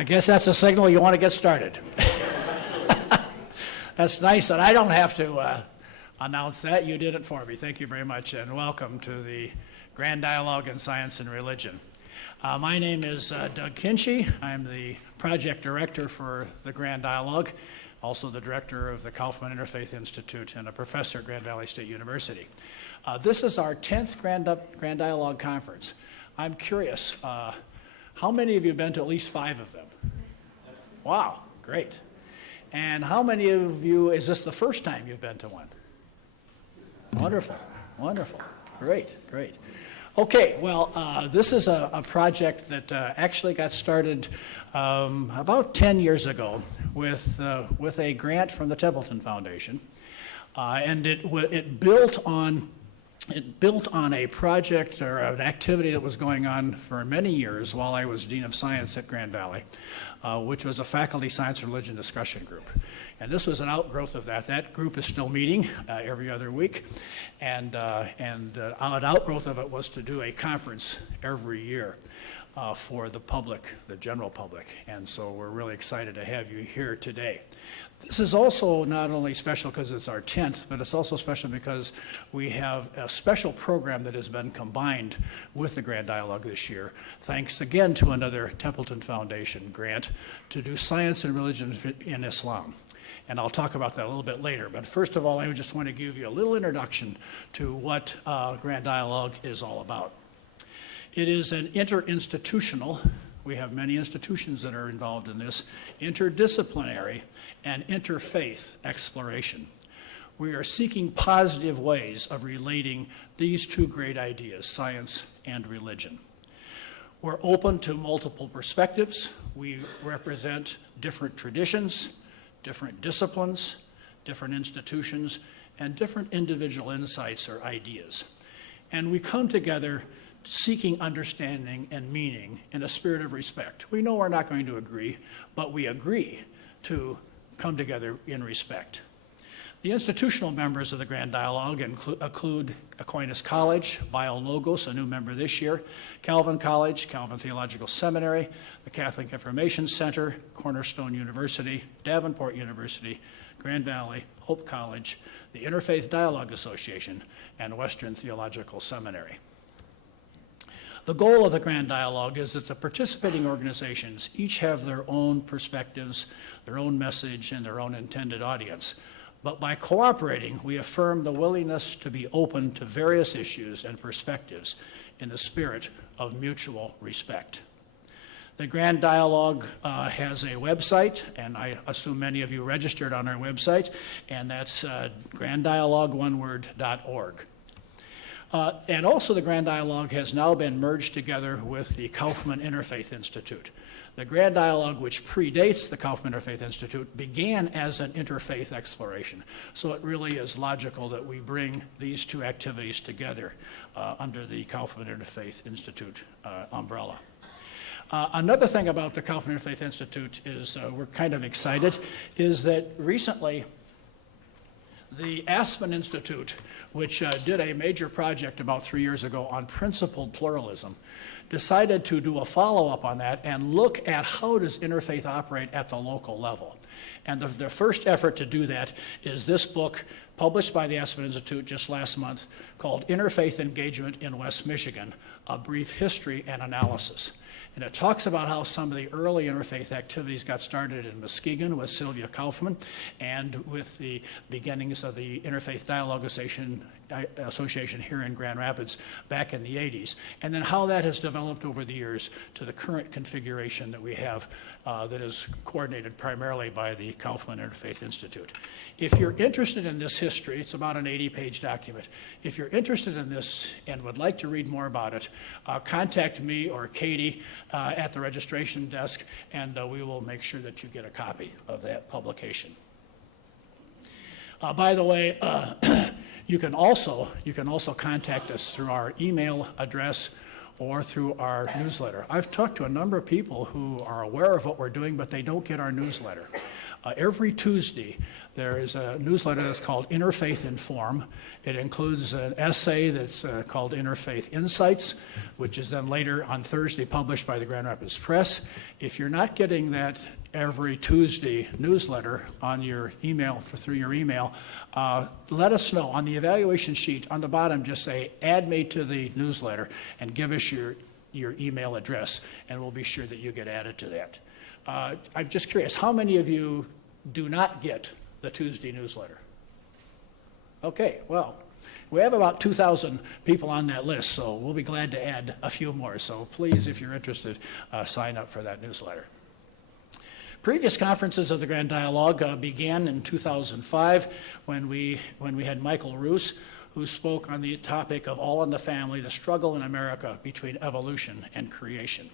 I guess that's a signal you want to get started. That's nice that I don't have to announce that. You did it for me. Thank you very much, and welcome to the Grand Dialogue in Science and Religion. My name is Doug Kinchy. I'm the project director for the Grand Dialogue, also the director of the Kaufman Interfaith Institute, and a professor at Grand Valley State University. This is our 10th Grand Dialogue Conference. I'm curious, how many of you have been to at least 5 of them? Wow, great. And how many of you, is this the first time you've been to one? Wonderful, wonderful, great. Okay, well, this is a project that actually got started about 10 years ago with a grant from the Templeton Foundation, and it built on a project or an activity that was going on for many years while I was Dean of Science at Grand Valley, which was a faculty science and religion discussion group. And this was an outgrowth of that. That group is still meeting every other week, and an outgrowth of it was to do a conference every year for the public, the general public. And so we're really excited to have you here today. This is also not only special because it's our 10th, but it's also special because we have a special program that has been combined with the Grand Dialogue this year, thanks again to another Templeton Foundation grant to do science and religion in Islam. And I'll talk about that a little bit later. But first of all, I just want to give you a little introduction to what Grand Dialogue is all about. It is an interinstitutional, we have many institutions that are involved in this, interdisciplinary and interfaith exploration. We are seeking positive ways of relating these two great ideas, science and religion. We're open to multiple perspectives. We represent different traditions, different disciplines, different institutions, and different individual insights or ideas. And we come together seeking understanding and meaning in a spirit of respect. We know we're not going to agree, but we agree to come together in respect. The institutional members of the Grand Dialogue include Aquinas College, BioLogos, a new member this year, Calvin College, Calvin Theological Seminary, the Catholic Information Center, Cornerstone University, Davenport University, Grand Valley, Hope College, the Interfaith Dialogue Association, and Western Theological Seminary. The goal of the Grand Dialogue is that the participating organizations each have their own perspectives, their own message, and their own intended audience. But by cooperating, we affirm the willingness to be open to various issues and perspectives in the spirit of mutual respect. The Grand Dialogue has a website, and I assume many of you registered on our website, and that's granddialogue.org. And also the Grand Dialogue has now been merged together with the Kaufman Interfaith Institute. The Grand Dialogue, which predates the Kaufman Interfaith Institute, began as an interfaith exploration. So it really is logical that we bring these two activities together under the Kaufman Interfaith Institute umbrella. Another thing about the Kaufman Interfaith Institute is we're kind of excited, is that recently the Aspen Institute, which did a major project about 3 years ago on principled pluralism, decided to do a follow-up on that and look at how does interfaith operate at the local level. And the first effort to do that is this book published by the Aspen Institute just last month called Interfaith Engagement in West Michigan, A Brief History and Analysis. And it talks about how some of the early interfaith activities got started in Muskegon with Sylvia Kaufman and with the beginnings of the Interfaith Dialogue Association here in Grand Rapids back in the 80s, and then how that has developed over the years to the current configuration that we have that is coordinated primarily by the Kaufman Interfaith Institute. If you're interested in this history, it's about an 80-page document. If you're interested in this and would like to read more about it, contact me or Katie at the registration desk, and we will make sure that you get a copy of that publication. By the way, you can also contact us through our email address or through our newsletter. I've talked to a number of people who are aware of what we're doing, but they don't get our newsletter. Every Tuesday, there is a newsletter that's called Interfaith Inform. It includes an essay that's called Interfaith Insights, which is then later on Thursday published by the Grand Rapids Press. If you're not getting that every Tuesday newsletter on your email, through your email, let us know. On the evaluation sheet on the bottom, just say, add me to the newsletter, and give us your email address, and we'll be sure that you get added to that. I'm just curious, how many of you do not get the Tuesday newsletter? Okay, well, we have about 2,000 people on that list, so we'll be glad to add a few more. So please, if you're interested, sign up for that newsletter. Previous conferences of the Grand Dialogue began in 2005 when we had Michael Roos, who spoke on the topic of All in the Family, the struggle in America between evolution and creation.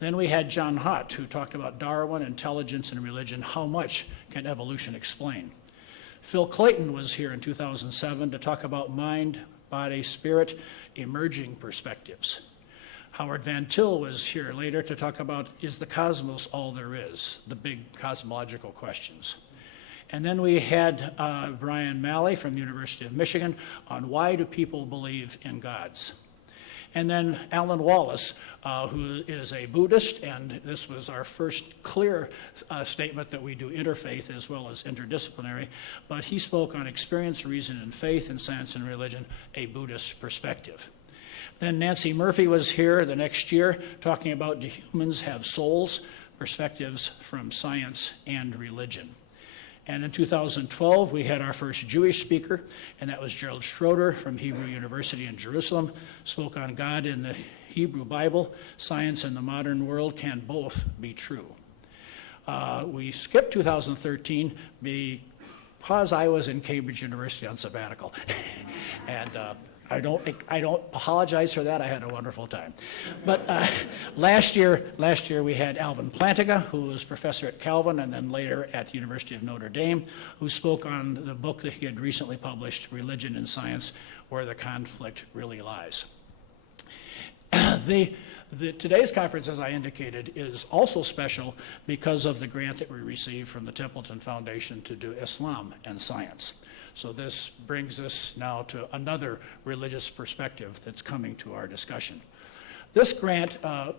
Then we had John Hott, who talked about Darwin, intelligence, and religion. How much can evolution explain? Phil Clayton was here in 2007 to talk about mind, body, spirit, emerging perspectives. Howard Van Til was here later to talk about, is the cosmos all there is? The big cosmological questions. And then we had Brian Malley from the University of Michigan on why do people believe in gods? And then Alan Wallace, who is a Buddhist, and this was our first clear statement that we do interfaith as well as interdisciplinary, but he spoke on experience, reason, and faith in science and religion, a Buddhist perspective. Then Nancy Murphy was here the next year talking about do humans have souls, perspectives from science and religion. And in 2012, we had our first Jewish speaker, and that was Gerald Schroeder from Hebrew University in Jerusalem, spoke on God in the Hebrew Bible, science and the modern world can both be true. We skipped 2013 because I was in Cambridge University on sabbatical. And I don't apologize for that. I had a wonderful time. But last year we had Alvin Plantinga, who was professor at Calvin and then later at the University of Notre Dame, who spoke on the book that he had recently published, Religion and Science, Where the Conflict Really Lies. Today's conference, as I indicated, is also special because of the grant that we received from the Templeton Foundation to do Islam and science. So this brings us now to another religious perspective that's coming to our discussion. This grant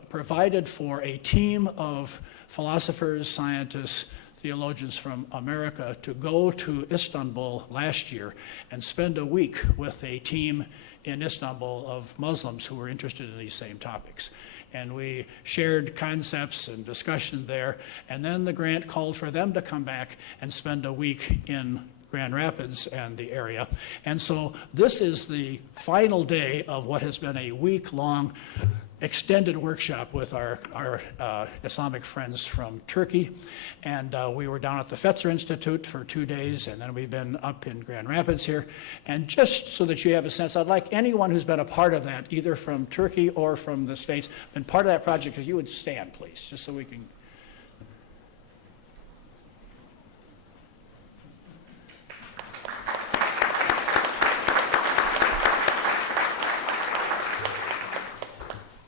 provided for a team of philosophers, scientists, theologians from America to go to Istanbul last year and spend a week with a team in Istanbul of Muslims who were interested in these same topics. And we shared concepts and discussion there, and then the grant called for them to come back and spend a week in Grand Rapids and the area. And so this is the final day of what has been a week-long extended workshop with our Islamic friends from Turkey. And we were down at the Fetzer Institute for 2 days, and then we've been up in Grand Rapids here. And just so that you have a sense, I'd like anyone who's been a part of that, either from Turkey or from the States, been part of that project, because you would stand, please, just so we can.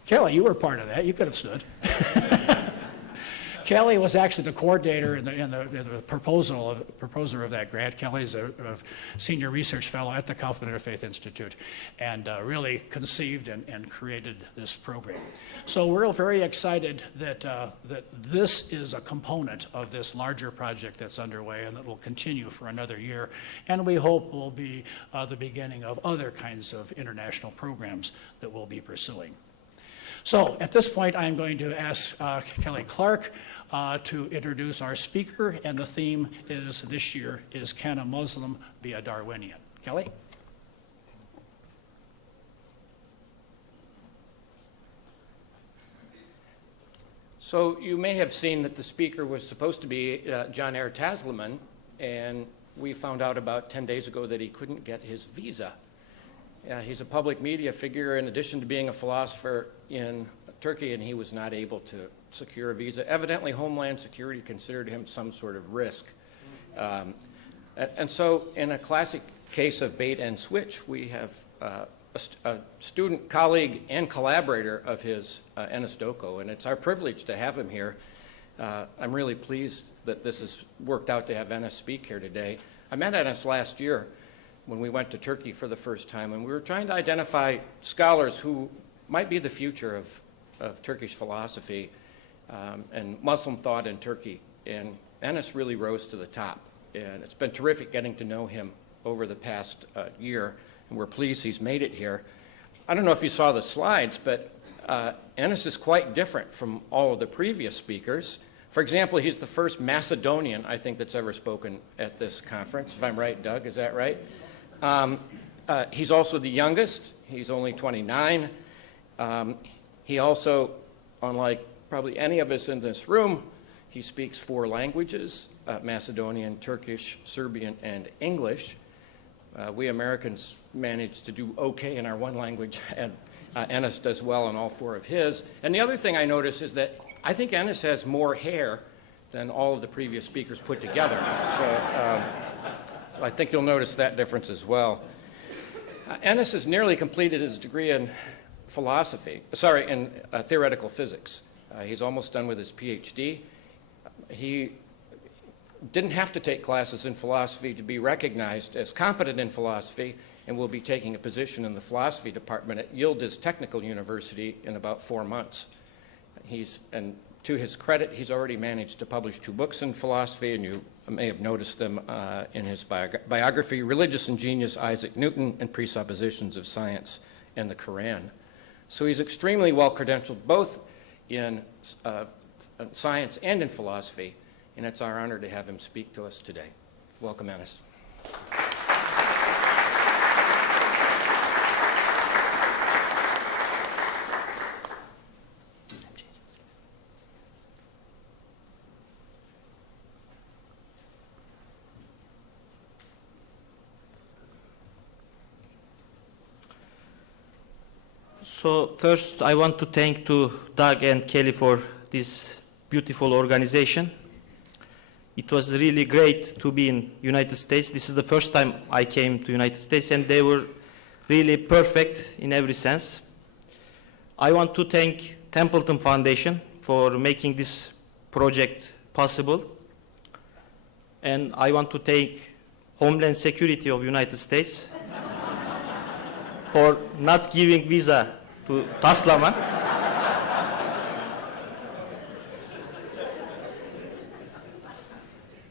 Kelly, you were part of that. You could have stood. Kelly was actually the coordinator and the proposer of that grant. Kelly is a senior research fellow at the Kaufman Interfaith Institute and really conceived and created this program. So we're very excited that this is a component of this larger project that's underway and that will continue for another year, and we hope will be the beginning of other kinds of international programs that we'll be pursuing. So at this point, I'm going to ask Kelly Clark to introduce our speaker, and the theme is this year is Can a Muslim be a Darwinian? Kelly? So you may have seen that the speaker was supposed to be Caner Taslaman, and we found out about 10 days ago that he couldn't get his visa. He's a public media figure in addition to being a philosopher in Turkey, and he was not able to secure a visa. Evidently, Homeland Security considered him some sort of risk. And so in a classic case of bait and switch, we have a student, colleague, and collaborator of his, Enis Doko, and it's our privilege to have him here. I'm really pleased that this has worked out to have Enis speak here today. I met Enis last year when we went to Turkey for the first time, and we were trying to identify scholars who might be the future of Turkish philosophy and Muslim thought in Turkey. And Enis really rose to the top. And it's been terrific getting to know him over the past year, and we're pleased he's made it here. I don't know if you saw the slides, but Enis is quite different from all of the previous speakers. For example, he's the first Macedonian, I think, that's ever spoken at this conference, if I'm right, Doug, is that right? He's also the youngest. He's only 29. He also, unlike probably any of us in this room, he speaks 4 languages, Macedonian, Turkish, Serbian, and English. We Americans manage to do okay in our one language, and Enis does well in all 4 of his. And the other thing I notice is that I think Enis has more hair than all of the previous speakers put together. So I think you'll notice that difference as well. Enis has nearly completed his degree in theoretical physics. He's almost done with his Ph.D. He didn't have to take classes in philosophy to be recognized as competent in philosophy, and will be taking a position in the philosophy department at Yildiz Technical University in about 4 months. And to his credit, he's already managed to publish 2 books in philosophy, and you may have noticed them in his biography, Religious Ingenious Isaac Newton and Presuppositions of Science and the Quran. So he's extremely well-credentialed both in science and in philosophy, and it's our honor to have him speak to us today. Welcome, Enis. So first, I want to thank to Doug and Kelly for this beautiful organization. It was really great to be in United States. This is the first time I came to United States, and they were really perfect in every sense. I want to thank Templeton Foundation for making this project possible. And I want to thank Homeland Security of United States for not giving visa to Taslaman.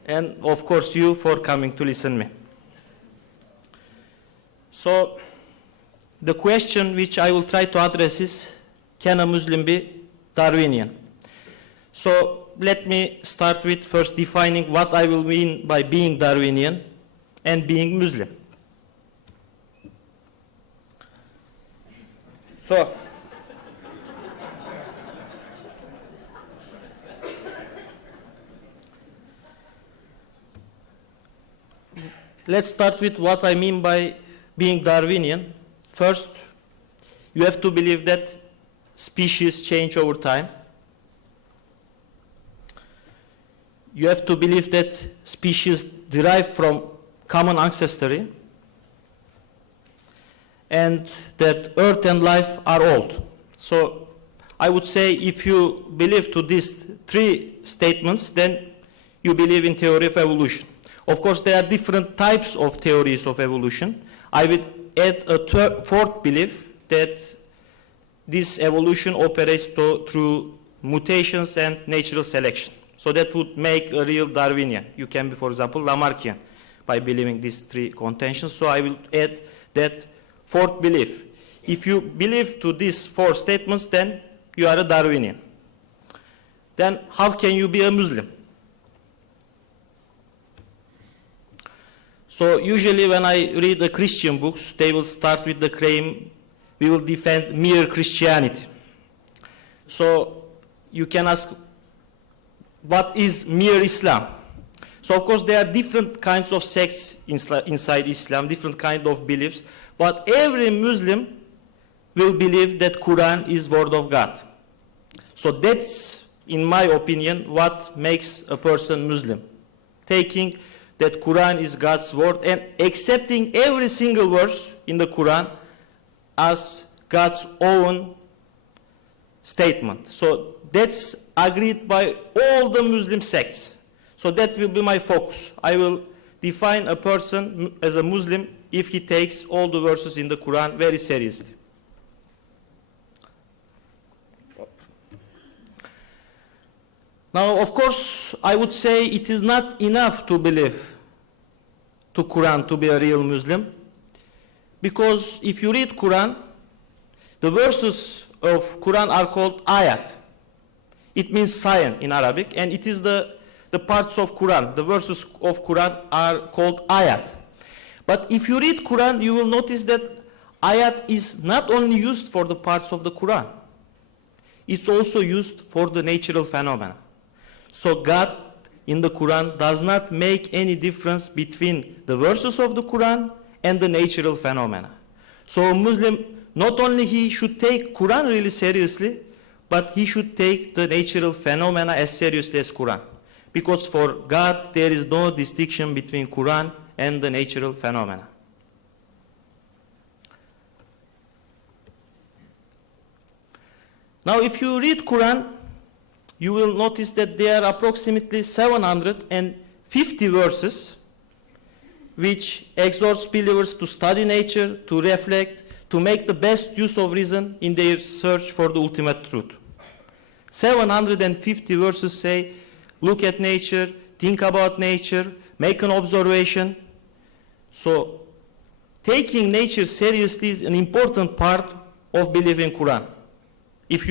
And of course you for coming to listen me. So the question which I will try to address is, can a Muslim be Darwinian? So let me start with first defining what I will mean by being Darwinian and being Muslim. So, let's start with what I mean by being Darwinian. First, you have to believe that species change over time. You have to believe that species derive from common ancestry, and that Earth and life are old. So I would say if you believe to these 3 statements, then you believe in theory of evolution. Of course, there are different types of theories of evolution. I would add a 4th belief, that this evolution operates through mutations and natural selection. So that would make a real Darwinian. You can be, for example, Lamarckian by believing these 3 contentions. So I will add that 4th belief. If you believe to these 4 statements, then you are a Darwinian. Then how can you be a Muslim? So usually when I read the Christian books, they will start with the claim, we will defend mere Christianity. So you can ask, what is mere Islam? So of course there are different kinds of sects inside Islam, different kinds of beliefs, but every Muslim will believe that Quran is word of God. So that's, in my opinion, what makes a person Muslim. Taking that Quran is God's word and accepting every single verse in the Quran as God's own statement. So that's agreed by all the Muslim sects. So that will be my focus. I will define a person as a Muslim if he takes all the verses in the Quran very seriously. Now, of course, I would say it is not enough to believe to Quran to be a real Muslim, because if you read Quran, the verses of Quran are called ayat. It means sign in Arabic, and it is the parts of Quran. The verses of Quran are called ayat. But if you read Quran, you will notice that ayat is not only used for the parts of the Quran. It's also used for the natural phenomena. So God in the Quran does not make any difference between the verses of the Quran and the natural phenomena. So a Muslim, not only he should take Quran really seriously, but he should take the natural phenomena as seriously as Quran. Because for God, there is no distinction between Quran and the natural phenomena. Now, if you read Quran, you will notice that there are approximately 750 verses which exhorts believers to study nature, to reflect, to make the best use of reason in their search for the ultimate truth. 750 verses say, look at nature, think about nature, make an observation. So, taking nature seriously is an important part of believing Quran. If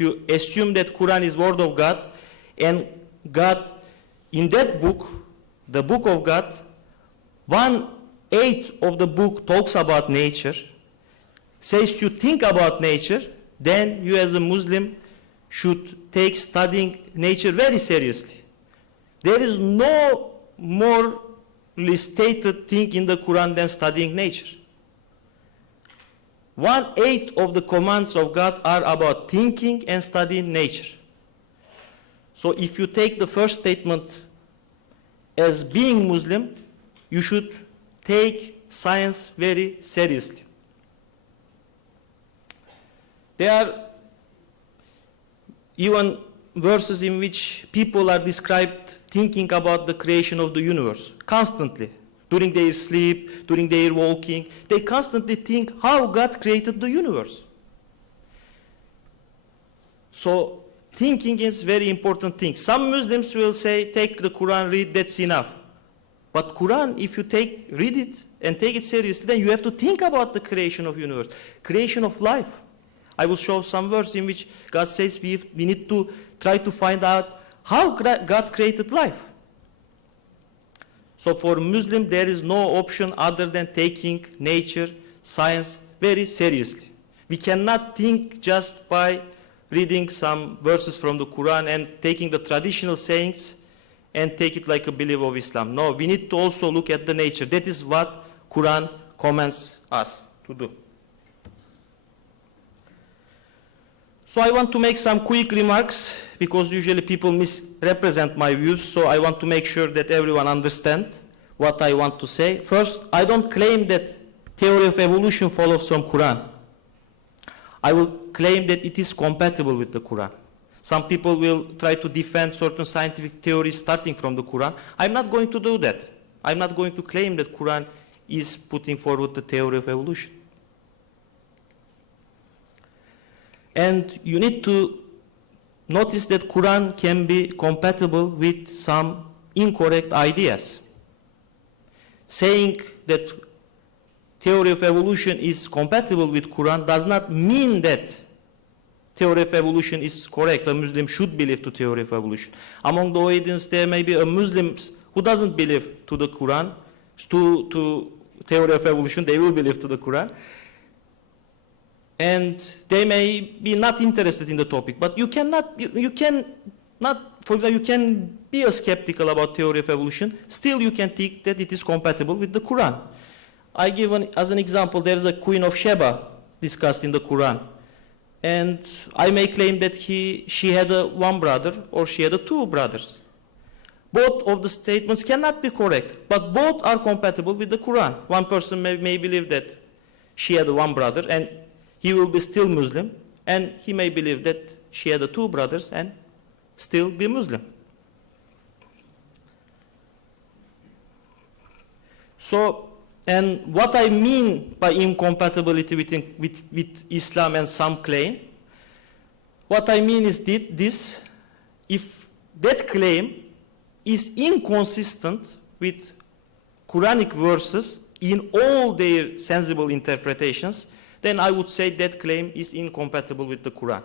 you assume that Quran is word of God, and God, in that book, the book of God, 1/8 of the book talks about nature, says you think about nature, then you as a Muslim should take studying nature very seriously. There is no more stated thing in the Quran than studying nature. 1/8 of the commands of God are about thinking and studying nature. So if you take the first statement as being Muslim, you should take science very seriously. There are even verses in which people are described thinking about the creation of the universe constantly. During their sleep, during their walking, they constantly think how God created the universe. So, thinking is a very important thing. Some Muslims will say, take the Quran, read, that's enough. But Quran, if you read it and take it seriously, then you have to think about the creation of universe, creation of life. I will show some verse in which God says we need to try to find out how God created life. So for Muslim, there is no option other than taking nature, science very seriously. We cannot think just by reading some verses from the Quran and taking the traditional sayings and take it like a belief of Islam. No, we need to also look at the nature. That is what Quran commands us to do. So I want to make some quick remarks because usually people misrepresent my views, so I want to make sure that everyone understands what I want to say. First, I don't claim that theory of evolution follows from Quran. I will claim that it is compatible with the Quran. Some people will try to defend certain scientific theories starting from the Quran. I'm not going to do that. I'm not going to claim that Quran is putting forward the theory of evolution. And you need to notice that Quran can be compatible with some incorrect ideas. Saying that theory of evolution is compatible with Quran does not mean that theory of evolution is correct. A Muslim should believe to theory of evolution. Among the audience, there may be a Muslim who doesn't believe to the Quran, to theory of evolution. They will believe to the Quran. And they may be not interested in the topic, but you can, for example, you can be a skeptical about theory of evolution, still you can think that it is compatible with the Quran. I give as an example, there is a Queen of Sheba discussed in the Quran. And I may claim that she had one brother or she had two brothers. Both of the statements cannot be correct, but both are compatible with the Quran. One person may believe that she had one brother and he will be still Muslim, and he may believe that she had 2 brothers and still be Muslim. So, and what I mean by incompatibility with Islam and some claim, what I mean is this: if that claim is inconsistent with Quranic verses in all their sensible interpretations, then I would say that claim is incompatible with the Quran.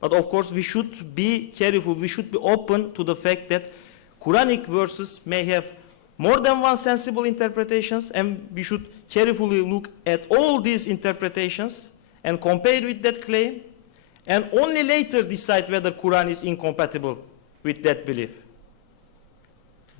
But of course, we should be careful, we should be open to the fact that Quranic verses may have more than one sensible interpretations, and we should carefully look at all these interpretations and compare with that claim, and only later decide whether Quran is incompatible with that belief.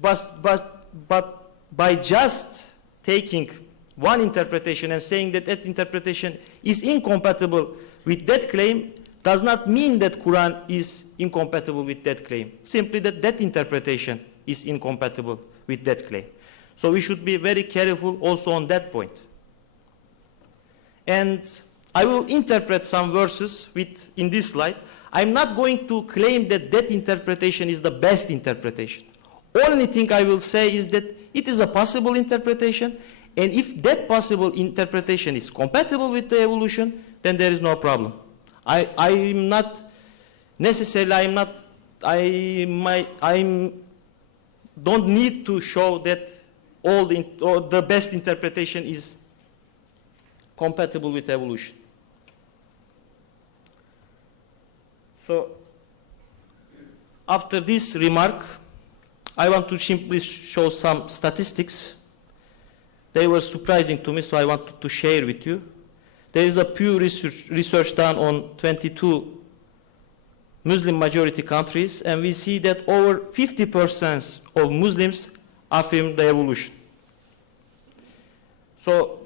But by just taking one interpretation and saying that that interpretation is incompatible with that claim does not mean that Quran is incompatible with that claim. Simply that that interpretation is incompatible with that claim. So we should be very careful also on that point. And I will interpret some verses in this slide. I'm not going to claim that that interpretation is the best interpretation. Only thing I will say is that it is a possible interpretation, and if that possible interpretation is compatible with the evolution, then there is no problem. I'm not necessarily, I don't need to show that all the best interpretation is compatible with evolution. So, after this remark, I want to simply show some statistics. They were surprising to me, so I wanted to share with you. There is a Pew research done on 22 Muslim majority countries, and we see that over 50% of Muslims affirm the evolution. So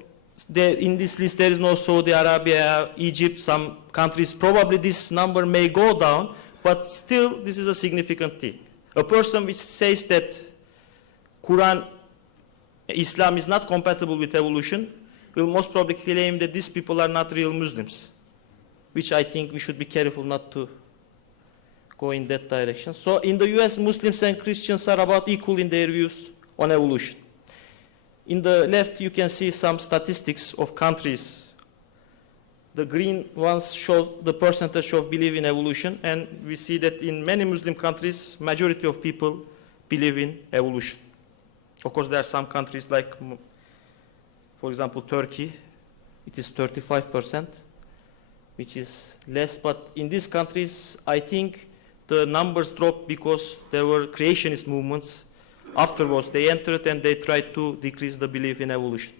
in this list there is no Saudi Arabia, Egypt, some countries. Probably this number may go down, but still this is a significant thing. A person which says that Islam is not compatible with evolution will most probably claim that these people are not real Muslims, which I think we should be careful not to go in that direction. So in the US, Muslims and Christians are about equal in their views on evolution. In the left, you can see some statistics of countries. The green ones show the percentage of belief in evolution, and we see that in many Muslim countries, majority of people believe in evolution. Of course, there are some countries like, for example, Turkey. It is 35%, which is less. But in these countries, I think the numbers dropped because there were creationist movements. Afterwards, they entered and they tried to decrease the belief in evolution.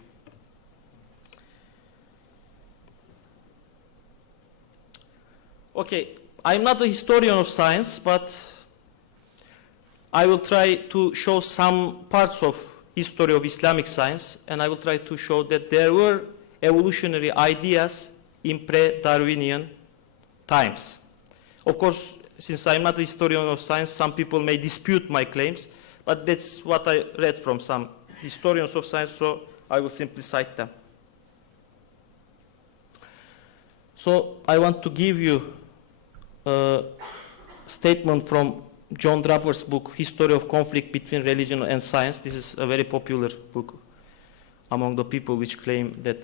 Okay, I'm not a historian of science, but I will try to show some parts of history of Islamic science, and I will try to show that there were evolutionary ideas in pre-Darwinian times. Of course, since I'm not a historian of science, some people may dispute my claims, but that's what I read from some historians of science, so I will simply cite them. So I want to give you a statement from John Draper's book, History of Conflict Between Religion and Science. This is a very popular book among the people which claim that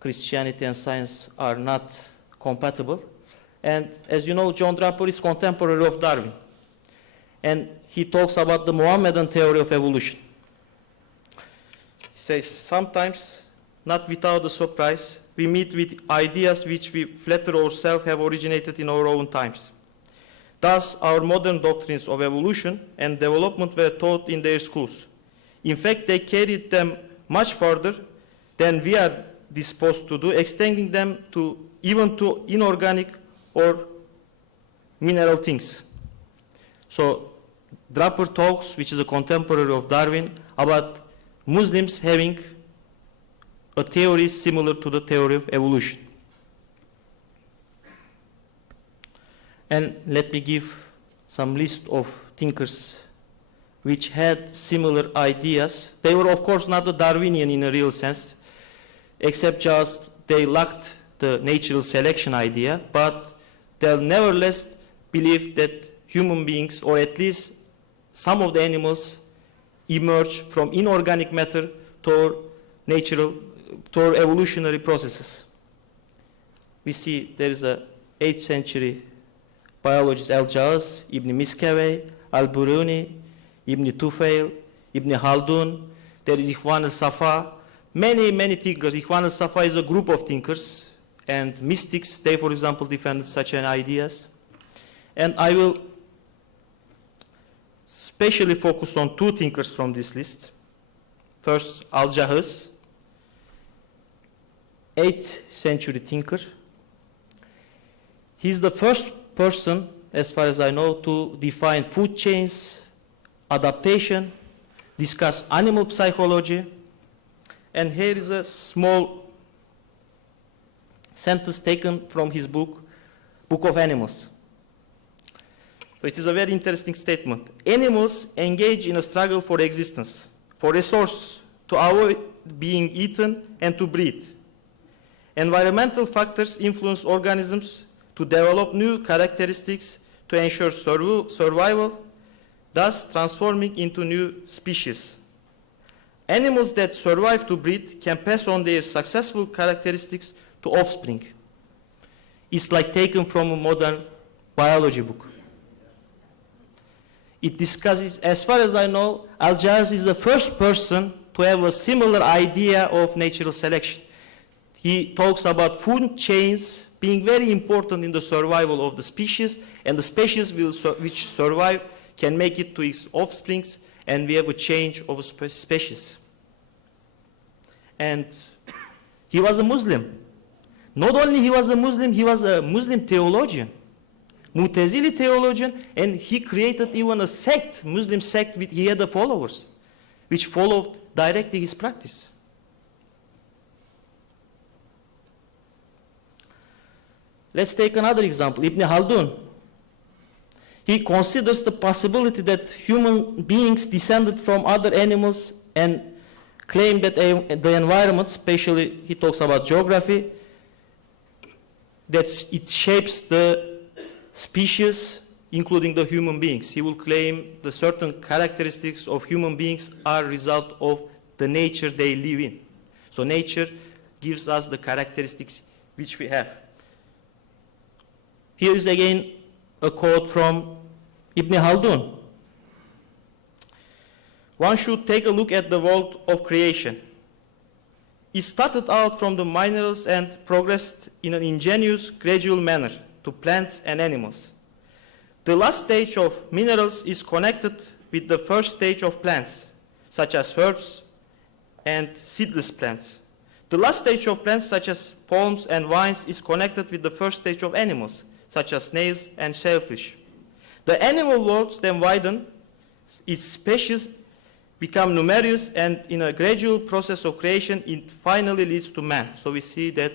Christianity and science are not compatible. And as you know, John Draper is contemporary of Darwin. And he talks about the Mohammedan theory of evolution. He says, sometimes, not without a surprise, we meet with ideas which we flatter ourselves have originated in our own times. Thus, our modern doctrines of evolution and development were taught in their schools. In fact, they carried them much further than we are disposed to do, extending them even to inorganic or mineral things. So, Draper talks, which is a contemporary of Darwin, about Muslims having a theory similar to the theory of evolution. And let me give some list of thinkers which had similar ideas. They were, of course, not a Darwinian in a real sense, except just they lacked the natural selection idea, but they'll nevertheless believe that human beings, or at least some of the animals, emerge from inorganic matter toward evolutionary processes. We see there is a 8th century biologist Al-Jaz, Ibn Miskawayh, Al-Biruni, Ibn Tufail, Ibn Haldun. There is Ikhwan al-Safa. Many thinkers. Ikhwan al-Safa is a group of thinkers and mystics. They, for example, defended such an ideas. And I will specially focus on 2 thinkers from this list. First, Al-Jaz, 8th century thinker. He's the first person, as far as I know, to define food chains, adaptation, discuss animal psychology. And here is a small sentence taken from his book, Book of Animals. So it is a very interesting statement. Animals engage in a struggle for existence, for resource, to avoid being eaten and to breed. Environmental factors influence organisms to develop new characteristics to ensure survival, thus transforming into new species. Animals that survive to breed can pass on their successful characteristics to offspring. It's like taken from a modern biology book. It discusses, as far as I know, Al-Jaz is the first person to have a similar idea of natural selection. He talks about food chains being very important in the survival of the species, and the species which survive can make it to its offsprings, and we have a change of a species. And he was a Muslim. Not only he was a Muslim theologian, Mu'tazili theologian, and he created even a sect, Muslim sect, he had the followers, which followed directly his practice. Let's take another example, Ibn Haldun. He considers the possibility that human beings descended from other animals and claim that the environment, especially he talks about geography, that it shapes the species, including the human beings. He will claim the certain characteristics of human beings are a result of the nature they live in. So nature gives us the characteristics which we have. Here is again a quote from Ibn Haldun. One should take a look at the world of creation. It started out from the minerals and progressed in an ingenious, gradual manner to plants and animals. The last stage of minerals is connected with the first stage of plants, such as herbs and seedless plants. The last stage of plants, such as palms and vines, is connected with the first stage of animals, such as snails and shellfish. The animal world then widens, its species become numerous, and in a gradual process of creation, it finally leads to man. So we see that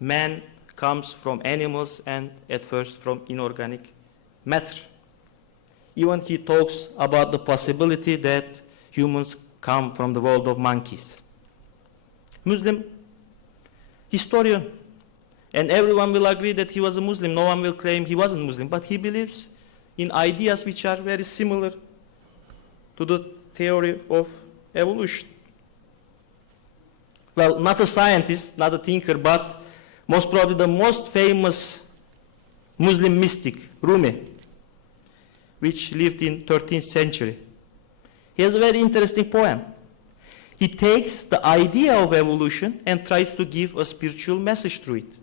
man comes from animals and at first from inorganic matter. Even he talks about the possibility that humans come from the world of monkeys. Muslim historian, and everyone will agree that he was a Muslim. No one will claim he wasn't Muslim, but he believes in ideas which are very similar to the theory of evolution. Well, not a scientist, not a thinker, but most probably the most famous Muslim mystic, Rumi, which lived in 13th century. He has a very interesting poem. He takes the idea of evolution and tries to give a spiritual message through it.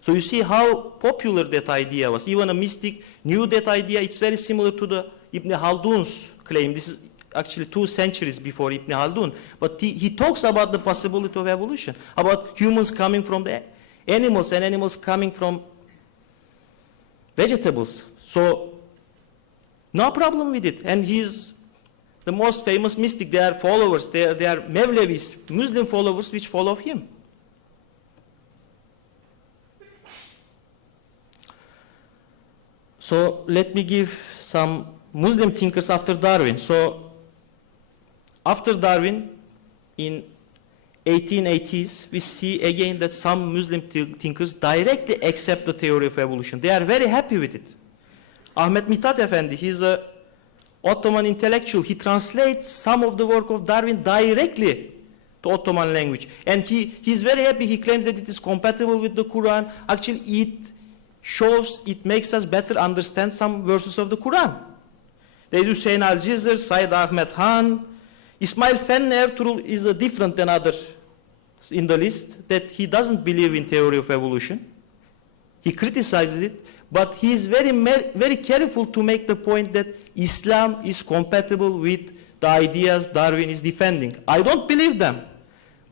So you see how popular that idea was. Even a mystic knew that idea. It's very similar to the Ibn Haldun's claim. This is actually 2 centuries before Ibn Haldun. But he talks about the possibility of evolution, about humans coming from the animals and animals coming from vegetables. So no problem with it. And he's the most famous mystic. They are followers. They are Mevlevis, Muslim followers, which follow him. So let me give some Muslim thinkers after Darwin. So after Darwin, in 1880s, we see again that some Muslim thinkers directly accept the theory of evolution. They are very happy with it. Ahmet Mithat Efendi, he's a Ottoman intellectual. He translates some of the work of Darwin directly to Ottoman language. And he's very happy. He claims that it is compatible with the Quran. Actually, it makes us better understand some verses of the Quran. There is Hüseyin Al-Cizr, Said Ahmed Han. Ismail Fenni Ertuğrul is different than others in the list, that he doesn't believe in theory of evolution. He criticizes it, but he is very careful to make the point that Islam is compatible with the ideas Darwin is defending. I don't believe them,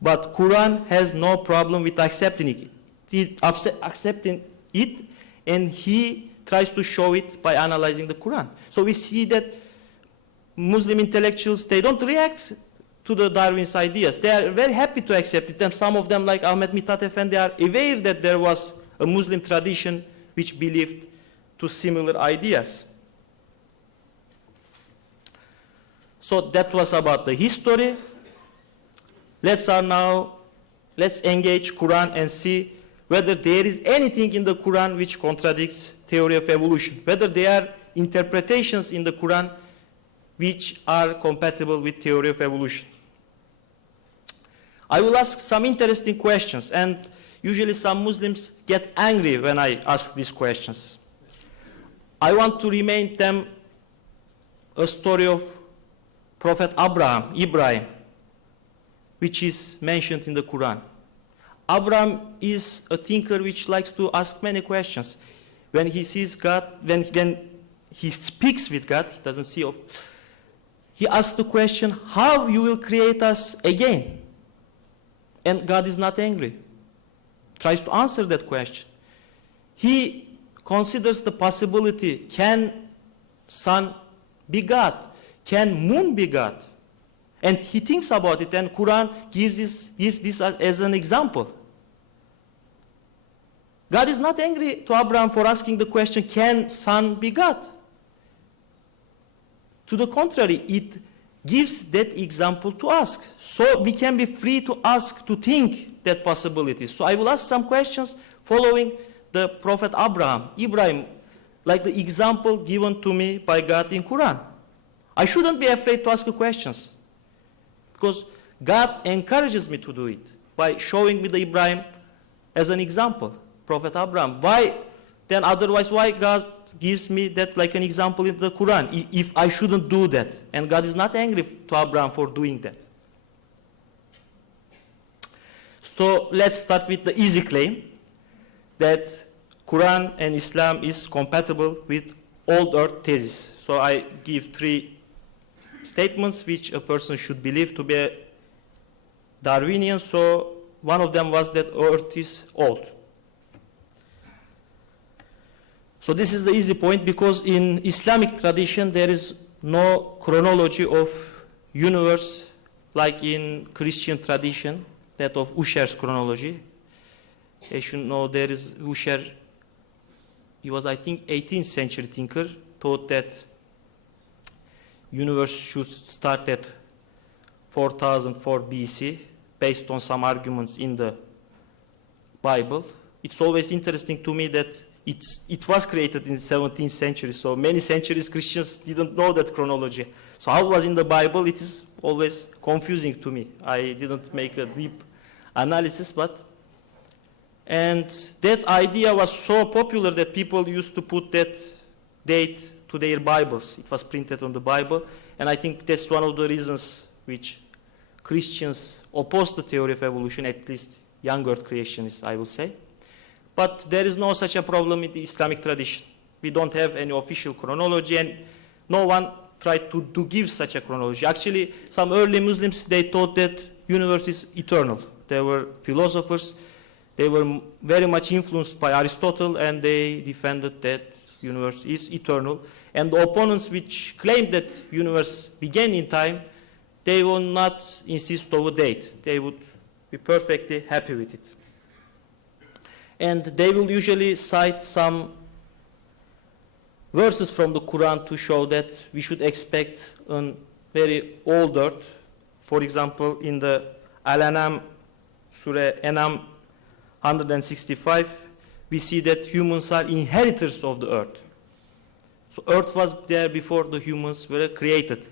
but Quran has no problem with accepting it, and he tries to show it by analyzing the Quran. So we see that Muslim intellectuals, they don't react to the Darwin's ideas. They are very happy to accept it, and some of them, like Ahmet Mithat Efendi, are aware that there was a Muslim tradition which believed to similar ideas. So that was about the history. Let's engage Quran and see whether there is anything in the Quran which contradicts theory of evolution, whether there are interpretations in the Quran which are compatible with theory of evolution. I will ask some interesting questions, and usually some Muslims get angry when I ask these questions. I want to remind them a story of Prophet Ibrahim, which is mentioned in the Quran. Abraham is a thinker which likes to ask many questions. When he sees God, when he speaks with God, he doesn't see of. He asks the question, how you will create us again? And God is not angry. Tries to answer that question. He considers the possibility, can sun be God? Can moon be God? And he thinks about it, and Quran gives this as an example. God is not angry to Abraham for asking the question, can sun be God? To the contrary, it gives that example to ask. So we can be free to ask, to think that possibility. So I will ask some questions following the Prophet Ibrahim, like the example given to me by God in Quran. I shouldn't be afraid to ask questions, because God encourages me to do it by showing me the Ibrahim as an example, Prophet Abraham. Why God gives me that like an example in the Quran, if I shouldn't do that? And God is not angry to Abraham for doing that. So let's start with the easy claim that Quran and Islam is compatible with old earth thesis. So I give 3 statements which a person should believe to be Darwinian. So one of them was that earth is old. So this is the easy point, because in Islamic tradition there is no chronology of universe like in Christian tradition, that of Usher's chronology. As you should know, there is Usher, he was, I think, 18th century thinker, thought that universe should start at 4004 BC based on some arguments in the Bible. It's always interesting to me that it was created in the 17th century, so many centuries Christians didn't know that chronology. So how it was in the Bible, it is always confusing to me. I didn't make a deep analysis, and that idea was so popular that people used to put that date to their Bibles. It was printed on the Bible, and I think that's one of the reasons which Christians oppose the theory of evolution, at least young earth creationists, I will say. But there is no such a problem in the Islamic tradition. We don't have any official chronology, and no one tried to give such a chronology. Actually, some early Muslims, they thought that universe is eternal. They were philosophers. They were very much influenced by Aristotle, and they defended that universe is eternal. And the opponents which claimed that universe began in time, they will not insist over date. They would be perfectly happy with it. And they will usually cite some verses from the Quran to show that we should expect a very old earth. For example, in the Al-An'am Surah Enam 165, we see that humans are inheritors of the earth. So earth was there before the humans were created.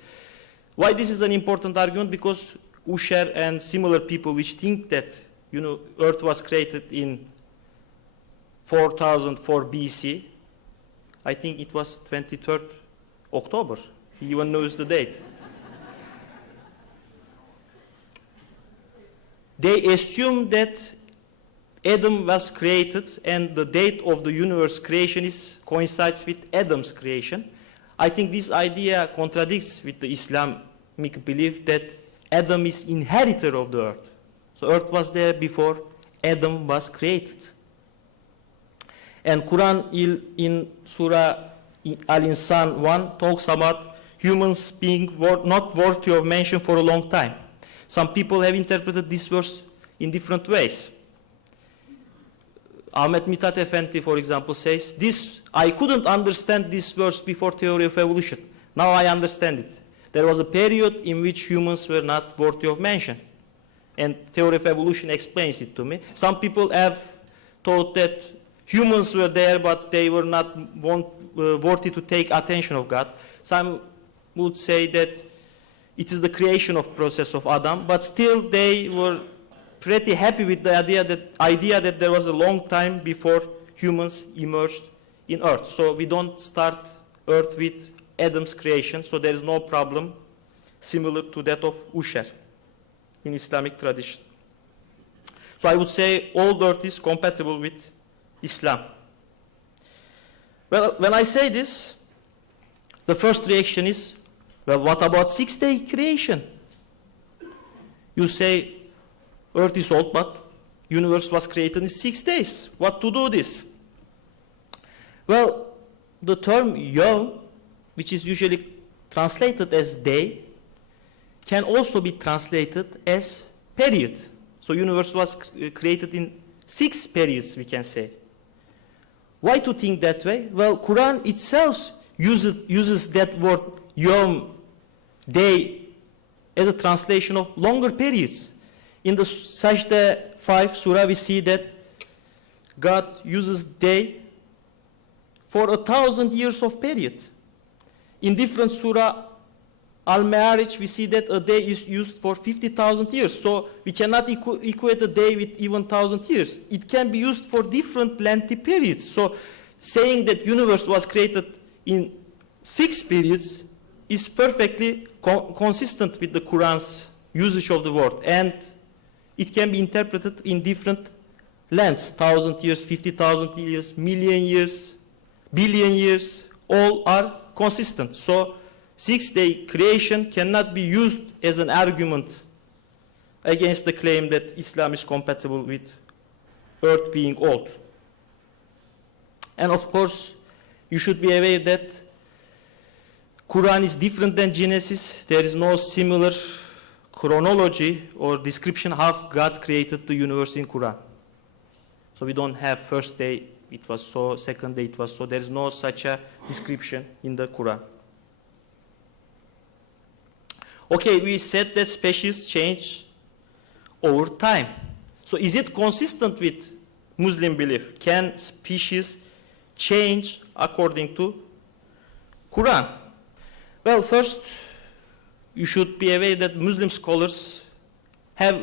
Why this is an important argument? Because Usher and similar people which think that, earth was created in 4004 BC, I think it was 23rd October. He even knows the date. They assume that Adam was created and the date of the universe creation coincides with Adam's creation. I think this idea contradicts with the Islamic belief that Adam is inheritor of the earth. So earth was there before Adam was created. And Quran in Surah Al-Insan 1 talks about humans being not worthy of mention for a long time. Some people have interpreted this verse in different ways. Ahmet Mithat Efendi, for example, says, I couldn't understand this verse before theory of evolution. Now I understand it. There was a period in which humans were not worthy of mention. And theory of evolution explains it to me. Some people have thought that humans were there, but they were not worthy to take attention of God. Some would say that it is the creation of process of Adam, but still they were pretty happy with the idea that there was a long time before humans emerged in earth. So we don't start earth with Adam's creation, so there is no problem similar to that of Usher in Islamic tradition. So I would say old earth is compatible with Islam. Well, when I say this, the first reaction is, well, what about six-day creation? You say, earth is old, but universe was created in 6 days. What to do this? Well, the term yom, which is usually translated as day, can also be translated as period. So universe was created in 6 periods, we can say. Why to think that way? Well, Quran itself uses that word yom, day, as a translation of longer periods. In the Sajda 5 surah, we see that God uses day for 1,000 years of period. In different surah, Al-Ma'arij, we see that a day is used for 50,000 years. So we cannot equate a day with even 1,000 years. It can be used for different lengthy periods. So saying that universe was created in 6 periods is perfectly consistent with the Quran's usage of the word. And it can be interpreted in different lengths, 1,000 years, 50,000 years, million years, billion years, all are consistent. So 6-day creation cannot be used as an argument against the claim that Islam is compatible with earth being old. And of course, you should be aware that Quran is different than Genesis. There is no similar chronology or description how God created the universe in Quran. So we don't have first day it was so, second day it was so. There is no such a description in the Quran. Okay, we said that species change over time. So is it consistent with Muslim belief? Can species change according to Quran? Well, first, you should be aware that Muslim scholars have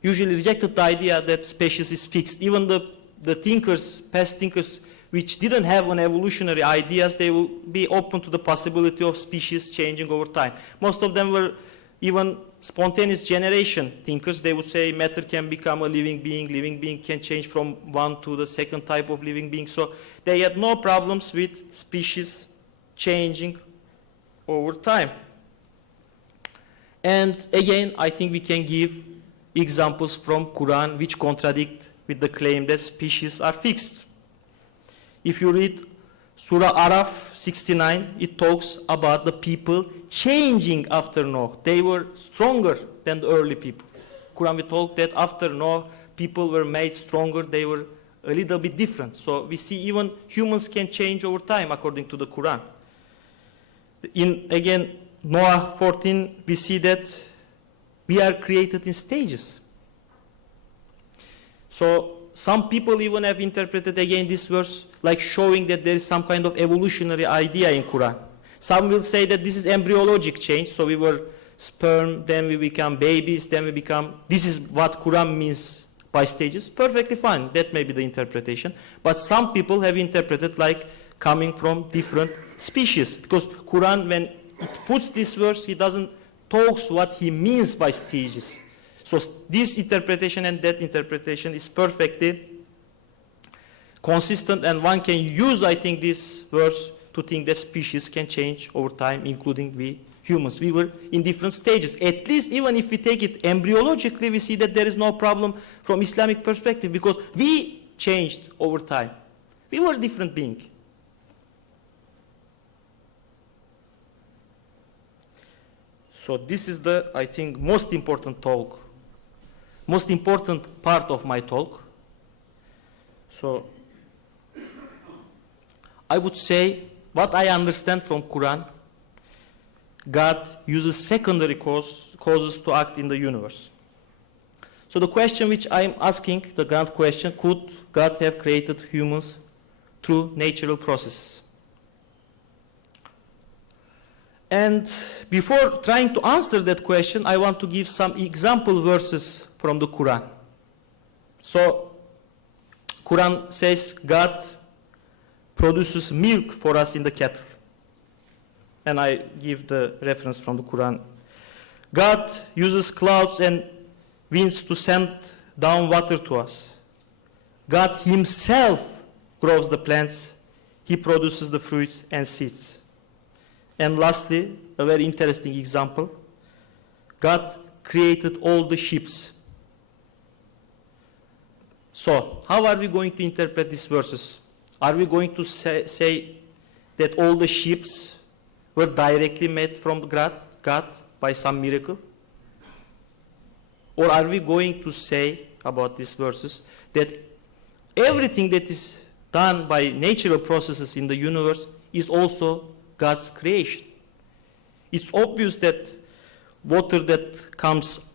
usually rejected the idea that species is fixed. Even the thinkers, past thinkers, which didn't have an evolutionary ideas, they will be open to the possibility of species changing over time. Most of them were even spontaneous generation thinkers. They would say matter can become a living being can change from one to the second type of living being. So they had no problems with species changing over time. And again, I think we can give examples from Quran which contradict with the claim that species are fixed. If you read Surah Araf 69, it talks about the people changing after Noah. They were stronger than the early people. Quran we talk that after Noah, people were made stronger. They were a little bit different. So we see even humans can change over time according to the Quran. In, again, Noah 14, we see that We are created in stages. So some people even have interpreted again this verse like showing that there is some kind of evolutionary idea in Quran. Some will say that this is embryologic change, so we were sperm, then we become babies, then we become, this is what Quran means by stages. Perfectly fine, that may be the interpretation. But some people have interpreted like coming from different species, because Quran, when it puts this verse, he doesn't talks what he means by stages. So this interpretation and that interpretation is perfectly consistent, and one can use, I think, this verse to think that species can change over time, including we humans. We were in different stages. At least even if we take it embryologically, we see that there is no problem from Islamic perspective, because we changed over time. We were different beings. So this is the, I think, most important talk, most important part of my talk. So I would say what I understand from Quran, God uses secondary causes to act in the universe. So the question which I'm asking, the grand question, could God have created humans through natural processes? And before trying to answer that question, I want to give some example verses from the Quran. So, Quran says God produces milk for us in the cattle. And I give the reference from the Quran. God uses clouds and winds to send down water to us. God himself grows the plants. He produces the fruits and seeds. And lastly, a very interesting example. God created all the ships. So, how are we going to interpret these verses? Are we going to say that all the ships were directly made from God by some miracle? Or are we going to say about these verses that everything that is done by natural processes in the universe is also God's creation? It's obvious that water that comes,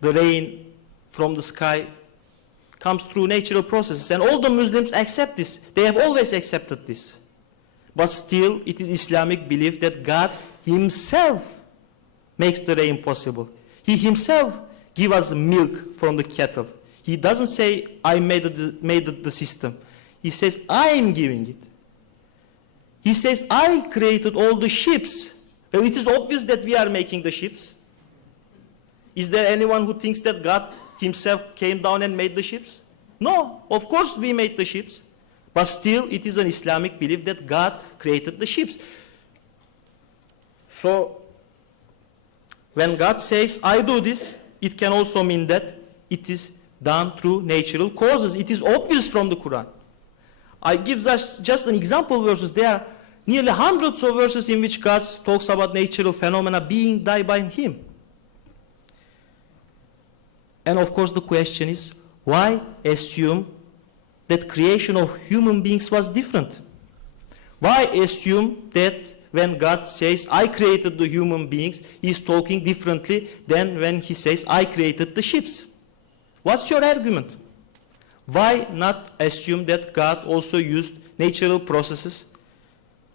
the rain from the sky, comes through natural processes. And all the Muslims accept this. They have always accepted this. But still, it is Islamic belief that God himself makes the rain possible. He himself gives us milk from the cattle. He doesn't say, I made the system. He says, I am giving it. He says, I created all the ships. Well, it is obvious that we are making the ships. Is there anyone who thinks that God himself came down and made the ships? No, of course we made the ships. But still, it is an Islamic belief that God created the ships. So, when God says, I do this, it can also mean that it is done through natural causes. It is obvious from the Quran. I give just an example verses. There are nearly hundreds of verses in which God talks about natural phenomena being done by him. And of course the question is, why assume that creation of human beings was different? Why assume that when God says, I created the human beings, he's talking differently than when he says, I created the ships? What's your argument? Why not assume that God also used natural processes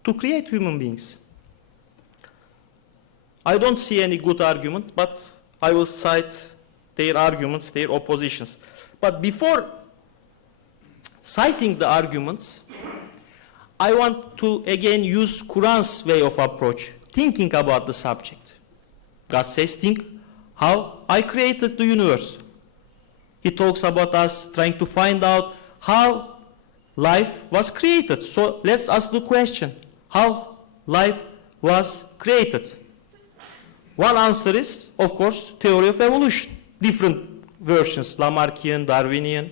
to create human beings? I don't see any good argument, but I will cite their arguments, their oppositions. But before citing the arguments, I want to again use Quran's way of approach, thinking about the subject. God says, think how I created the universe. He talks about us trying to find out how life was created. So let's ask the question, how life was created? One answer is, of course, theory of evolution. Different versions, Lamarckian, Darwinian.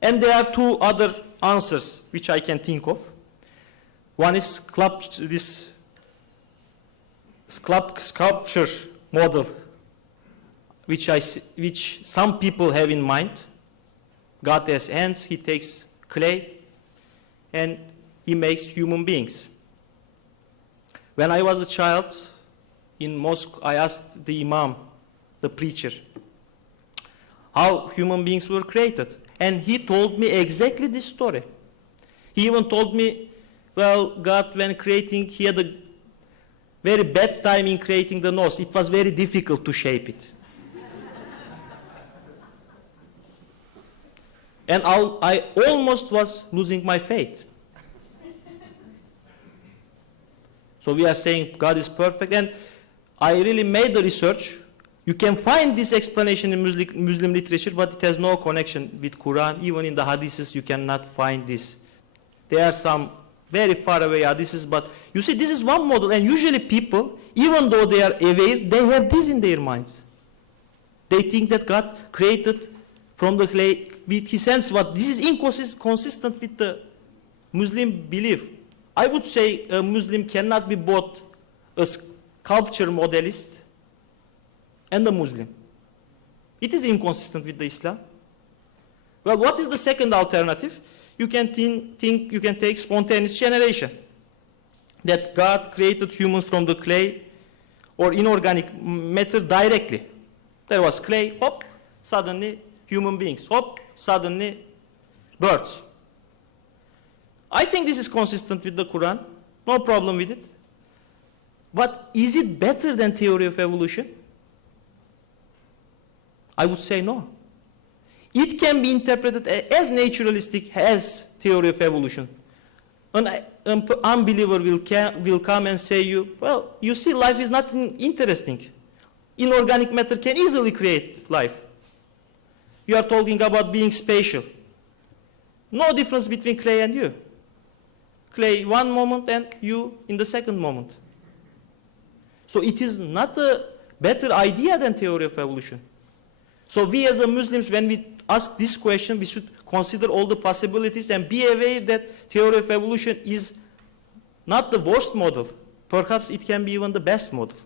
And there are two other answers which I can think of. One is this sculpture model, which some people have in mind. God has hands, he takes clay, and he makes human beings. When I was a child, in mosque, I asked the imam, the preacher, how human beings were created. And he told me exactly this story. He even told me, well, God, when creating, he had a very bad time in creating the nose. It was very difficult to shape it. And I almost was losing my faith. So we are saying God is perfect, and I really made the research. You can find this explanation in Muslim literature, but it has no connection with Quran. Even in the hadiths, you cannot find this. There are some very far away hadiths, but you see, this is one model, and usually people, even though they are aware, they have this in their minds. They think that God created from the clay with his hands, but this is inconsistent with the Muslim belief. I would say a Muslim cannot be both a sculpture modelist and a Muslim. It is inconsistent with the Islam. Well, what is the second alternative? You can think you can take spontaneous generation. That God created humans from the clay or inorganic matter directly. There was clay, hop, suddenly human beings, hop, suddenly birds. I think this is consistent with the Quran. No problem with it. But is it better than theory of evolution? I would say no. It can be interpreted as naturalistic as theory of evolution. An unbeliever will come and say you, well, you see, life is not interesting. Inorganic matter can easily create life. You are talking about being spatial. No difference between clay and you. Clay one moment and you in the second moment. So it is not a better idea than theory of evolution. So we as a Muslims, when we ask this question, we should consider all the possibilities and be aware that theory of evolution is not the worst model. Perhaps it can be even the best model.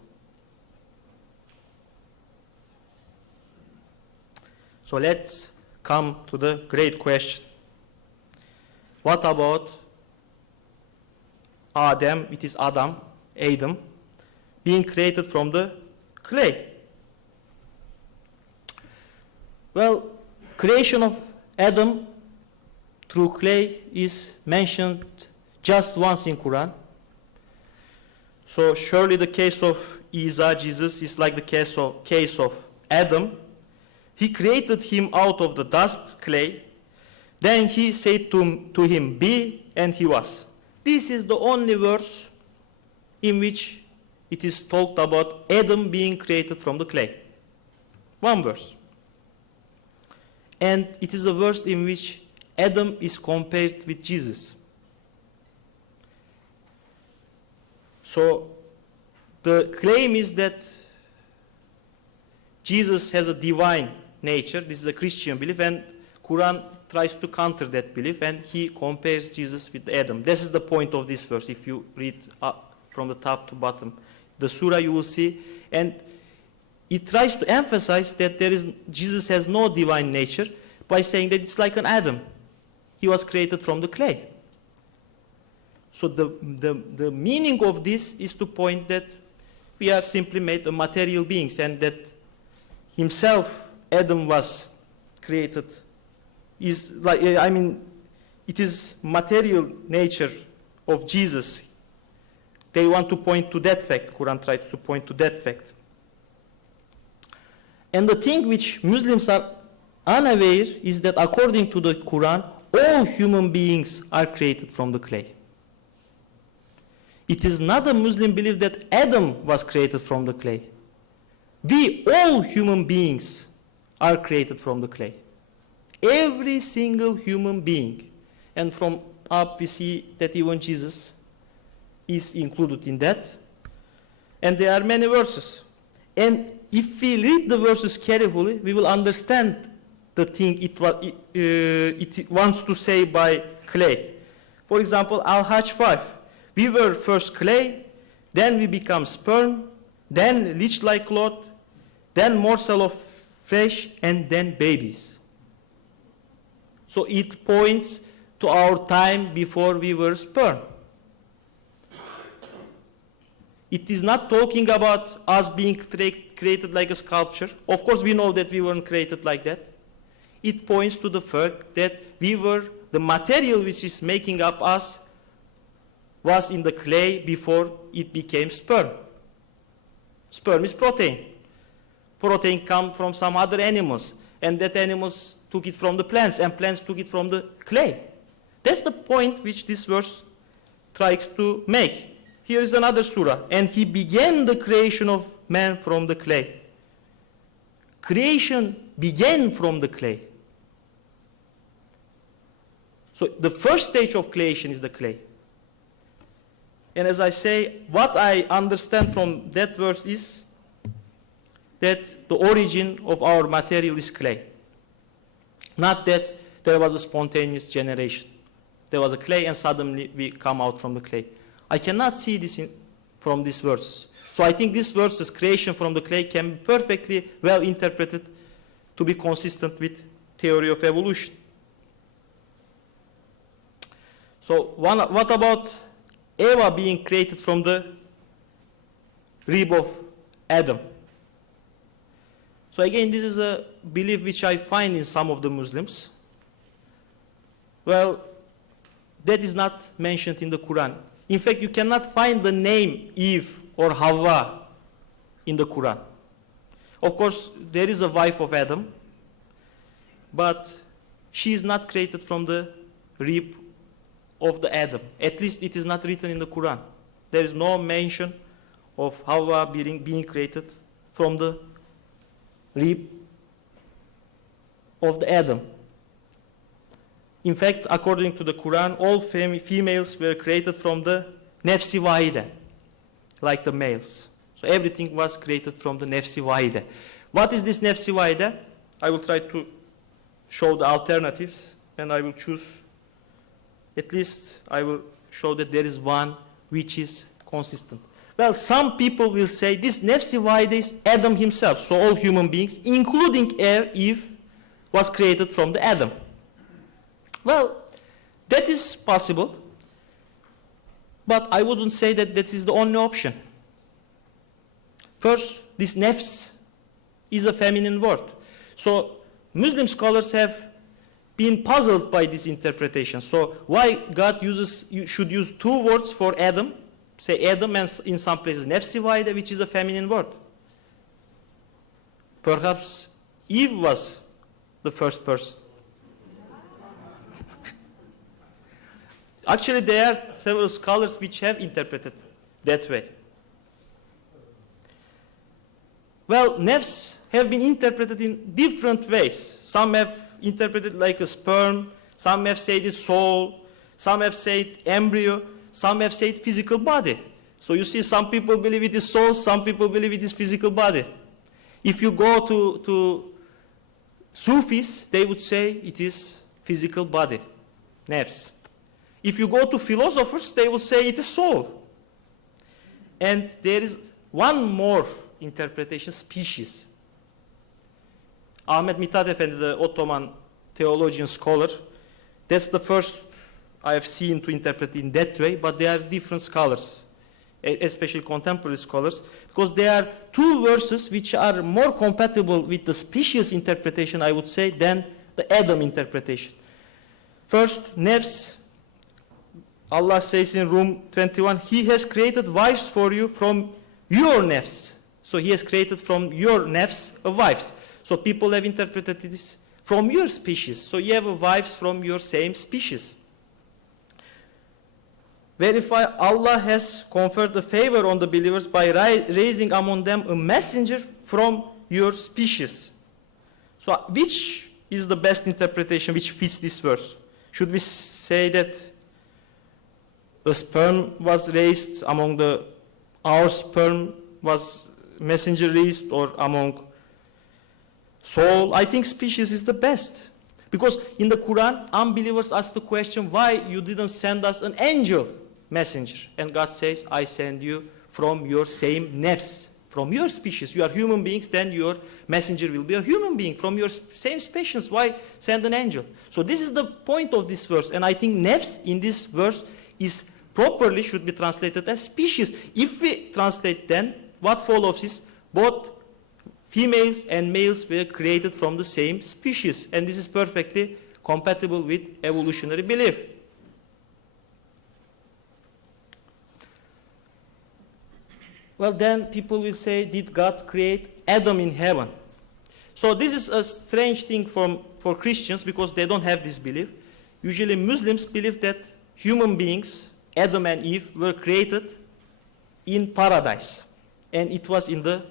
So let's come to the great question. What about Adem, it is Adem, being created from the clay? Well, creation of Adam through clay is mentioned just once in Quran. So surely the case of Isa, Jesus, is like the case of Adam. He created him out of the dust, clay. Then he said to him, be, and he was. This is the only verse in which it is talked about Adam being created from the clay. One verse. And it is a verse in which Adam is compared with Jesus. So the claim is that Jesus has a divine nature. This is a Christian belief, and Quran tries to counter that belief, and he compares Jesus with Adam. This is the point of this verse. If you read from the top to bottom, the surah, you will see, and it tries to emphasize that Jesus has no divine nature by saying that it's like an Adam. He was created from the clay. So the meaning of this is to point that we are simply made of material beings, and that himself, Adam, was created. Is like, it is material nature of Jesus. They want to point to that fact. Quran tries to point to that fact. And the thing which Muslims are unaware is that according to the Quran, all human beings are created from the clay. It is not a Muslim belief that Adam was created from the clay. We, all human beings, are created from the clay. Every single human being. And from up we see that even Jesus is included in that. And there are many verses. And if we read the verses carefully, we will understand the thing it wants to say by clay. For example, Al-Hajj 5. We were first clay, then we become sperm, then leech-like cloth, then morsel of flesh, and then babies. So it points to our time before we were sperm. It is not talking about us being created like a sculpture. Of course, we know that we weren't created like that. It points to the fact that the material which is making up us was in the clay before it became sperm. Sperm is protein. Protein comes from some other animals, and that animals took it from the plants, and plants took it from the clay. That's the point which this verse tries to make. Here is another surah. And he began the creation of man from the clay. Creation began from the clay. So the first stage of creation is the clay. And as I say, what I understand from that verse is that the origin of our material is clay. Not that there was a spontaneous generation. There was a clay and suddenly we come out from the clay. I cannot see this from these verses. So I think this verse's creation from the clay can be perfectly well interpreted to be consistent with theory of evolution. So what about Eva being created from the rib of Adam? So again, this is a belief which I find in some of the Muslims. Well, that is not mentioned in the Quran. In fact, you cannot find the name Eve or Hawa in the Quran. Of course, there is a wife of Adam, but she is not created from the rib of the Adam. At least it is not written in the Quran. There is no mention of Hawa being created from the rib of the Adam. In fact, according to the Quran, all females were created from the nefsi wahide, like the males. So everything was created from the nefsi wahide. What is this nefsi wahide? I will try to show the alternatives, and I will choose, at least I will show that there is one which is consistent. Well, some people will say this nefsi wahide is Adam himself, so all human beings, including Eve, was created from the Adam. Well, that is possible, but I wouldn't say that that is the only option. First, this nefs is a feminine word. So Muslim scholars have been puzzled by this interpretation. So why God should use two words for Adam, say Adam, and in some places nefsi wahide, which is a feminine word. Perhaps Eve was the first person. Actually, there are several scholars which have interpreted that way. Well, nefs have been interpreted in different ways. Some have interpreted like a sperm, some have said it's soul, some have said embryo, some have said physical body. So you see, some people believe it is soul, some people believe it is physical body. If you go to Sufis, they would say it is physical body, nefs. If you go to philosophers, they will say it is soul. And there is one more interpretation, species. Ahmet Mithat Efendi, the Ottoman theologian scholar, that's the first I have seen to interpret in that way, but there are different scholars, especially contemporary scholars, because there are two verses which are more compatible with the species interpretation, I would say, than the Adam interpretation. First, nefs. Allah says in Rum 21, He has created wives for you from your nefs. So He has created from your nefs wives. So people have interpreted this from your species. So you have wives from your same species. Verify Allah has conferred the favor on the believers by raising among them a messenger from your species. So which is the best interpretation which fits this verse? Should we say that the sperm was raised among our sperm was messenger raised, or among soul? I think species is the best. Because in the Quran, unbelievers ask the question, why you didn't send us an angel messenger? And God says, I send you from your same nefs, from your species. You are human beings, then your messenger will be a human being from your same species. Why send an angel? So this is the point of this verse. And I think nefs in this verse is properly should be translated as species. If we translate then, what follows is both females and males were created from the same species. And this is perfectly compatible with evolutionary belief. Well, then people will say, did God create Adam in heaven? So this is a strange thing for Christians because they don't have this belief. Usually Muslims believe that human beings, Adam and Eve, were created in paradise. And it was in the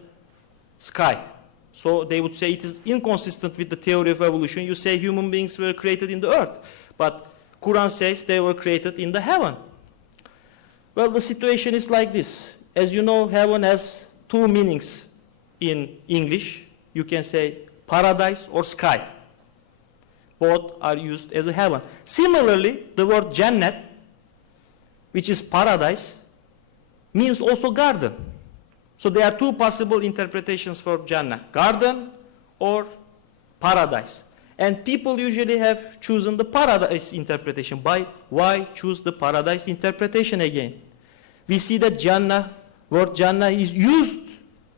sky. So they would say it is inconsistent with the theory of evolution. You say human beings were created in the earth. But Quran says they were created in the heaven. Well, the situation is like this. As you know, heaven has two meanings in English. You can say paradise or sky. Both are used as a heaven. Similarly, the word Jannat, which is paradise, means also garden. So there are two possible interpretations for Jannah, garden or paradise. And people usually have chosen the paradise interpretation. Why choose the paradise interpretation again? We see that word Jannah is used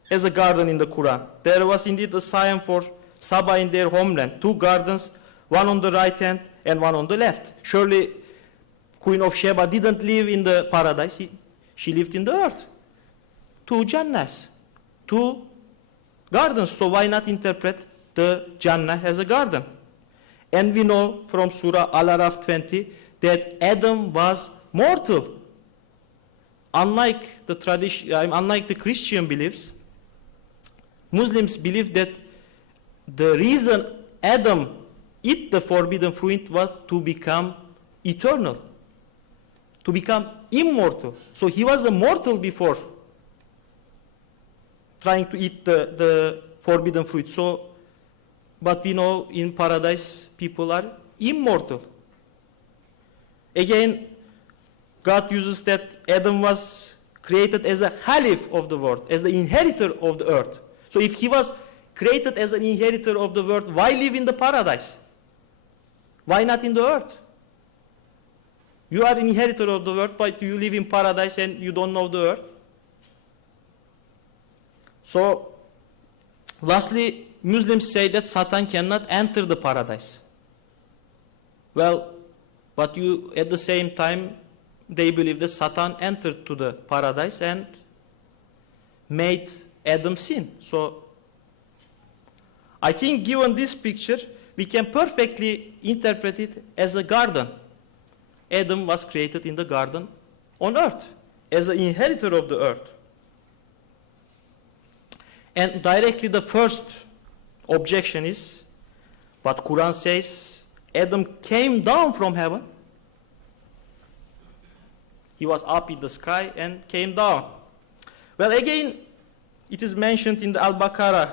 as a garden in the Quran. There was indeed a sign for Saba in their homeland, two gardens, one on the right hand and one on the left. Surely Queen of Sheba didn't live in the paradise, she lived in the earth. Two Jannahs, two gardens, so why not interpret the Jannah as a garden? And we know from Surah Al-Araf 20 that Adam was mortal. Unlike the Christian beliefs, Muslims believe that the reason Adam ate the forbidden fruit was to become eternal, to become immortal. So he was a mortal before trying to eat the forbidden fruit. So, but we know in paradise people are immortal. Again, God uses that Adam was created as a Khalif of the world, as the inheritor of the earth. So if he was created as an inheritor of the world, why live in the paradise? Why not in the earth? You are an inheritor of the earth, but you live in paradise and you don't know the earth. So, lastly, Muslims say that Satan cannot enter the paradise. Well, but at the same time, they believe that Satan entered to the paradise and made Adam sin. So, I think given this picture, we can perfectly interpret it as a garden. Adam was created in the garden on earth, as an inheritor of the earth. And directly the first objection is, but Quran says, Adam came down from heaven. He was up in the sky and came down. Well, again, it is mentioned in the Al-Baqarah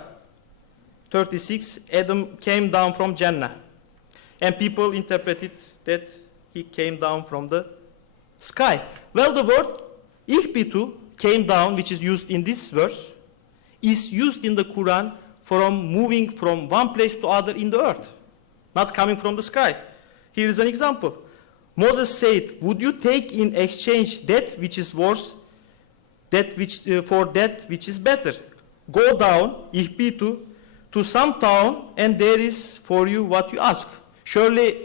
36, Adam came down from Jannah. And people interpreted that he came down from the sky. Well, the word ihbitu, came down, which is used in this verse, is used in the Quran from moving from one place to other in the earth, not coming from the sky. Here is an example. Moses said, would you take in exchange that which is worse, for that which is better? Go down, ihbitu, to some town, and there is for you what you ask. Surely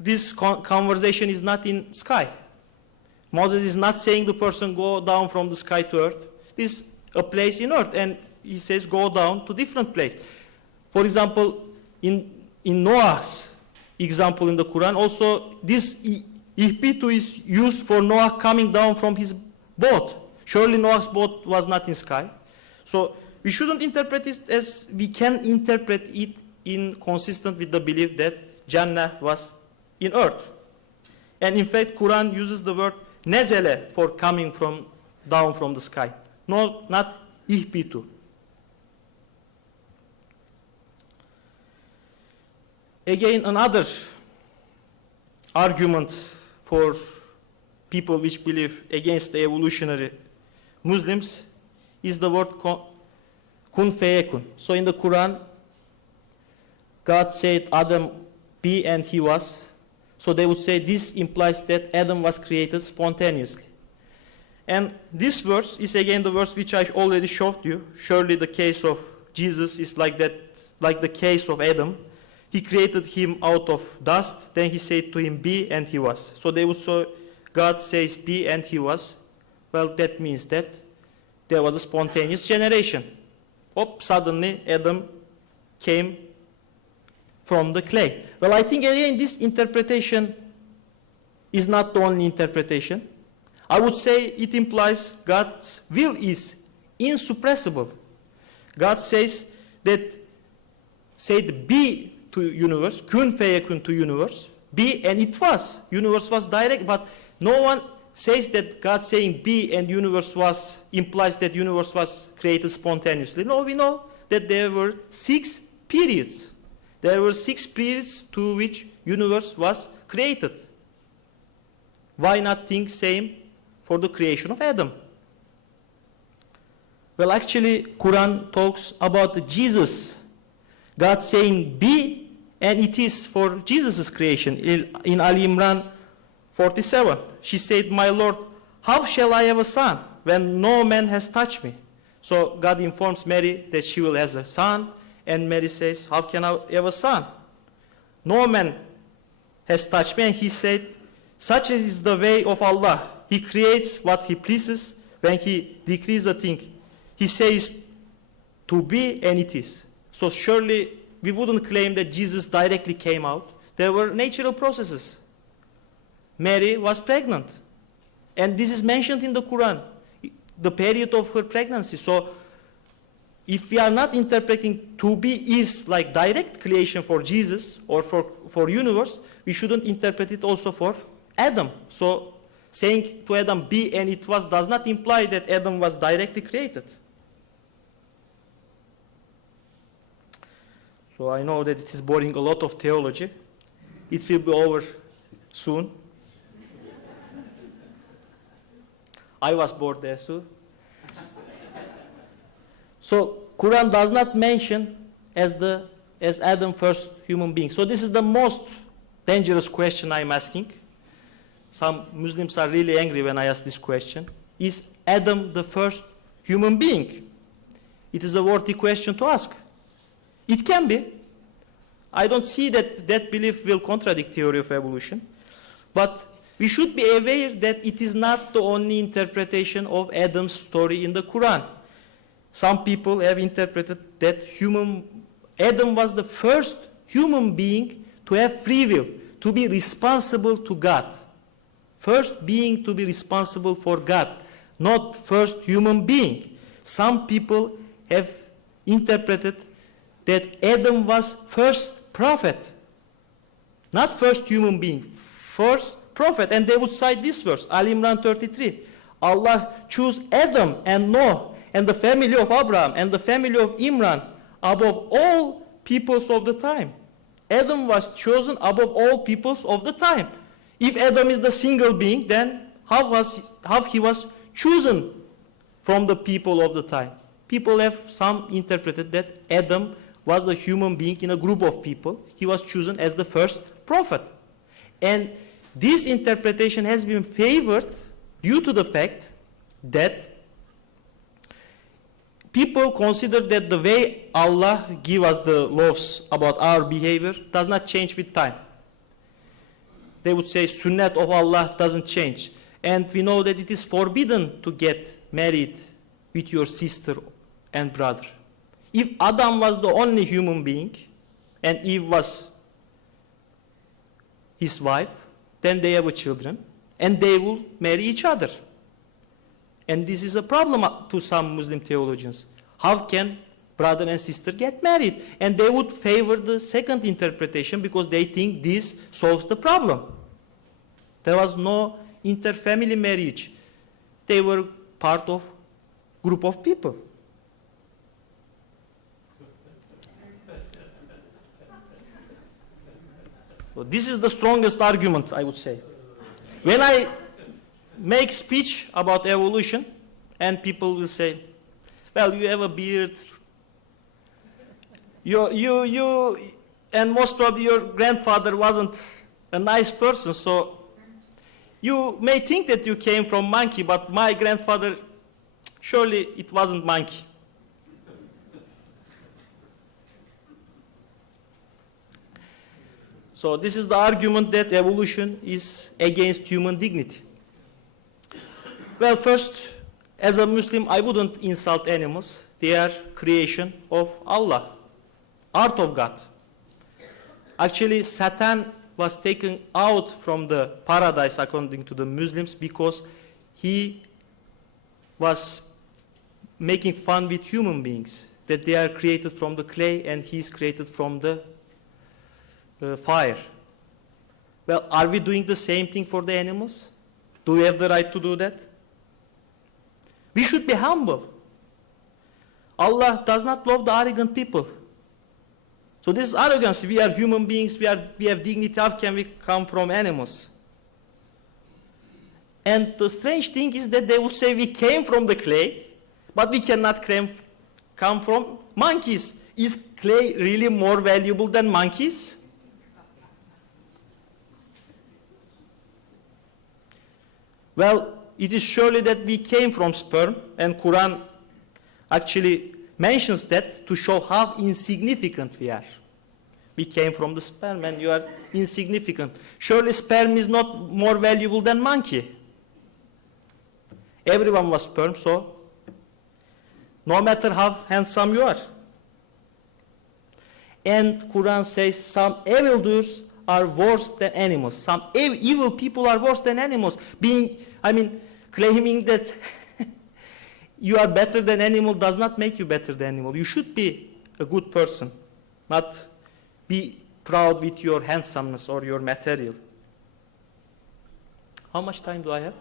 this conversation is not in sky. Moses is not saying the person go down from the sky to earth. This is a place in earth, and he says go down to different place. For example, in Noah's example in the Quran, also this ihbitu is used for Noah coming down from his boat. Surely Noah's boat was not in sky. So we shouldn't interpret it as we can interpret it in consistent with the belief that Jannah was in earth. And in fact, Quran uses the word nezele for coming down from the sky. No, not ihbitu. Again, another argument for people which believe against the evolutionary Muslims is the word kun feyekun. So in the Quran, God said, Adam, be, and he was. So they would say this implies that Adam was created spontaneously. And this verse is again the verse which I already showed you. Surely the case of Jesus is like that, like the case of Adam. He created him out of dust, then he said to him, be, and he was. So they would say, God says be, and he was. Well, that means that there was a spontaneous generation. Suddenly Adam came from the clay. Well, I think again this interpretation is not the only interpretation. I would say it implies God's will is insuppressible. God says that, said be to universe, kun feyekun to universe, be, and it was. Universe was direct, but no one says that God saying be and universe was implies that universe was created spontaneously. No, we know that there were 6 periods. There were 6 periods to which universe was created. Why not think same for the creation of Adam? Well, actually, Quran talks about Jesus. God saying be, and it is for Jesus' creation. In Ali Imran 47, she said, my Lord, how shall I have a son when no man has touched me? So God informs Mary that she will have a son, and Mary says, how can I have a son? No man has touched me, and he said, such is the way of Allah. He creates what he pleases. When he decrees a thing, he says to be, and it is. So surely we wouldn't claim that Jesus directly came out. There were natural processes. Mary was pregnant. And this is mentioned in the Quran, the period of her pregnancy. So if we are not interpreting to be is like direct creation for Jesus or for universe, we shouldn't interpret it also for Adam. So saying to Adam be and it was does not imply that Adam was directly created. So I know that it is boring a lot of theology. It will be over soon. I was bored there too. So Quran does not mention as Adam first human being. So this is the most dangerous question I'm asking. Some Muslims are really angry when I ask this question. Is Adam the first human being? It is a worthy question to ask. It can be. I don't see that that belief will contradict theory of evolution. But we should be aware that it is not the only interpretation of Adam's story in the Quran. Some people have interpreted that Adam was the first human being to have free will, to be responsible to God. First being to be responsible for God, not first human being. Some people have interpreted that Adam was first prophet, not first human being, first prophet. And they would cite this verse, Al Imran 33. Allah chose Adam and Noah and the family of Abraham and the family of Imran above all peoples of the time. Adam was chosen above all peoples of the time. If Adam is the single being, then how he was chosen from the people of the time? People have some interpreted that Adam was a human being in a group of people. He was chosen as the first prophet. And this interpretation has been favored due to the fact that people consider that the way Allah gives us the laws about our behavior does not change with time. They would say sunnat of Allah doesn't change. And we know that it is forbidden to get married with your sister and brother. If Adam was the only human being and Eve was his wife, then they have children and they will marry each other. And this is a problem to some Muslim theologians. How can brother and sister get married? And they would favor the second interpretation because they think this solves the problem. There was no interfamily marriage. They were part of a group of people. So this is the strongest argument, I would say. When I make speech about evolution, and people will say, well, you have a beard. You and most probably your grandfather wasn't a nice person, so you may think that you came from monkey, but my grandfather, surely it wasn't monkey. So this is the argument that evolution is against human dignity. Well, first, as a Muslim, I wouldn't insult animals. They are creation of Allah, art of God. Actually, Satan was taken out from the paradise, according to the Muslims, because he was making fun with human beings, that they are created from the clay and he is created from the fire. Well, are we doing the same thing for the animals? Do we have the right to do that? We should be humble. Allah does not love the arrogant people. So this is arrogance. We are human beings, we have dignity. How can we come from animals? And the strange thing is that they would say we came from the clay, but we cannot come from monkeys. Is clay really more valuable than monkeys? Well, it is surely that we came from sperm, and Quran actually mentions that to show how insignificant we are. We came from the sperm and you are insignificant. Surely sperm is not more valuable than monkey. Everyone was sperm, so no matter how handsome you are. And Quran says some evildoers are worse than animals. Some evil people are worse than animals. Claiming that you are better than animal does not make you better than animal. You should be a good person, not be proud with your handsomeness or your material. How much time do I have?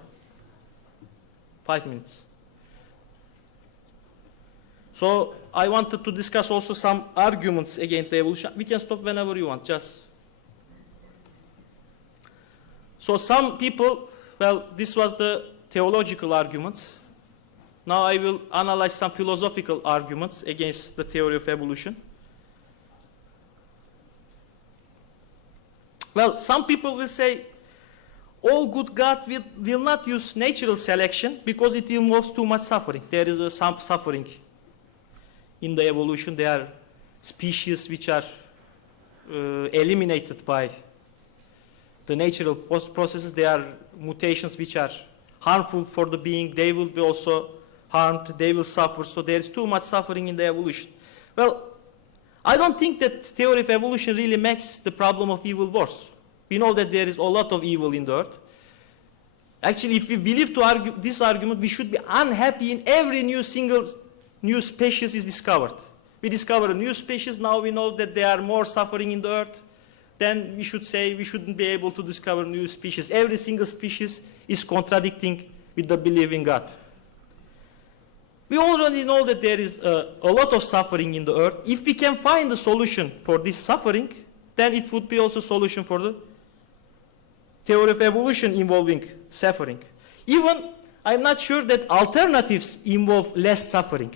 5 minutes. So I wanted to discuss also some arguments against the evolution. We can stop whenever you want, just. So some people, well, this was the theological arguments. Now I will analyze some philosophical arguments against the theory of evolution. Well, some people will say, all good God will not use natural selection because it involves too much suffering. There is some suffering in the evolution. There are species which are eliminated by the natural processes. There are mutations which are harmful for the being. They will be also harmed. They will suffer. So there is too much suffering in the evolution. Well, I don't think that theory of evolution really makes the problem of evil worse. We know that there is a lot of evil in the earth. Actually, if we believe this argument, we should be unhappy in every new species is discovered. We discover a new species, now we know that there are more suffering in the earth. Then we should say we shouldn't be able to discover new species. Every single species is contradicting with the belief in God. We already know that there is a lot of suffering in the earth. If we can find a solution for this suffering, then it would be also a solution for the theory of evolution involving suffering. Even, I'm not sure that alternatives involve less suffering.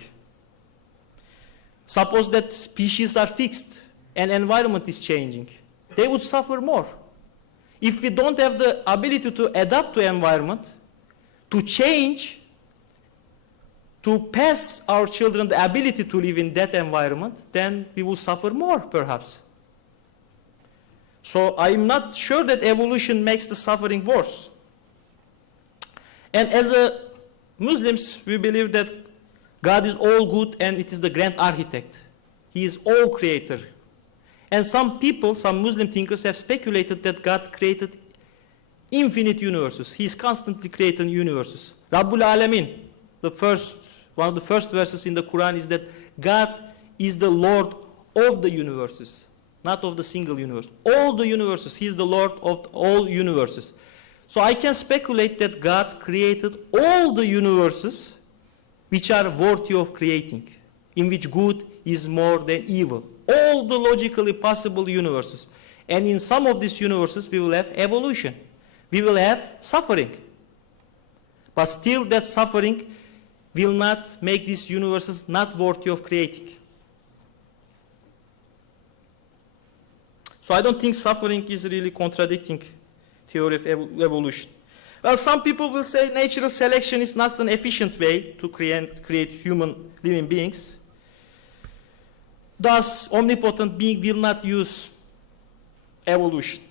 Suppose that species are fixed and environment is changing. They would suffer more. If we don't have the ability to adapt to environment, to change, to pass our children the ability to live in that environment, then we will suffer more, perhaps. So I'm not sure that evolution makes the suffering worse. And as Muslims, we believe that God is all good and it is the grand architect. He is all creator. And some people, some Muslim thinkers have speculated that God created infinite universes. He is constantly creating universes. Rabbul Alamin, one of the first verses in the Quran is that God is the Lord of the universes, not of the single universe. All the universes, He is the Lord of all universes. So I can speculate that God created all the universes which are worthy of creating, in which good is more than evil. All the logically possible universes. And in some of these universes, we will have evolution. We will have suffering. But still, that suffering will not make these universes not worthy of creating. So I don't think suffering is really contradicting theory of evolution. Well, some people will say natural selection is not an efficient way to create human living beings. Thus, omnipotent being will not use evolution.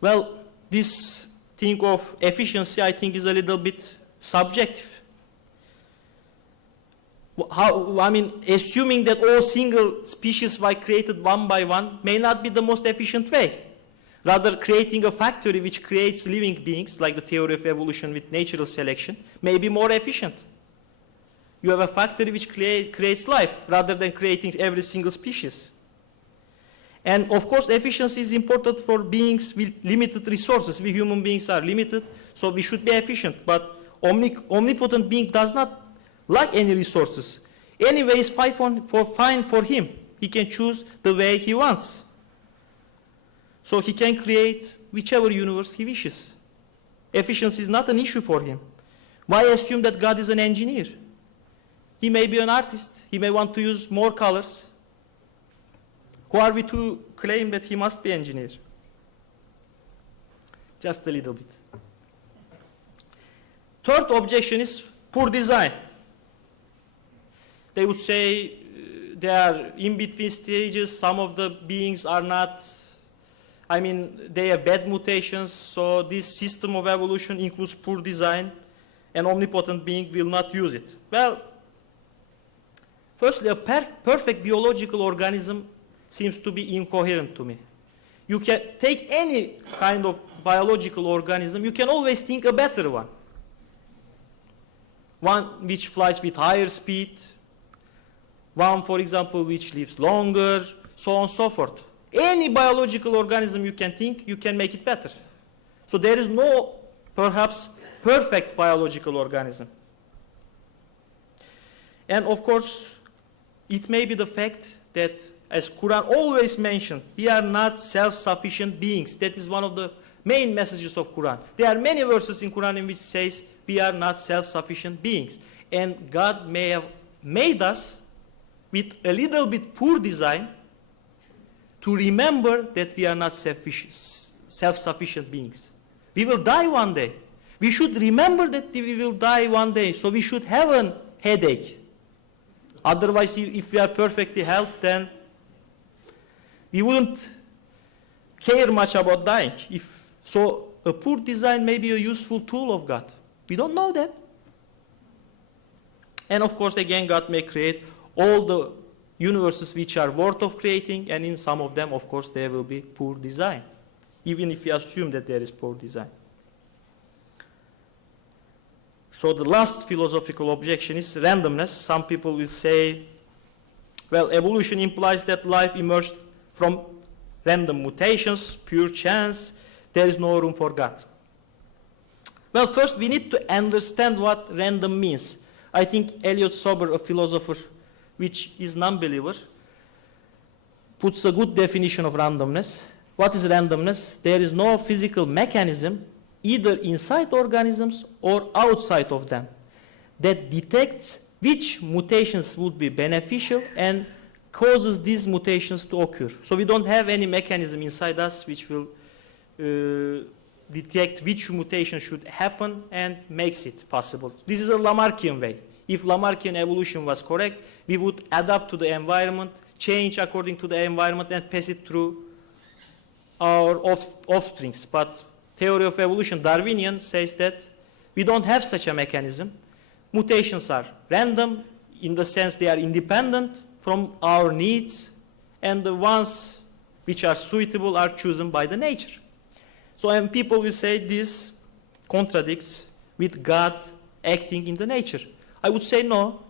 Well, this thing of efficiency, I think, is a little bit subjective. Assuming that all single species were created one by one may not be the most efficient way. Rather, creating a factory which creates living beings, like the theory of evolution with natural selection, may be more efficient. You have a factory which creates life, rather than creating every single species. And of course, efficiency is important for beings with limited resources. We human beings are limited, so we should be efficient. But omnipotent being does not lack any resources. Any way is fine for him. He can choose the way he wants. So he can create whichever universe he wishes. Efficiency is not an issue for him. Why assume that God is an engineer? He may be an artist. He may want to use more colors. Who are we to claim that he must be an engineer? Just a little bit. Third objection is poor design. They would say they are in between stages. Some of the beings are not, they have bad mutations, so this system of evolution includes poor design, and omnipotent being will not use it. Well, firstly, a perfect biological organism seems to be incoherent to me. You can take any kind of biological organism, you can always think a better one. One which flies with higher speed, one, for example, which lives longer, so on and so forth. Any biological organism you can think, you can make it better. So there is no, perhaps, perfect biological organism. And of course, it may be the fact that, as Quran always mentioned, we are not self-sufficient beings. That is one of the main messages of Quran. There are many verses in Quran in which says we are not self-sufficient beings. And God may have made us with a little bit poor design to remember that we are not self-sufficient beings. We will die one day. We should remember that we will die one day, so we should have a headache. Otherwise, if we are perfectly healthy, then we wouldn't care much about dying. So a poor design may be a useful tool of God. We don't know that. And of course, again, God may create all the universes which are worth of creating, and in some of them, of course, there will be poor design, even if we assume that there is poor design. So the last philosophical objection is randomness. Some people will say, well, evolution implies that life emerged from random mutations, pure chance. There is no room for God. Well, first we need to understand what random means. I think Elliot Sober, a philosopher which is non-believer, puts a good definition of randomness. What is randomness? There is no physical mechanism, either inside organisms or outside of them, that detects which mutations would be beneficial and causes these mutations to occur. So we don't have any mechanism inside us which will detect which mutation should happen and makes it possible. This is a Lamarckian way. If Lamarckian evolution was correct, we would adapt to the environment, change according to the environment, and pass it through our offsprings. But theory of evolution, Darwinian, says that we don't have such a mechanism. Mutations are random, in the sense they are independent from our needs, and the ones which are suitable are chosen by the nature. So and people will say this contradicts with God acting in the nature. I would say no.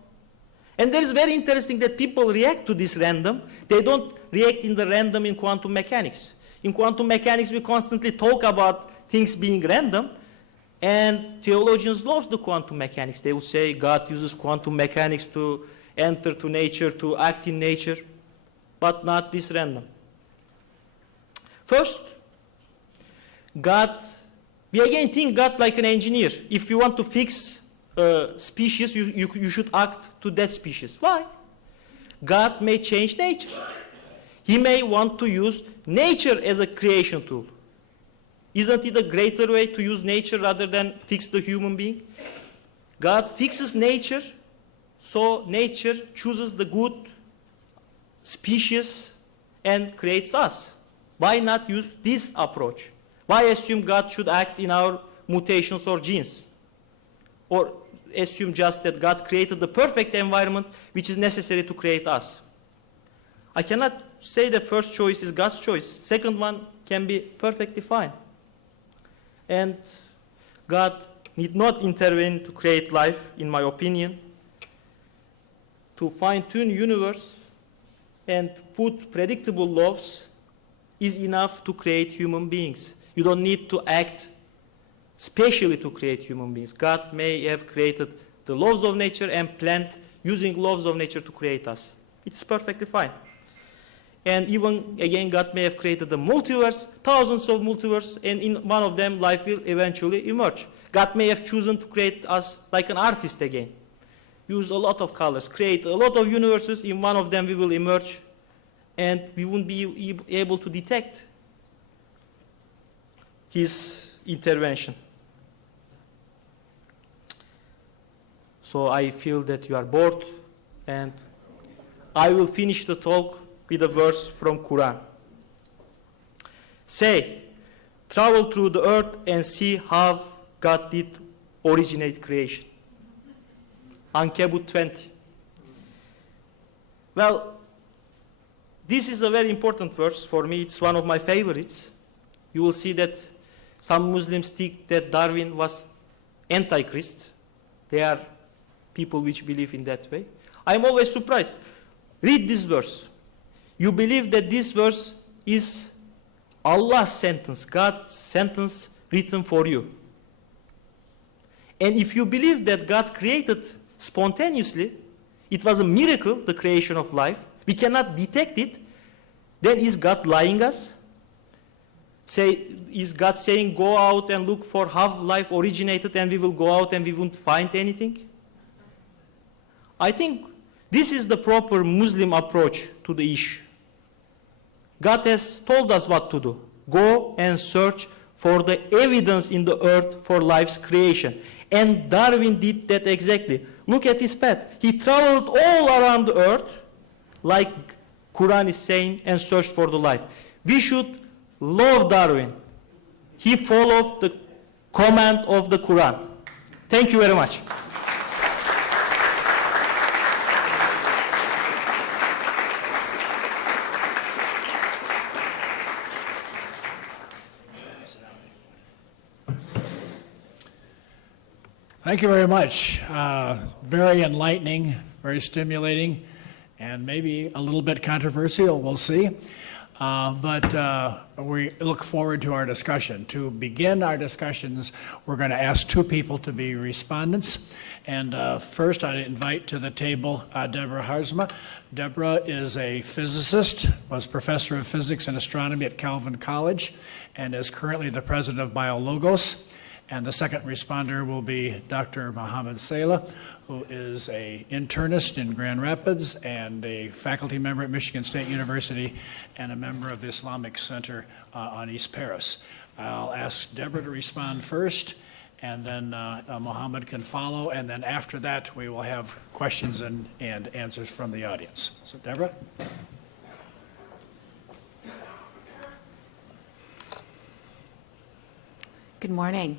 And there is very interesting that people react to this random. They don't react in the random in quantum mechanics. In quantum mechanics, we constantly talk about things being random, and theologians love the quantum mechanics. They will say God uses quantum mechanics to enter to nature, to act in nature, but not this random. First, God, we again think God like an engineer. If you want to fix a species, you should act to that species. Why? God may change nature. he may want to use nature as a creation tool. Isn't it a greater way to use nature rather than fix the human being? God fixes nature, so nature chooses the good species and creates us. Why not use this approach? Why assume God should act in our mutations or genes? Or assume just that God created the perfect environment which is necessary to create us? I cannot say the first choice is God's choice. Second one can be perfectly fine. And God need not intervene to create life, in my opinion. To fine-tune universe and put predictable laws is enough to create human beings. You don't need to act specially to create human beings. God may have created the laws of nature and planned using laws of nature to create us. It's perfectly fine. And even, again, God may have created the multiverse, thousands of multiverses, and in one of them, life will eventually emerge. God may have chosen to create us like an artist again. Use a lot of colors, create a lot of universes, in one of them we will emerge, and we won't be able to detect his intervention. So I feel that you are bored, and I will finish the talk with a verse from Quran. Say, travel through the earth and see how God did originate creation. Ankebut 20. Well, this is a very important verse for me. It's one of my favorites. You will see that some Muslims think that Darwin was antichrist. They are people which believe in that way. I'm always surprised. Read this verse. You believe that this verse is Allah's sentence, God's sentence written for you. And if you believe that God created spontaneously, it was a miracle, the creation of life, we cannot detect it, then is God lying us? Is God saying, go out and look for how life originated, and we will go out and we won't find anything? I think this is the proper Muslim approach to the issue. God has told us what to do. Go and search for the evidence in the earth for life's creation. And Darwin did that exactly. Look at his path. He traveled all around the earth, like Quran is saying, and searched for the life. We should love Darwin. He followed the command of the Quran. Thank you very much. Thank you very much. Very enlightening, very stimulating, and maybe a little bit controversial, we'll see. But we look forward to our discussion. To begin our discussions, we're going to ask two people to be respondents. And first, I invite to the table Deborah Harzma. Deborah is a physicist, was professor of physics and astronomy at Calvin College, and is currently the president of BioLogos. And the second responder will be Dr. Mohammed Salah, who is an internist in Grand Rapids and a faculty member at Michigan State University and a member of the Islamic Center on East Paris. I'll ask Deborah to respond first, and then Mohammed can follow, and then after that we will have questions and answers from the audience. So Deborah? Good morning.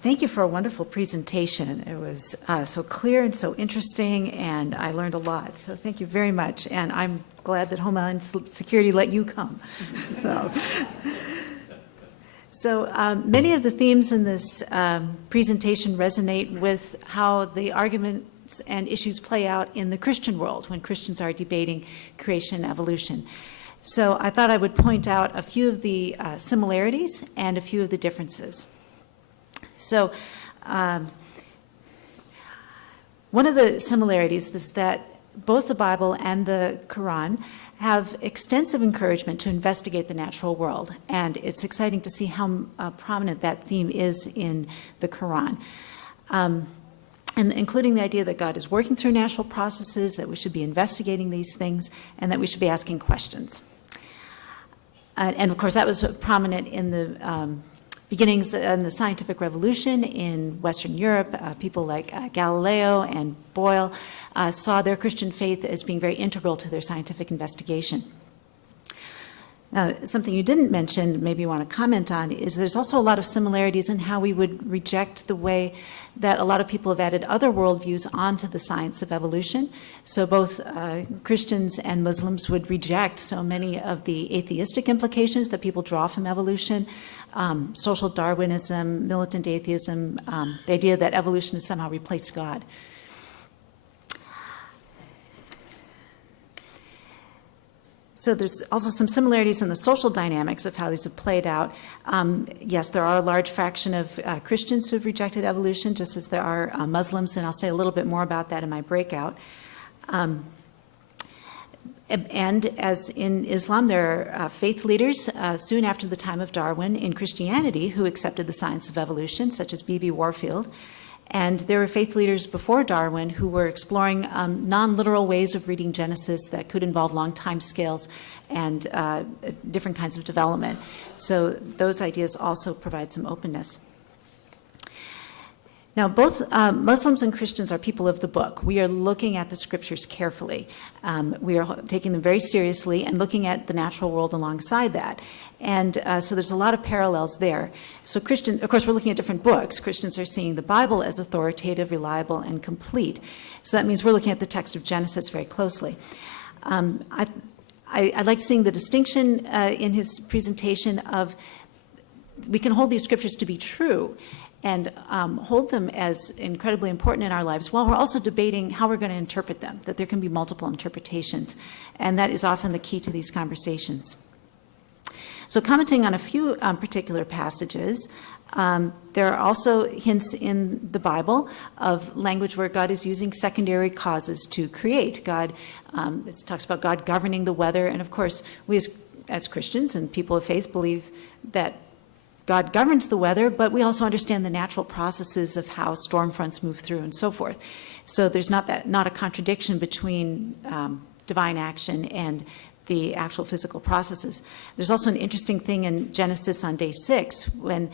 Thank you for a wonderful presentation. It was so clear and so interesting, and I learned a lot. So thank you very much. And I'm glad that Homeland Security let you come. So many of the themes in this presentation resonate with how the arguments and issues play out in the Christian world when Christians are debating creation and evolution. So I thought I would point out a few of the similarities and a few of the differences. So one of the similarities is that both the Bible and the Quran have extensive encouragement to investigate the natural world, and it's exciting to see how prominent that theme is in the Quran. and including the idea that God is working through natural processes, that we should be investigating these things, and that we should be asking questions. And of course, that was prominent in the beginnings in the scientific revolution in Western Europe. People like Galileo and Boyle saw their Christian faith as being very integral to their scientific investigation. Now, something you didn't mention, maybe you want to comment on, is there's also a lot of similarities in how we would reject the way that a lot of people have added other worldviews onto the science of evolution. So both Christians and Muslims would reject so many of the atheistic implications that people draw from evolution, social Darwinism, militant atheism, the idea that evolution has somehow replaced God. So there's also some similarities in the social dynamics of how these have played out. Yes, there are a large fraction of Christians who have rejected evolution, just as there are Muslims, and I'll say a little bit more about that in my breakout. And as in Islam, there are faith leaders soon after the time of Darwin in Christianity who accepted the science of evolution, such as B.B. Warfield. And there were faith leaders before Darwin who were exploring non-literal ways of reading Genesis that could involve long time scales and different kinds of development. So those ideas also provide some openness. Now, both Muslims and Christians are people of the book. We are looking at the scriptures carefully. We are taking them very seriously and looking at the natural world alongside that. And so there's a lot of parallels there. So of course, we're looking at different books. Christians are seeing the Bible as authoritative, reliable, and complete. So that means we're looking at the text of Genesis very closely. I like seeing the distinction in his presentation of we can hold these scriptures to be true and hold them as incredibly important in our lives, while we're also debating how we're going to interpret them, that there can be multiple interpretations. And that is often the key to these conversations. So commenting on a few particular passages, there are also hints in the Bible of language where God is using secondary causes to create. It talks about God governing the weather, and of course, we as Christians and people of faith believe that God governs the weather, but we also understand the natural processes of how storm fronts move through and so forth. So there's not a contradiction between divine action and the actual physical processes. There's also an interesting thing in Genesis on day 6 when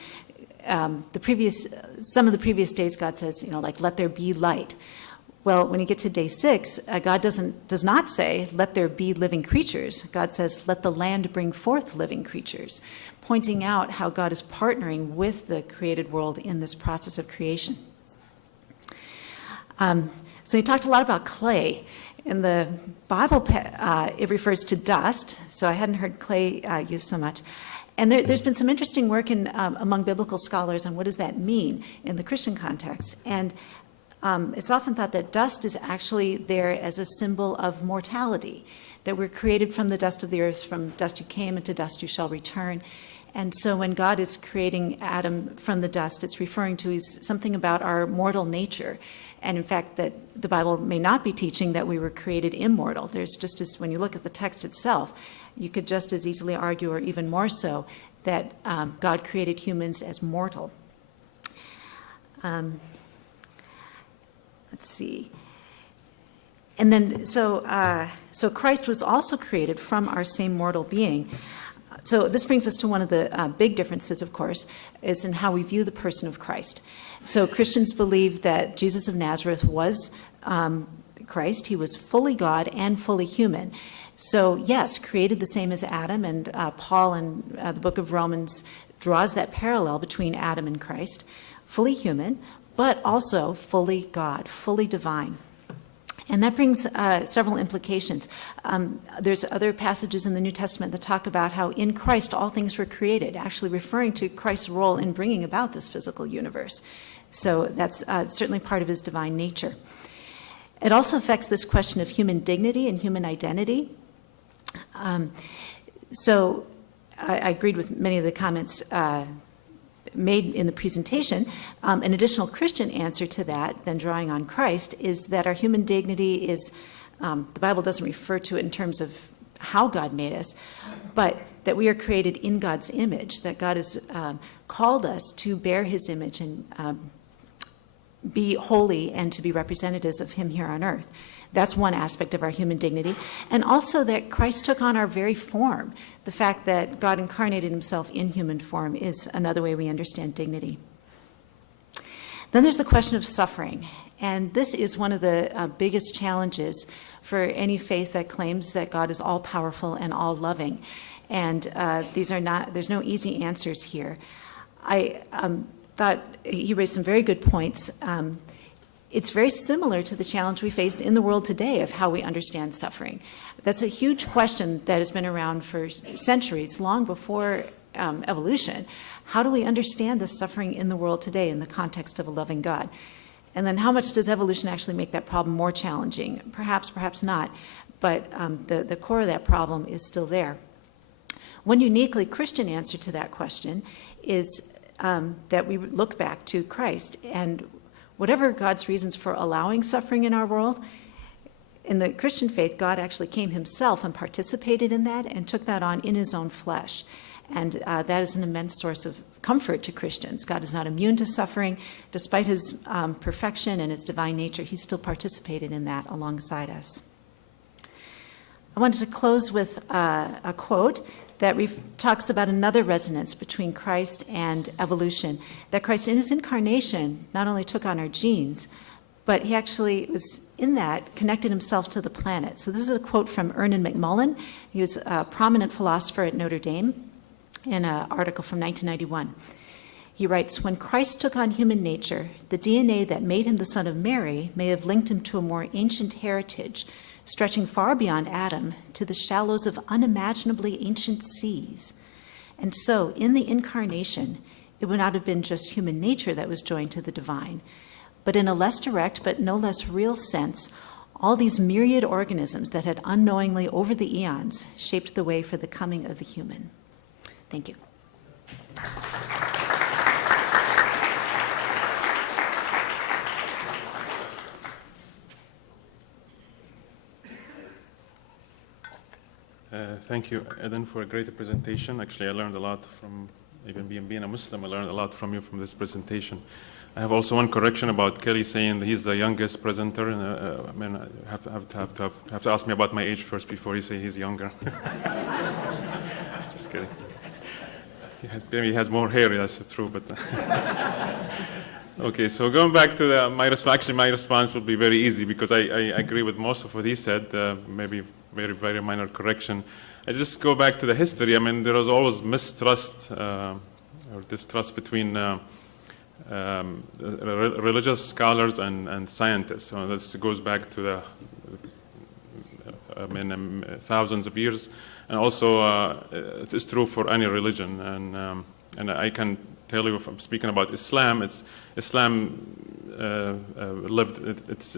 some of the previous days God says, like, let there be light. Well, when you get to day 6, God does not say, let there be living creatures. God says, let the land bring forth living creatures, pointing out how God is partnering with the created world in this process of creation. So he talked a lot about clay. In the Bible, it refers to dust, so I hadn't heard clay used so much. And there's been some interesting work among biblical scholars on what does that mean in the Christian context. And it's often thought that dust is actually there as a symbol of mortality, that we're created from the dust of the earth, from dust you came, and to dust you shall return. And so when God is creating Adam from the dust, it's referring to something about our mortal nature. And in fact, that the Bible may not be teaching that we were created immortal. There's just as, when you look at the text itself, you could just as easily argue, or even more so, that God created humans as mortal. Let's see. And then, so Christ was also created from our same mortal being. So this brings us to one of the big differences, of course, is in how we view the person of Christ. So Christians believe that Jesus of Nazareth was Christ. He was fully God and fully human. So yes, created the same as Adam, and Paul in the book of Romans draws that parallel between Adam and Christ, fully human, but also fully God, fully divine. And that brings several implications. There's other passages in the New Testament that talk about how in Christ all things were created, actually referring to Christ's role in bringing about this physical universe. So that's certainly part of his divine nature. It also affects this question of human dignity and human identity. So I agreed with many of the comments made in the presentation. An additional Christian answer to that, then drawing on Christ, is that our human dignity is, the Bible doesn't refer to it in terms of how God made us, but that we are created in God's image, that God has called us to bear his image and be holy and to be representatives of him here on earth. That's one aspect of our human dignity. And also that Christ took on our very form. The fact that God incarnated himself in human form is another way we understand dignity. Then there's the question of suffering. And this is one of the biggest challenges for any faith that claims that God is all-powerful and all-loving. And there's no easy answers here. I thought he raised some very good points. It's very similar to the challenge we face in the world today of how we understand suffering. That's a huge question that has been around for centuries, long before evolution. How do we understand the suffering in the world today in the context of a loving God? And then how much does evolution actually make that problem more challenging? Perhaps, perhaps not, but the core of that problem is still there. One uniquely Christian answer to that question is that we look back to Christ, and whatever God's reasons for allowing suffering in our world, in the Christian faith, God actually came himself and participated in that and took that on in his own flesh. And that is an immense source of comfort to Christians. God is not immune to suffering. Despite his perfection and his divine nature, he still participated in that alongside us. I wanted to close with a quote that talks about another resonance between Christ and evolution, that Christ in his incarnation not only took on our genes, but he actually was in that connected himself to the planet. So this is a quote from Ernan McMullen. He was a prominent philosopher at Notre Dame in an article from 1991. He writes, "When Christ took on human nature, the DNA that made him the son of Mary may have linked him to a more ancient heritage, stretching far beyond Adam to the shallows of unimaginably ancient seas. And so, in the incarnation, it would not have been just human nature that was joined to the divine, but in a less direct but no less real sense, all these myriad organisms that had unknowingly over the eons shaped the way for the coming of the human." Thank you. Thank you, Adem, for a great presentation. Actually, I learned a lot from, even being a Muslim, I learned a lot from you from this presentation. I have also one correction about Kelly saying that he's the youngest presenter. And, I mean, I have to ask me about my age first before you say he's younger. Just kidding. Maybe he has more hair, that's true, but... Okay, so going back to my response will be very easy because I agree with most of what he said, maybe very, very minor correction. I just go back to the history. I mean, there was always mistrust or distrust between religious scholars and scientists. So this goes back to the thousands of years, and also it is true for any religion. And I can tell you, if I'm speaking about Islam, Islam lived its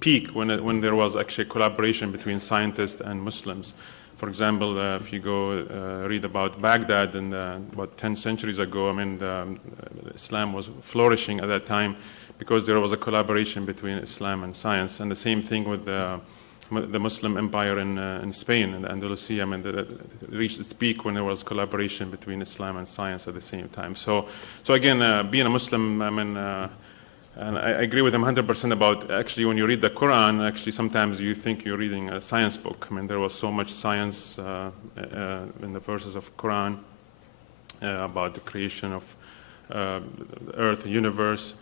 peak when there was actually collaboration between scientists and Muslims. For example, if you go read about Baghdad and about 10 centuries ago, I mean, Islam was flourishing at that time because there was a collaboration between Islam and science. And the same thing with the Muslim empire in Spain, in the Andalusia. I mean, it reached its peak when there was collaboration between Islam and science at the same time. So again, being a Muslim, I mean, and I agree with him 100% about actually when you read the Quran, actually sometimes you think you're reading a science book. I mean, there was so much science in the verses of Quran about the creation of Earth, the universe,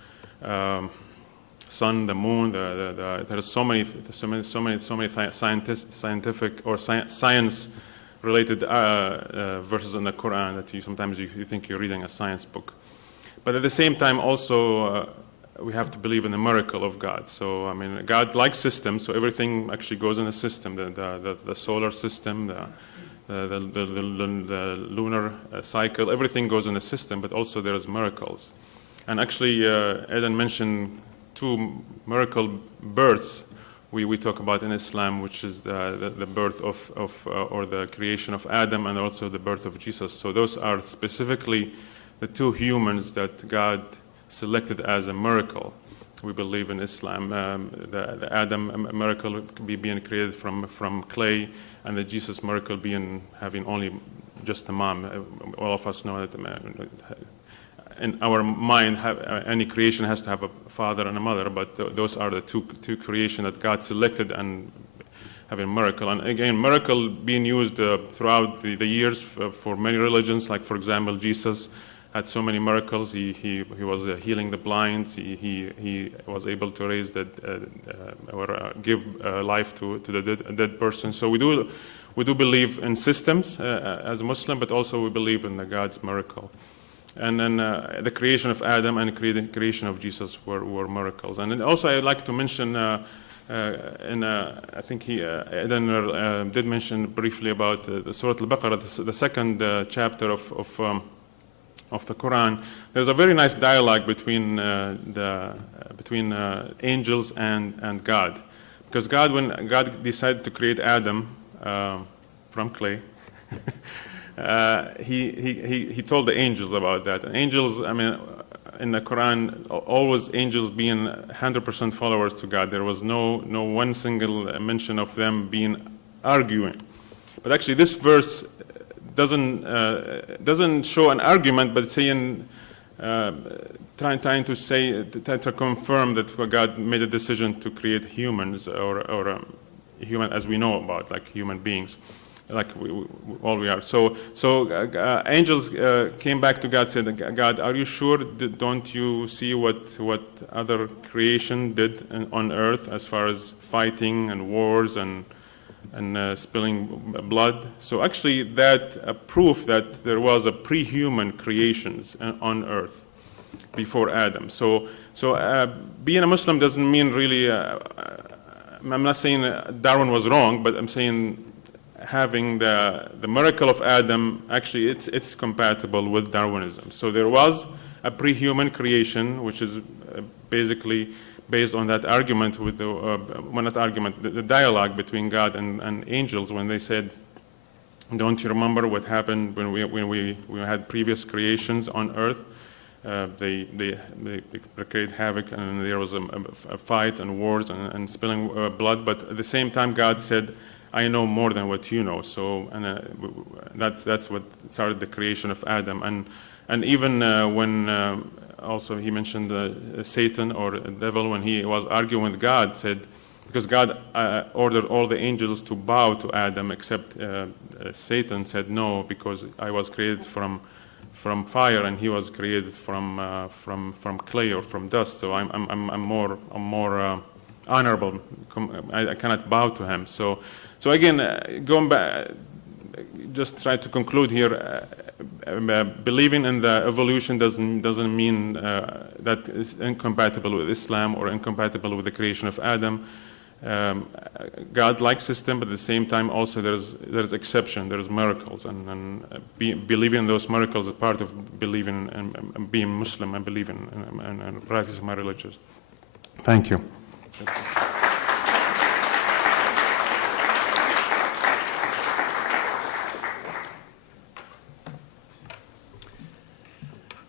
sun, the moon. There are so many scientific or science-related verses in the Quran that sometimes you think you're reading a science book. But at the same time, also. We have to believe in the miracle of God. So, I mean, God likes systems, so everything actually goes in a system. The solar system, the lunar cycle, everything goes in a system, but also there's miracles. And actually, Adem mentioned two miracle births we talk about in Islam, which is the birth or the creation of Adem and also the birth of Jesus. So those are specifically the two humans that God selected as a miracle. We believe in Islam. The Adam miracle being created from clay, and the Jesus miracle having only just a mom. All of us know that in our mind, any creation has to have a father and a mother, but those are the two creation that God selected and have a miracle. And again, miracle being used throughout the years for many religions. Like, for example, Jesus had so many miracles. He was healing the blind. He was able to raise the or give life to the dead person. So we do believe in systems as a Muslim, but also we believe in the God's miracle. And then the creation of Adam and the creation of Jesus were miracles. And then also I'd like to mention, I think Adem did mention briefly about the Surah Al-Baqarah, the second chapter of the Quran. There's a very nice dialogue between angels and God, because when God decided to create Adam from clay, he told the angels about that. And angels, I mean, in the Quran, always angels being 100% followers to God. There was no one single mention of them being arguing. But actually, this verse doesn't show an argument, but saying, trying to say, to confirm that God made a decision to create humans or human as we know about, like human beings, like all we are. So angels came back to God, said, God, are you sure? Don't you see what other creation did on earth as far as fighting and wars and spilling blood? So actually that proof that there was a pre-human creations on earth before Adam. So being a Muslim doesn't mean really, I'm not saying Darwin was wrong, but I'm saying having the miracle of Adam, actually it's compatible with Darwinism. So there was a pre-human creation, which is basically based on that argument with the dialogue between God and angels when they said, don't you remember what happened when we had previous creations on earth? They created havoc, and there was a fight and wars and spilling blood, but at the same time God said, I know more than what you know. So that's what started the creation of Adam. And even when also he mentioned Satan or the devil, when he was arguing with God, said, because God ordered all the angels to bow to Adam, except Satan said no, because I was created from fire and he was created from clay or from dust. So I'm more honorable. I cannot bow to him. So again, going back, just try to conclude here. Believing in the evolution doesn't mean that it's incompatible with Islam or incompatible with the creation of Adam. God likes system, but at the same time also there's exception, there's miracles, and believing in those miracles is part of believing and being Muslim and believing and practicing my religion. Thank you.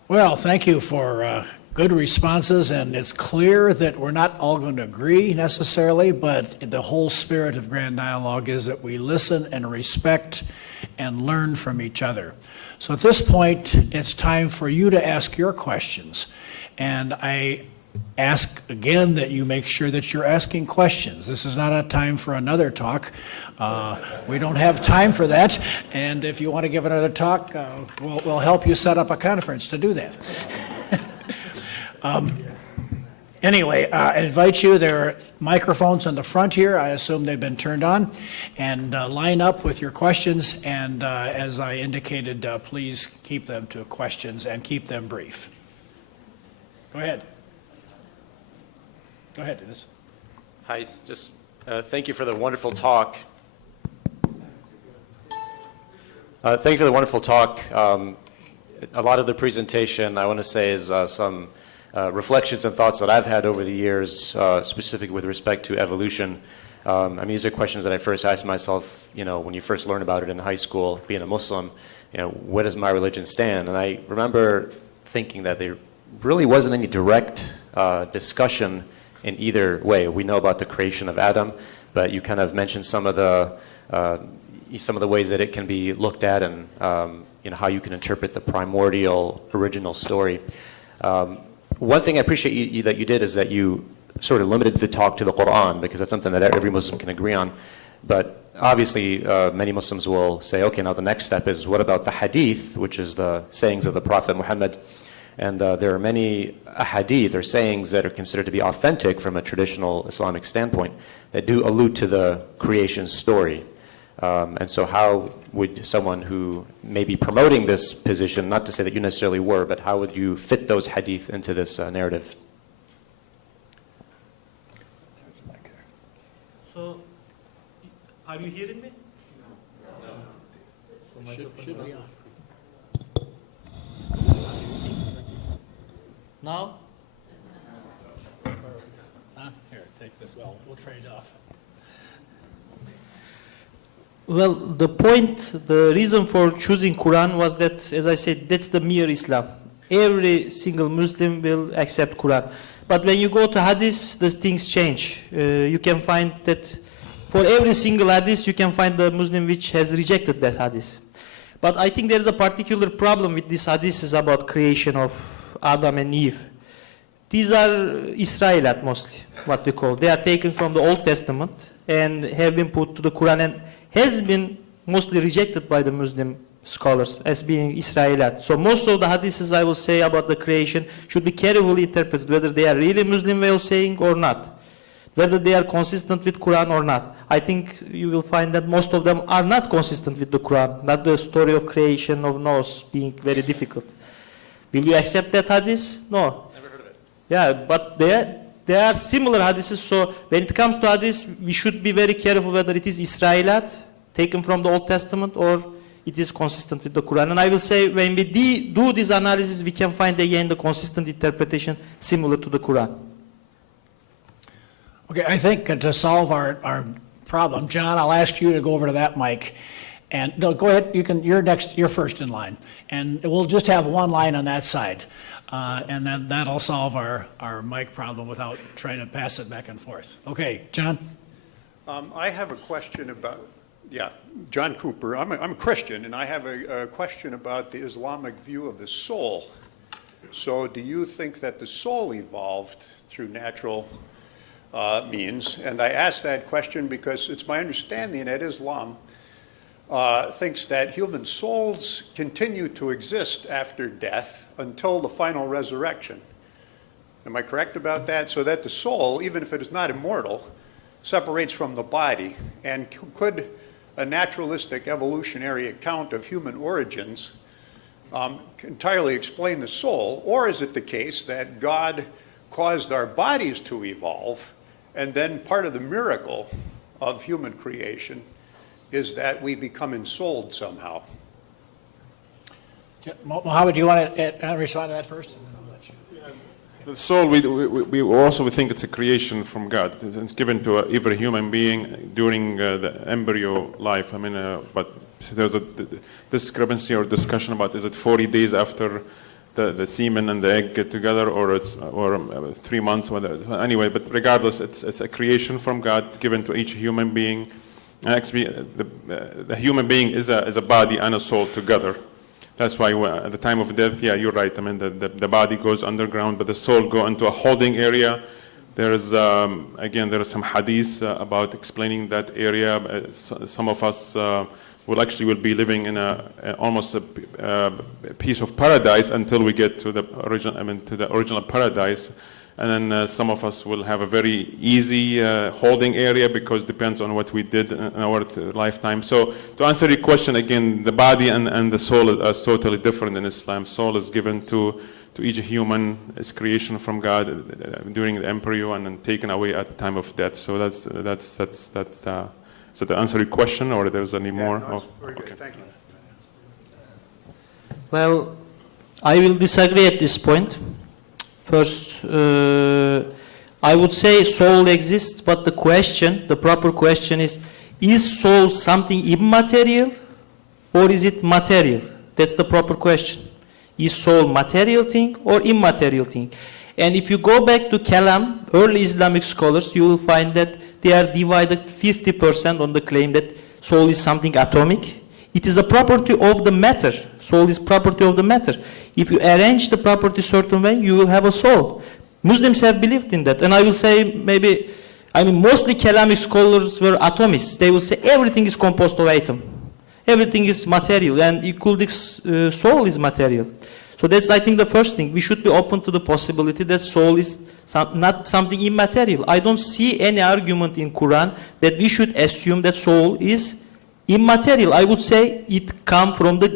Well, thank you for good responses, and it's clear that we're not all going to agree necessarily, but the whole spirit of Grand Dialogue is that we listen and respect and learn from each other. So at this point, it's time for you to ask your questions. And I ask again that you make sure that you're asking questions. This is not a time for another talk. We don't have time for that. And if you want to give another talk, we'll help you set up a conference to do that. Anyway, I invite you. There are microphones on the front here. I assume they've been turned on. And line up with your questions. And as I indicated, please keep them to questions and keep them brief. Go ahead. Go ahead, Enis. Hi, just thank you for the wonderful talk. Thank you for the wonderful talk. A lot of the presentation, I want to say, is some reflections and thoughts that I've had over the years, specifically with respect to evolution. I mean, these are questions that I first asked myself, when you first learn about it in high school, being a Muslim, where does my religion stand? And I remember thinking that there really wasn't any direct discussion in either way. We know about the creation of Adam, but you kind of mentioned some of the ways that it can be looked at, and how you can interpret the primordial original story. One thing I appreciate that you did is that you sort of limited the talk to the Quran, because that's something that every Muslim can agree on. But obviously, many Muslims will say, okay, now the next step is, what about the hadith, which is the sayings of the Prophet Muhammad? And there are many hadith or sayings that are considered to be authentic from a traditional Islamic standpoint that do allude to the creation story. And so how would someone who may be promoting this position, not to say that you necessarily were, but how would you fit those hadith into this narrative? So, are you hearing me? Should be on. Now? Here, take this. Well, we'll trade off. Well, the point, the reason for choosing Quran was that, as I said, that's the mere Islam. Every single Muslim will accept Quran. But when you go to Hadith, the things change. You can find that for every single Hadith, you can find the Muslim which has rejected that Hadith. But I think there is a particular problem with this Hadith is about creation of Adam and Eve. These are Israelite mostly, what we call. They are taken from the Old Testament and have been put to the Quran and has been mostly rejected by the Muslim scholars as being Israelite. So most of the hadiths I will say about the creation should be carefully interpreted, whether they are really Muslim way of saying or not, whether they are consistent with Quran or not. I think you will find that most of them are not consistent with the Quran, not the story of creation of Noah being very difficult. Will you accept that hadith? No. Never heard of it. Yeah, but there are similar hadiths, so when it comes to hadith, we should be very careful whether it is Israelite, taken from the Old Testament, or it is consistent with the Quran. And I will say, when we do this analysis, we can find again the consistent interpretation similar to the Quran. Okay, I think to solve our problem, John, I'll ask you to go over to that mic. And no, go ahead, you're first in line. And we'll just have one line on that side. And then that'll solve our mic problem without trying to pass it back and forth. Okay, John? I have a question about, John Cooper. I'm a Christian, and I have a question about the Islamic view of the soul. So do you think that the soul evolved through natural means? And I ask that question because it's my understanding that Islam thinks that human souls continue to exist after death until the final resurrection. Am I correct about that? So that the soul, even if it is not immortal, separates from the body. And could a naturalistic evolutionary account of human origins entirely explain the soul? Or is it the case that God caused our bodies to evolve, and then part of the miracle of human creation is that we become ensouled somehow? Mohammed, do you want to respond to that first? The soul, we also think it's a creation from God. It's given to every human being during the embryo life. I mean, but there's a discrepancy or discussion about, is it 40 days after the semen and the egg get together, or 3 months? Anyway, but regardless, it's a creation from God given to each human being. And actually, the human being is a body and a soul together. That's why at the time of death, you're right. I mean, the body goes underground, but the soul go into a holding area. There is, again, there is some hadith about explaining that area. Some of us will be living in almost a piece of paradise until we get to the original paradise. And then some of us will have a very easy holding area because it depends on what we did in our lifetime. So to answer your question again, the body and the soul is totally different in Islam. Soul is given to each human as creation from God during the embryo and then taken away at the time of death. So that's so to answer your question, or there's any more? No, it's very good. Thank you. Well, I will disagree at this point. First, I would say soul exists, but the proper question is soul something immaterial or is it material? That's the proper question. Is soul material thing or immaterial thing? And if you go back to Kalam, early Islamic scholars, you will find that they are divided 50% on the claim that soul is something atomic, It is a property of the matter. Soul is property of the matter. If you arrange the property certain way, you will have a soul. Muslims have believed in that. And I will say maybe, mostly Kalamic scholars were atomists. They will say everything is composed of atom. Everything is material, and Kuldig's soul is material. So that's, I think, the first thing. We should be open to the possibility that soul is not something immaterial. I don't see any argument in Quran that we should assume that soul is immaterial. I would say it comes from the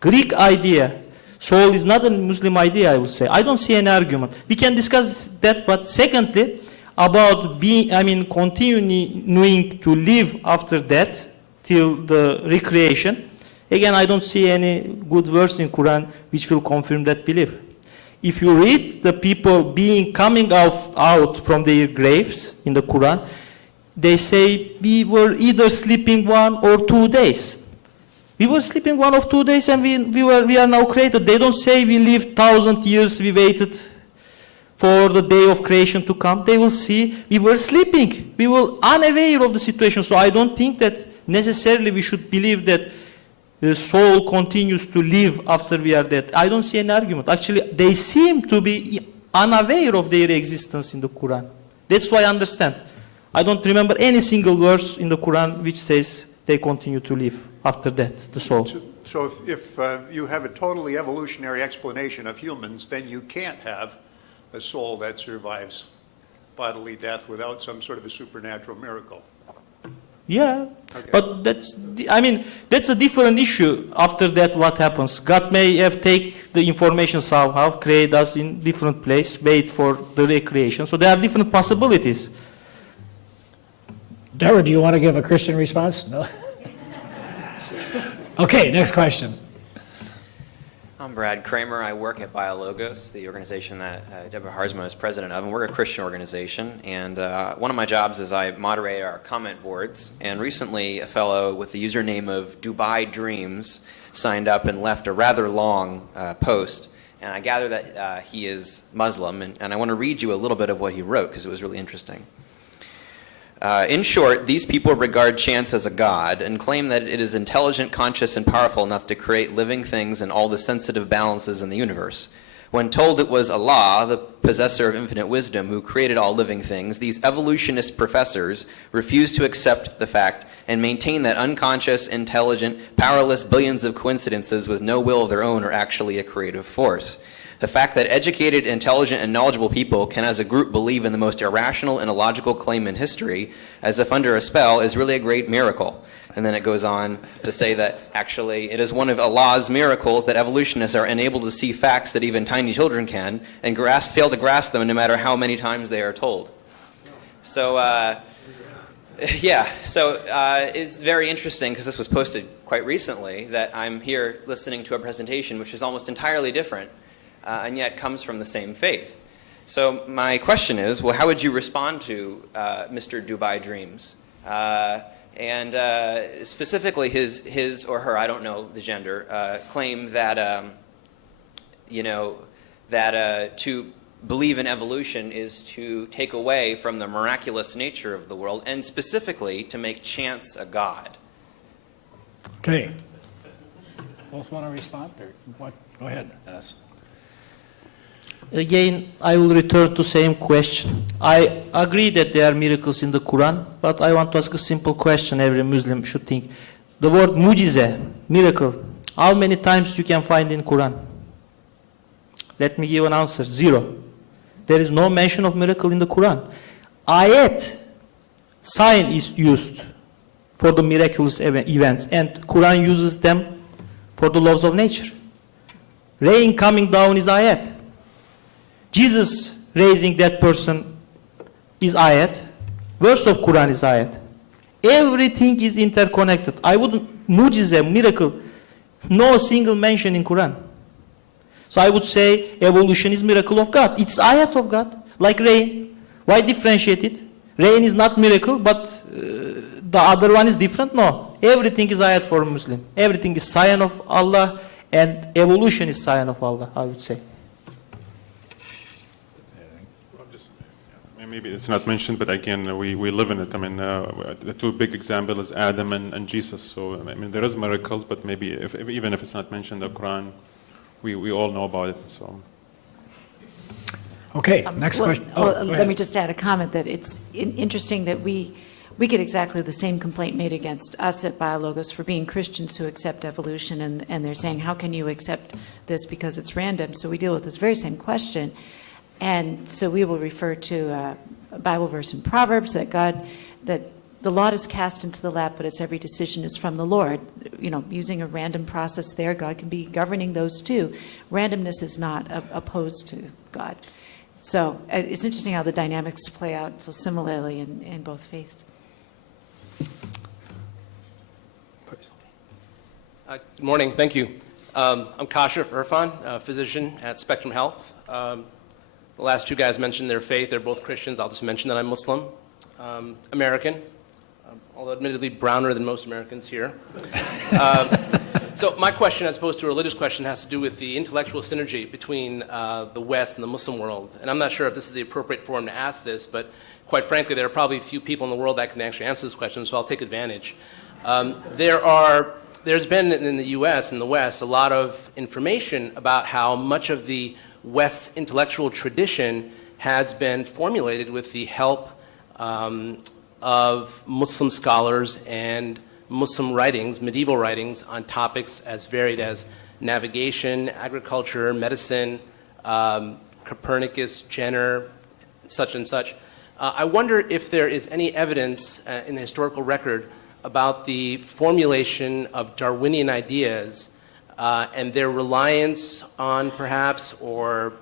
Greek idea. Soul is not a Muslim idea, I would say. I don't see any argument. We can discuss that, but secondly, about continuing to live after death till the recreation. Again, I don't see any good verse in Quran which will confirm that belief. If you read the people coming out from their graves in the Quran, they say we were either sleeping 1 or 2 days. We were sleeping 1 or 2 days, and we are now created. They don't say we lived 1,000 years, we waited for the day of creation to come. They will see we were sleeping. We were unaware of the situation. So I don't think that necessarily we should believe that the soul continues to live after we are dead. I don't see an argument. Actually, they seem to be unaware of their existence in the Quran. That's why I understand. I don't remember any single verse in the Quran which says they continue to live after death, the soul. So if you have a totally evolutionary explanation of humans, then you can't have a soul that survives bodily death without some sort of a supernatural miracle. Yeah, Okay. but that's a different issue. After that, what happens? God may have take the information somehow, create us in different place, wait for the recreation. So there are different possibilities. Deborah, do you want to give a Christian response? No? Okay, next question. I'm Brad Kramer. I work at BioLogos, the organization that Deborah Harzma is president of, and we're a Christian organization. And one of my jobs is I moderate our comment boards. And recently, a fellow with the username of Dubai Dreams signed up and left a rather long post. And I gather that he is Muslim, and I want to read you a little bit of what he wrote because it was really interesting. In short, these people regard chance as a god and claim that it is intelligent, conscious, and powerful enough to create living things and all the sensitive balances in the universe. When told it was Allah, the possessor of infinite wisdom, who created all living things, these evolutionist professors refuse to accept the fact and maintain that unconscious, intelligent, powerless billions of coincidences with no will of their own are actually a creative force. The fact that educated, intelligent, and knowledgeable people can as a group believe in the most irrational and illogical claim in history, as if under a spell, is really a great miracle. And then it goes on to say that actually it is one of Allah's miracles that evolutionists are unable to see facts that even tiny children can, and fail to grasp them no matter how many times they are told. So, it's very interesting because this was posted quite recently that I'm here listening to a presentation which is almost entirely different. And yet comes from the same faith. So my question is, well, how would you respond to Mr. Dubai Dreams? And specifically his or her, I don't know the gender, claim that, to believe in evolution is to take away from the miraculous nature of the world, and specifically to make chance a god. Okay. Both want to respond? Or what? Go ahead. Again, I will return to the same question. I agree that there are miracles in the Quran, but I want to ask a simple question every Muslim should think. The word mujize, miracle, how many times you can find in Quran? Let me give an answer, 0. There is no mention of miracle in the Quran. Ayat, sign is used for the miraculous events, and Quran uses them for the laws of nature. Rain coming down is ayat. Jesus raising that person is ayat. Verse of Quran is ayat. Everything is interconnected. I wouldn't, mujiza, miracle, no single mention in Quran. So I would say evolution is miracle of God. It's ayat of God, like rain. Why differentiate it? Rain is not miracle, but the other one is different? No. Everything is ayat for a Muslim. Everything is sign of Allah, and evolution is sign of Allah, I would say. And maybe it's not mentioned, but again, we live in it. I mean, the two big examples is Adem and Jesus. So, I mean, there is miracles, but maybe even if it's not mentioned in the Quran, we all know about it. So. Okay, next Well, question. well, go let ahead. me just add a comment that it's interesting that we get exactly the same complaint made against us at Biologos for being Christians who accept evolution, and they're saying, how can you accept this because it's random? So we deal with this very same question, and so we will refer to a Bible verse in Proverbs that the lot is cast into the lap, but its every decision is from the Lord. You know, using a random process there, God can be governing those too. Randomness is not opposed to God. So it's interesting how the dynamics play out so similarly in both faiths. Good morning. Thank you. I'm Kasher Irfan, a physician at Spectrum Health. The last two guys mentioned their faith. They're both Christians. I'll just mention that I'm Muslim, American, although admittedly browner than most Americans here. So my question, as opposed to a religious question, has to do with the intellectual synergy between the West and the Muslim world. And I'm not sure if this is the appropriate forum to ask this, but quite frankly, there are probably a few people in the world that can actually answer this question, so I'll take advantage. There's been in the U.S. and the West a lot of information about how much of the West's intellectual tradition has been formulated with the help of Muslim scholars and Muslim writings, medieval writings, on topics as varied as navigation, agriculture, medicine, Copernicus, Jenner, such and such. I wonder if there is any evidence in the historical record about the formulation of Darwinian ideas and their reliance on, perhaps, or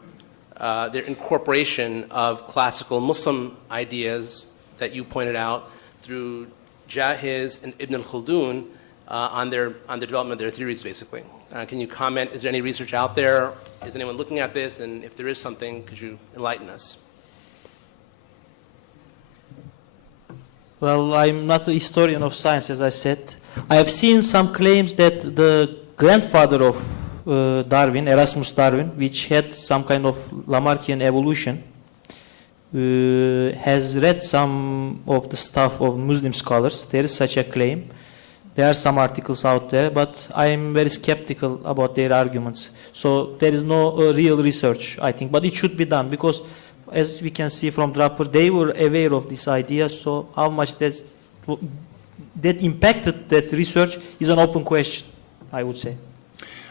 their incorporation of classical Muslim ideas that you pointed out through Jahiz and Ibn al-Khaldun on the development of their theories, basically. Can you comment? Is there any research out there? Is anyone looking at this? And if there is something, could you enlighten us? Well, I'm not a historian of science, as I said. I have seen some claims that the grandfather of Darwin, Erasmus Darwin, which had some kind of Lamarckian evolution, has read some of the stuff of Muslim scholars. There is such a claim. There are some articles out there, but I am very skeptical about their arguments. So there is no real research, I think, but it should be done because, as we can see from Draper, they were aware of this idea. So how much that impacted that research is an open question, I would say.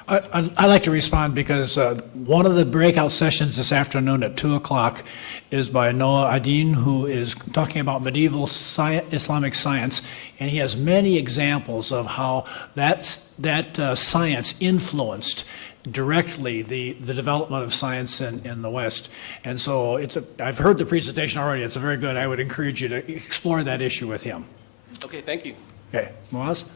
I'd like to respond because one of the breakout sessions this afternoon at 2 o'clock is by Noah Adin, who is talking about medieval Islamic science, and he has many examples of how that science influenced directly the development of science in the West. And so I've heard the presentation already. It's a very good. I would encourage you to explore that issue with him. Okay, thank you. Okay, Moaz?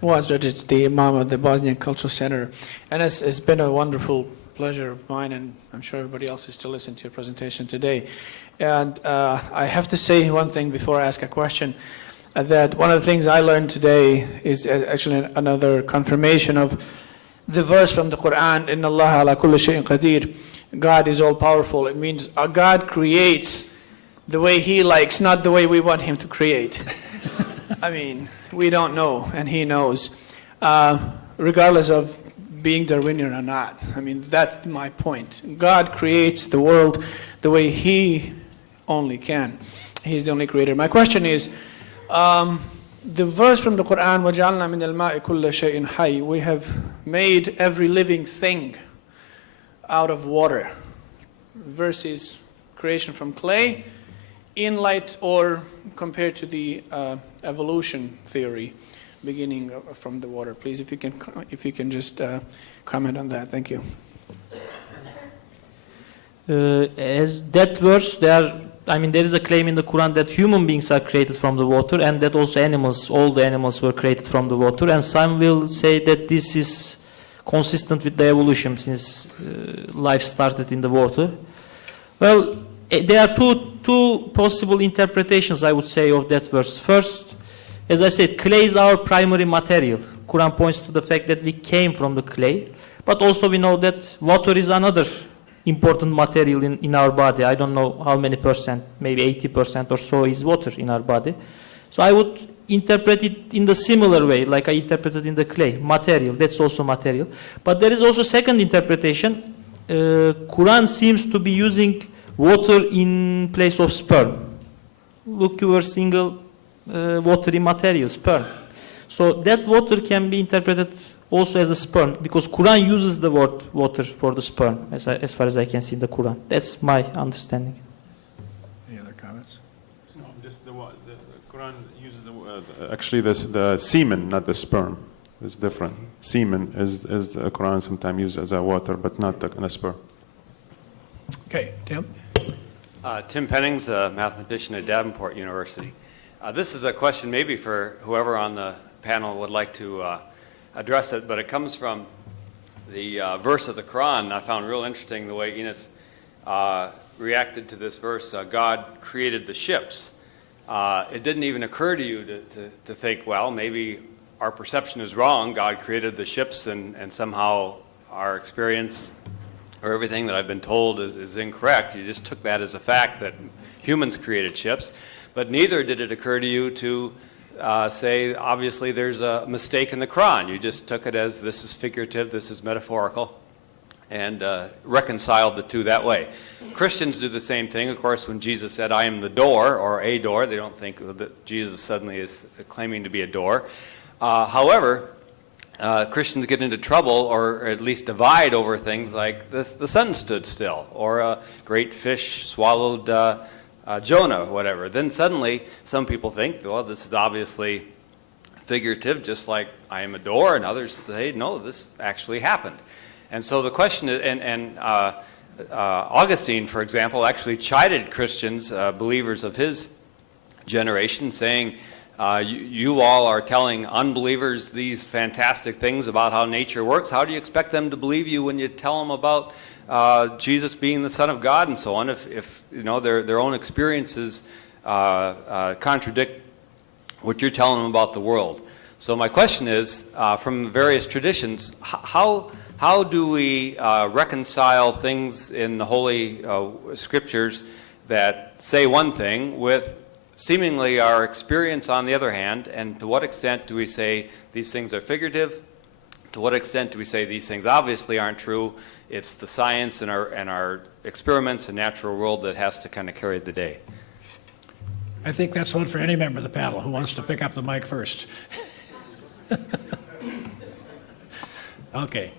Was the Imam of the Bosnian Cultural Center, and it's been a wonderful pleasure of mine, and I'm sure everybody else is to listen to your presentation today. And I have to say one thing before I ask a question, that one of the things I learned today is actually another confirmation of the verse from the Quran, Inna Allah ala kulli shay'in qadir. God is all powerful. It means God creates the way He likes, not the way we want Him to create. I mean, we don't know, and He knows, regardless of being Darwinian or not. I mean, that's my point. God creates the world the way He only can. He's the only creator. My question is, the verse from the Quran, وَجَعَلْنَا مِنَ الْمَاءِ كُلَّ شَيْءٍ حَيٍّ, we have made every living thing out of water, versus creation from clay, in light or compared to the evolution theory, beginning from the water. Please, if you can just comment on that. Thank you. As that verse, there is a claim in the Quran that human beings are created from the water, and that also animals, all the animals were created from the water. And some will say that this is consistent with the evolution, since life started in the water. Well, there are two possible interpretations, I would say, of that verse. First, as I said, clay is our primary material. Quran points to the fact that we came from the clay, but also we know that water is another important material in our body. I don't know how many percent, maybe 80% or so is water in our body. So I would interpret it in the similar way, like I interpreted in the clay, material, that's also material. But there is also second interpretation. Quran seems to be using water in place of sperm. Look, you were single watery material, sperm. So that water can be interpreted also as a sperm, because Quran uses the word water for the sperm, as far as I can see in the Quran. That's my understanding. Any other comments? No, just the Quran uses actually the semen, not the sperm. It's different. Semen is the Quran sometimes used as a water, but not a sperm. Okay, Tim? Tim Pennings, a mathematician at Davenport University. This is a question maybe for whoever on the panel would like to address it, but it comes from the verse of the Quran. I found real interesting the way Enis reacted to this verse. God created the ships. It didn't even occur to you to think, well, maybe our perception is wrong. God created the ships, and somehow our experience or everything that I've been told is incorrect. You just took that as a fact that humans created ships. But neither did it occur to you to say, obviously, there's a mistake in the Quran. You just took it as this is figurative, this is metaphorical, and reconciled the two that way. Christians do the same thing. Of course, when Jesus said, I am the door, or a door, they don't think that Jesus suddenly is claiming to be a door. However, Christians get into trouble, or at least divide over things like the sun stood still, or a great fish swallowed Jonah, or whatever. Then suddenly, some people think, well, this is obviously figurative, just like I am a door, and others say, no, this actually happened. And so the question is, and Augustine, for example, actually chided Christians, believers of his generation, saying, you all are telling unbelievers these fantastic things about how nature works. How do you expect them to believe you when you tell them about Jesus being the Son of God and so on, if you know their own experiences contradict what you're telling them about the world? So my question is, from various traditions, how do we reconcile things in the Holy Scriptures that say one thing with seemingly our experience on the other hand, and to what extent do we say these things are figurative? To what extent do we say these things obviously aren't true? It's the science and our experiments and natural world that has to kind of carry the day. I think that's one for any member of the panel who wants to pick up the mic first. Okay.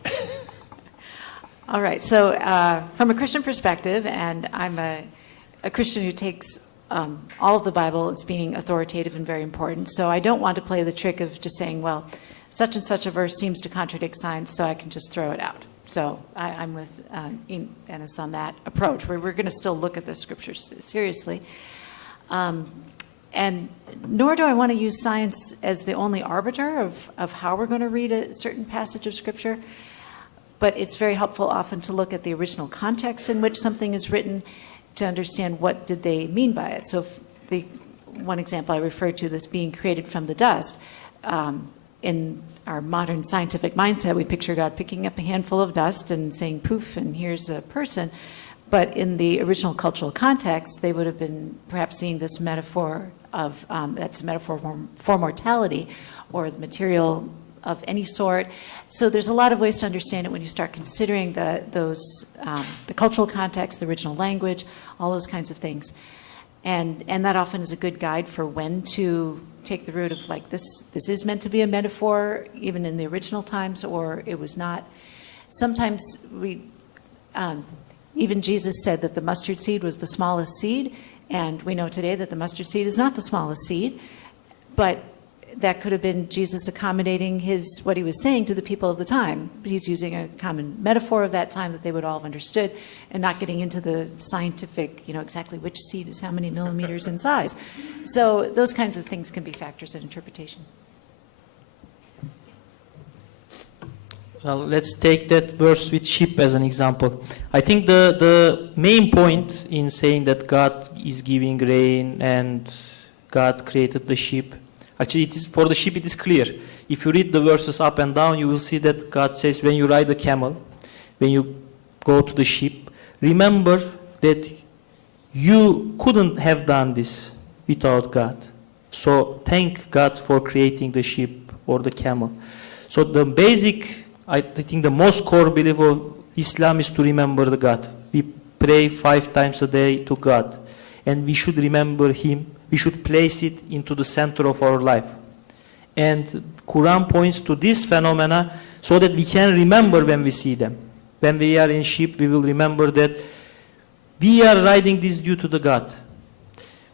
All right, so from a Christian perspective, and I'm a Christian who takes all of the Bible as being authoritative and very important, so I don't want to play the trick of just saying, well, such and such a verse seems to contradict science, so I can just throw it out. So I'm with Enis on that approach, where we're going to still look at the scriptures seriously. And nor do I want to use science as the only arbiter of how we're going to read a certain passage of scripture, but it's very helpful often to look at the original context in which something is written to understand what did they mean by it. So the one example I referred to, this being created from the dust, in our modern scientific mindset, we picture God picking up a handful of dust and saying poof, and here's a person. But in the original cultural context, they would have been perhaps seeing this metaphor of, that's a metaphor for mortality, or the material of any sort. So there's a lot of ways to understand it when you start considering the cultural context, the original language, all those kinds of things. And that often is a good guide for when to take the route of, like, this is meant to be a metaphor, even in the original times, or it was not. Sometimes even Jesus said that the mustard seed was the smallest seed, and we know today that the mustard seed is not the smallest seed, but that could have been Jesus accommodating what he was saying to the people of the time. He's using a common metaphor of that time that they would all have understood, and not getting into the scientific, exactly which seed is how many millimeters in size. So those kinds of things can be factors in interpretation. Well, let's take that verse with sheep as an example. I think the main point in saying that God is giving rain and God created the sheep, actually, for the sheep it is clear. If you read the verses up and down, you will see that God says when you ride a camel, when you go to the sheep, remember that you couldn't have done this without God. So thank God for creating the sheep or the camel. So the basic, I think the most core belief of Islam is to remember the God. We pray 5 times a day to God, and we should remember Him. We should place it into the center of our life. And Quran points to this phenomena so that we can remember when we see them. When we are in sheep, we will remember that we are riding this due to the God.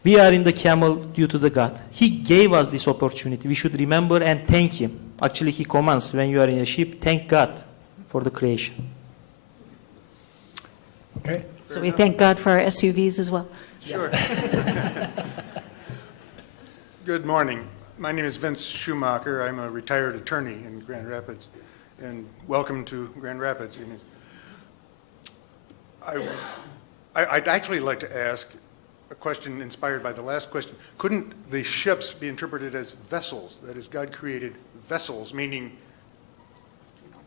We are in the camel due to the God. He gave us this opportunity. We should remember and thank Him. Actually, He commands, when you are in a sheep, thank God for the creation. Okay. So we thank God for our SUVs as well. Sure. Good morning. My name is Vince Schumacher. I'm a retired attorney in Grand Rapids, and welcome to Grand Rapids. I'd actually like to ask a question inspired by the last question. Couldn't the ships be interpreted as vessels? That is, God created vessels, meaning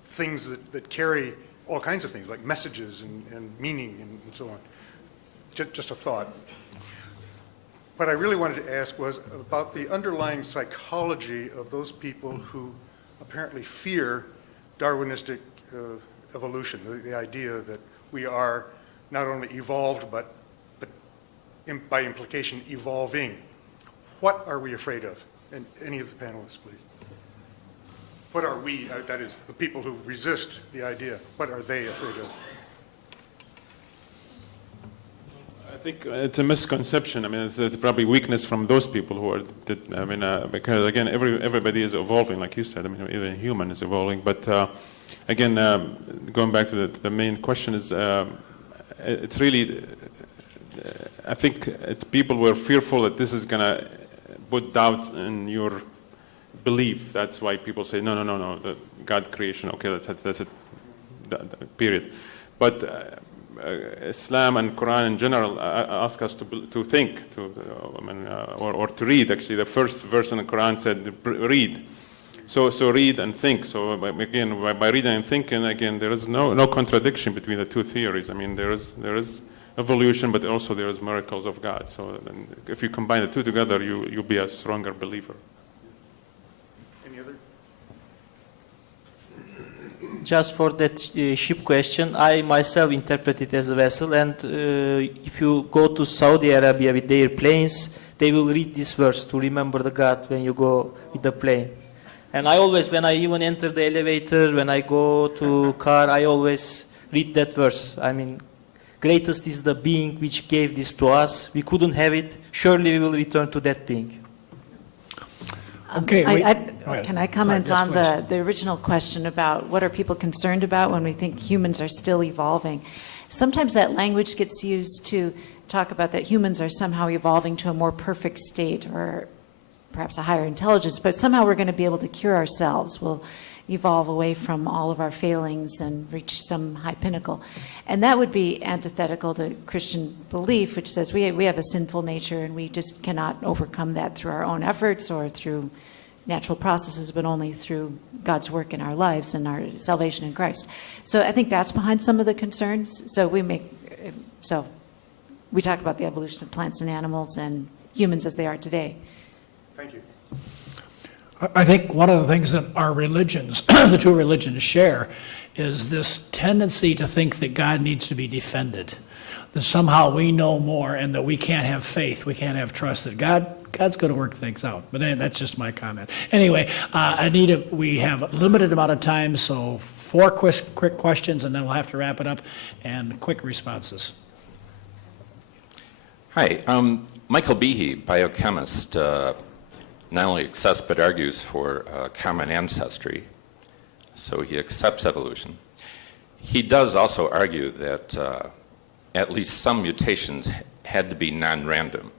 things that carry all kinds of things, like messages and meaning and so on. Just a thought. What I really wanted to ask was about the underlying psychology of those people who apparently fear Darwinistic evolution, the idea that we are not only evolved, but by implication, evolving. What are we afraid of? And any of the panelists, please. What are we, that is, the people who resist the idea, what are they afraid of? I think it's a misconception. I mean, it's probably weakness from those people who are, because again, everybody is evolving, like you said. I mean, even human is evolving. But again, going back to the main question is, it's really, I think it's people who are fearful that this is going to put doubt in your belief. That's why people say, no, the God creation, okay, that's it, period. But Islam and Quran in general ask us to think, or to read. Actually, the first verse in the Quran said, read. So read and think. So again, by reading and thinking, again, there is no contradiction between the two theories. I mean, there is evolution, but also there is miracles of God. So if you combine the two together, you'll be a stronger believer. Any other? Just for that ship question, I myself interpret it as a vessel, and if you go to Saudi Arabia with their planes, they will read this verse to remember the God when you go with the plane. And I always, when I even enter the elevator, when I go to car, I always read that verse. I mean, greatest is the being which gave this to us. We couldn't have it. Surely we will return to that being. Okay. Can I comment on the original question about what are people concerned about when we think humans are still evolving? Sometimes that language gets used to talk about that humans are somehow evolving to a more perfect state or perhaps a higher intelligence, but somehow we're going to be able to cure ourselves. We'll evolve away from all of our failings and reach some high pinnacle. And that would be antithetical to Christian belief, which says we have a sinful nature and we just cannot overcome that through our own efforts or through natural processes, but only through God's work in our lives and our salvation in Christ. So I think that's behind some of the concerns. So we talk about the evolution of plants and animals and humans as they are today. Thank you. I think one of the things that our religions, the two religions share, is this tendency to think that God needs to be defended, that somehow we know more and that we can't have faith, we can't have trust that God's going to work things out. But that's just my comment. Anyway, Anita, we have a limited amount of time, so 4 quick questions, and then we'll have to wrap it up, and quick responses. Hi, Michael Behe, biochemist, not only accepts but argues for common ancestry, so he accepts evolution. He does also argue that at least some mutations had to be non-random,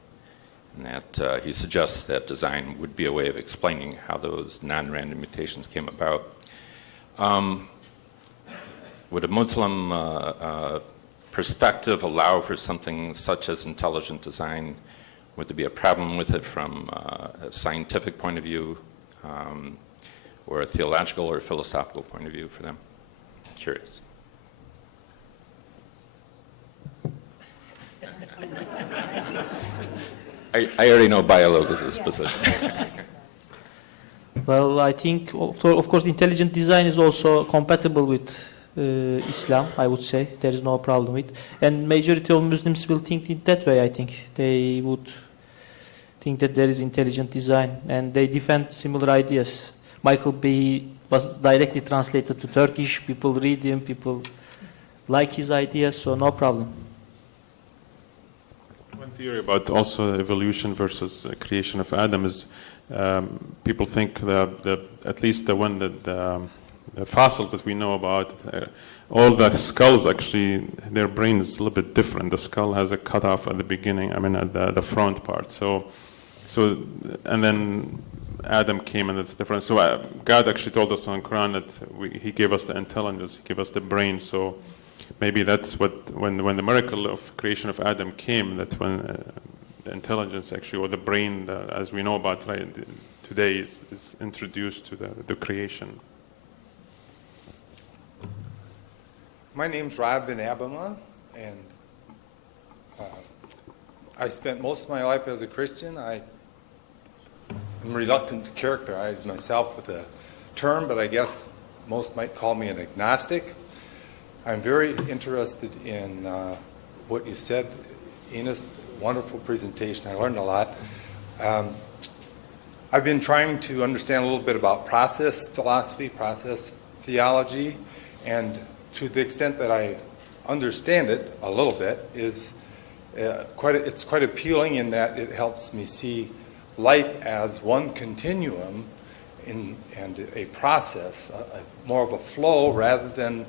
and that he suggests that design would be a way of explaining how those non-random mutations came about. Would a Muslim perspective allow for something such as intelligent design? Would there be a problem with it from a scientific point of view, or a theological or philosophical point of view for them? Curious. I already know Biologos' position. Well, I think, of course, intelligent design is also compatible with Islam, I would say. There is no problem with. And majority of Muslims will think in that way, I think. They would think that there is intelligent design, and they defend similar ideas. Michael B. was directly translated to Turkish. People read him, people like his ideas, so no problem. One theory about also evolution versus creation of Adam is people think that at least the one that the fossils that we know about, all the skulls actually, their brain is a little bit different. The skull has a cutoff at the beginning, I mean at the front part. So and then Adam came and it's different. So God actually told us in the Quran that He gave us the intelligence, He gave us the brain. So maybe that's what, when the miracle of creation of Adam came, that when the intelligence actually, or the brain, as we know about today, is introduced to the creation. My name's Rob in Abama, and I spent most of my life as a Christian. I'm reluctant to characterize myself with a term, but I guess most might call me an agnostic. I'm very interested in what you said, Enis. Wonderful presentation. I learned a lot. I've been trying to understand a little bit about process philosophy, process theology, and to the extent that I understand it a little bit, is it's quite appealing in that it helps me see life as one continuum and a process, more of a flow rather than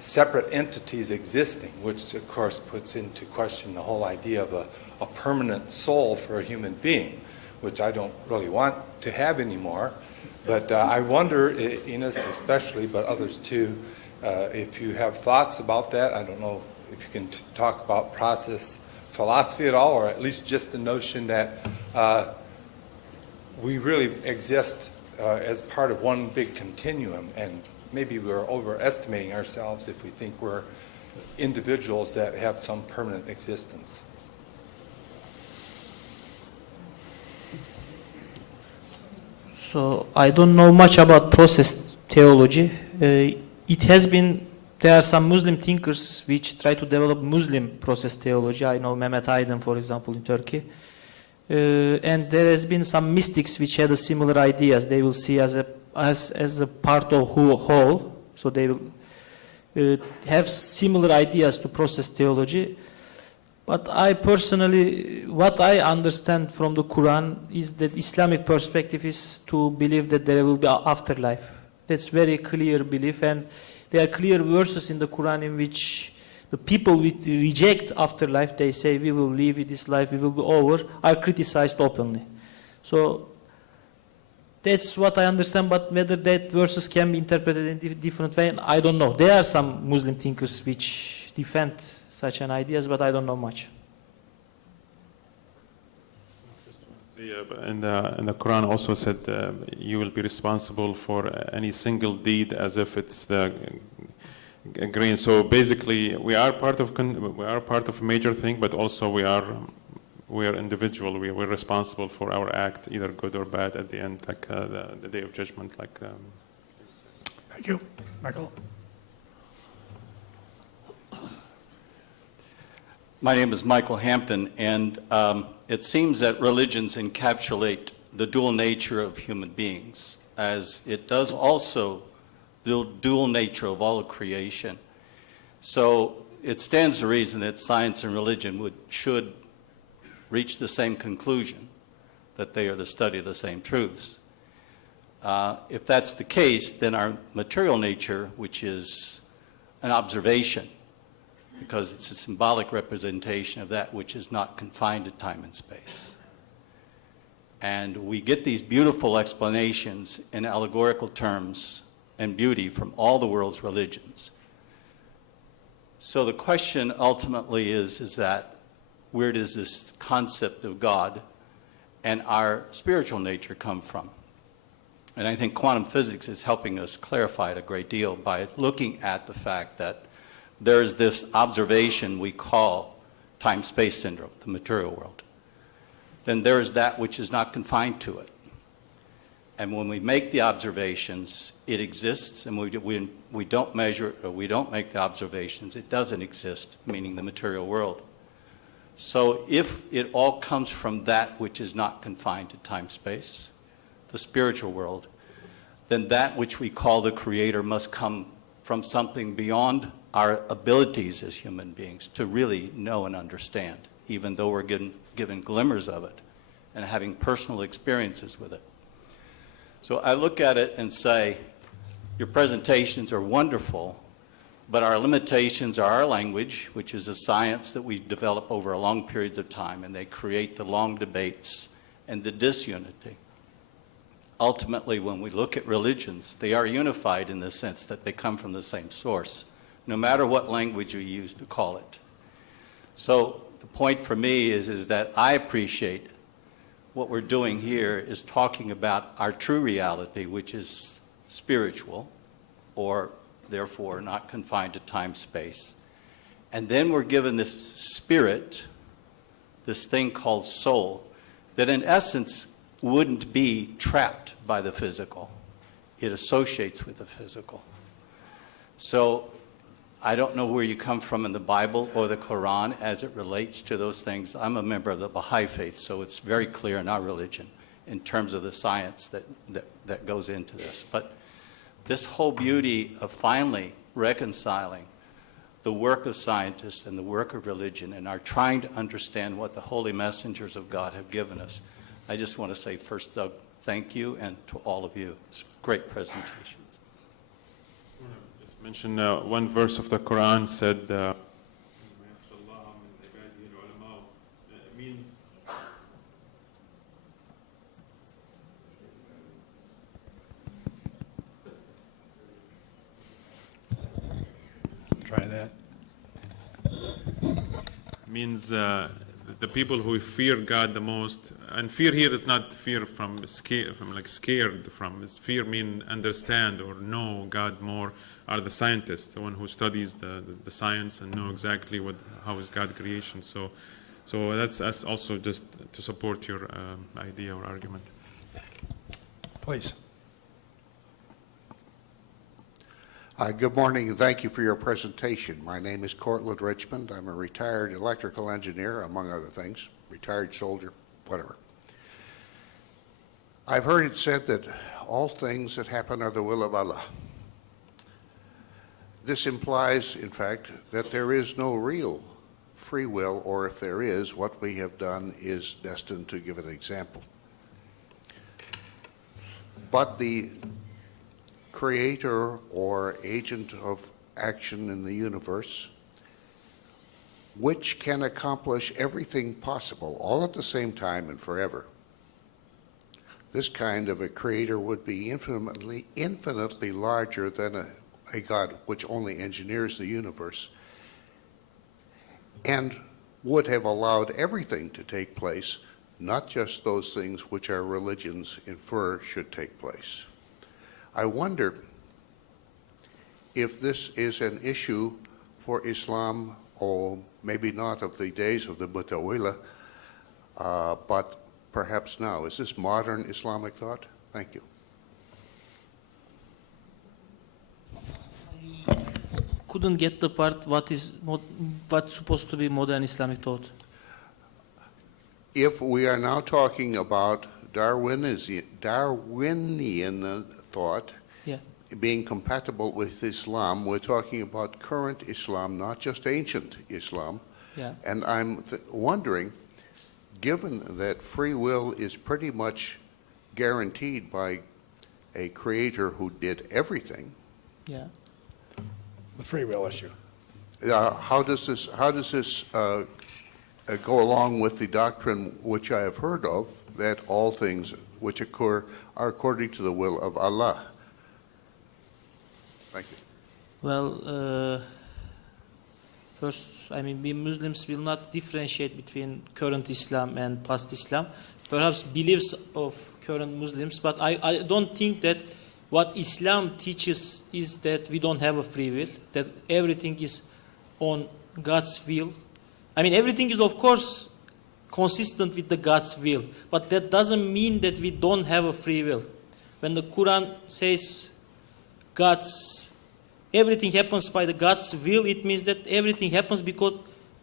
separate entities existing, which of course puts into question the whole idea of a permanent soul for a human being, which I don't really want to have anymore. But I wonder, Enis especially, but others too, if you have thoughts about that. I don't know if you can talk about process philosophy at all, or at least just the notion that we really exist as part of one big continuum, and maybe we're overestimating ourselves if we think we're individuals that have some permanent existence. So I don't know much about process theology. There are some Muslim thinkers which try to develop Muslim process theology. I know Mehmet Adem, for example, in Turkey. And there has been some mystics which had similar ideas. They will see as a part of whole. So they will have similar ideas to process theology. But I personally, what I understand from the Quran is that Islamic perspective is to believe that there will be an afterlife. That's very clear belief, and there are clear verses in the Quran in which the people who reject afterlife, they say we will live with this life, we will be over, are criticized openly. So that's what I understand, but whether that verses can be interpreted in a different way, I don't know. There are some Muslim thinkers which defend such an ideas, but I don't know much. In the Quran also said you will be responsible for any single deed as if it's the grain. So basically, we are part of a major thing, but also we are individual. We're responsible for our act, either good or bad, at the end, like the day of judgment. Thank you, Michael. My name is Michael Hampton, and it seems that religions encapsulate the dual nature of human beings, as it does also the dual nature of all of creation. So it stands to reason that science and religion should reach the same conclusion, that they are the study of the same truths. If that's the case, then our material nature, which is an observation, because it's a symbolic representation of that which is not confined to time and space. And we get these beautiful explanations in allegorical terms and beauty from all the world's religions. So the question ultimately is that where does this concept of God and our spiritual nature come from? And I think quantum physics is helping us clarify it a great deal by looking at the fact that there's this observation we call time-space syndrome, the material world. Then there is that which is not confined to it. And when we make the observations, it exists, and we don't measure it or we don't make the observations, it doesn't exist, meaning the material world. So if it all comes from that which is not confined to time-space, the spiritual world, then that which we call the creator must come from something beyond our abilities as human beings to really know and understand, even though we're given glimmers of it and having personal experiences with it. So I look at it and say, your presentations are wonderful, but our limitations are our language, which is a science that we develop over a long period of time, and they create the long debates and the disunity. Ultimately, when we look at religions, they are unified in the sense that they come from the same source, no matter what language you use to call it. So the point for me is that I appreciate what we're doing here is talking about our true reality, which is spiritual, or therefore not confined to time, space. And then we're given this spirit, this thing called soul, that in essence wouldn't be trapped by the physical. It associates with the physical. So I don't know where you come from in the Bible or the Quran as it relates to those things. I'm a member of the Baha'i faith, so it's very clear in our religion in terms of the science that goes into this. But this whole beauty of finally reconciling the work of scientists and the work of religion and are trying to understand what the holy messengers of God have given us. I just want to say first, Doug, thank you, and to all of you. It's a great presentation. Mention one verse of the Quran said, means Try that. means the people who fear God the most, and fear here is not fear from scared, it's fear mean understand or know God more, are the scientists, the one who studies the science and know exactly how is God creation. So that's also just to support your idea or argument. Please. Good morning, and thank you for your presentation. My name is Cortland Richmond. I'm a retired electrical engineer, among other things, retired soldier, whatever. I've heard it said that all things that happen are the will of Allah. This implies, in fact, that there is no real free will, or if there is, what we have done is destined to give an example. But the creator or agent of action in the universe, which can accomplish everything possible all at the same time and forever. This kind of a creator would be infinitely larger than a God which only engineers the universe, and would have allowed everything to take place, not just those things which our religions infer should take place. I wonder if this is an issue for Islam, or maybe not of the days of the Mutawila, but perhaps now. Is this modern Islamic thought? Thank you. Couldn't get the part what's supposed to be modern Islamic thought. If we are now talking about Darwinian thought, yeah, being compatible with Islam, we're talking about current Islam, not just ancient Islam. Yeah. And I'm wondering, given that free will is pretty much guaranteed by a creator who did everything, yeah, The free will issue. how does this go along with the doctrine which I have heard of, that all things which occur are according to the will of Allah? Thank you. Well, first, I mean, we Muslims will not differentiate between current Islam and past Islam. Perhaps beliefs of current Muslims, but I don't think that what Islam teaches is that we don't have a free will, that everything is on God's will, I mean, everything is, of course, consistent with the God's will, but that doesn't mean that we don't have a free will. When the Quran says everything happens by the God's will, it means that everything happens because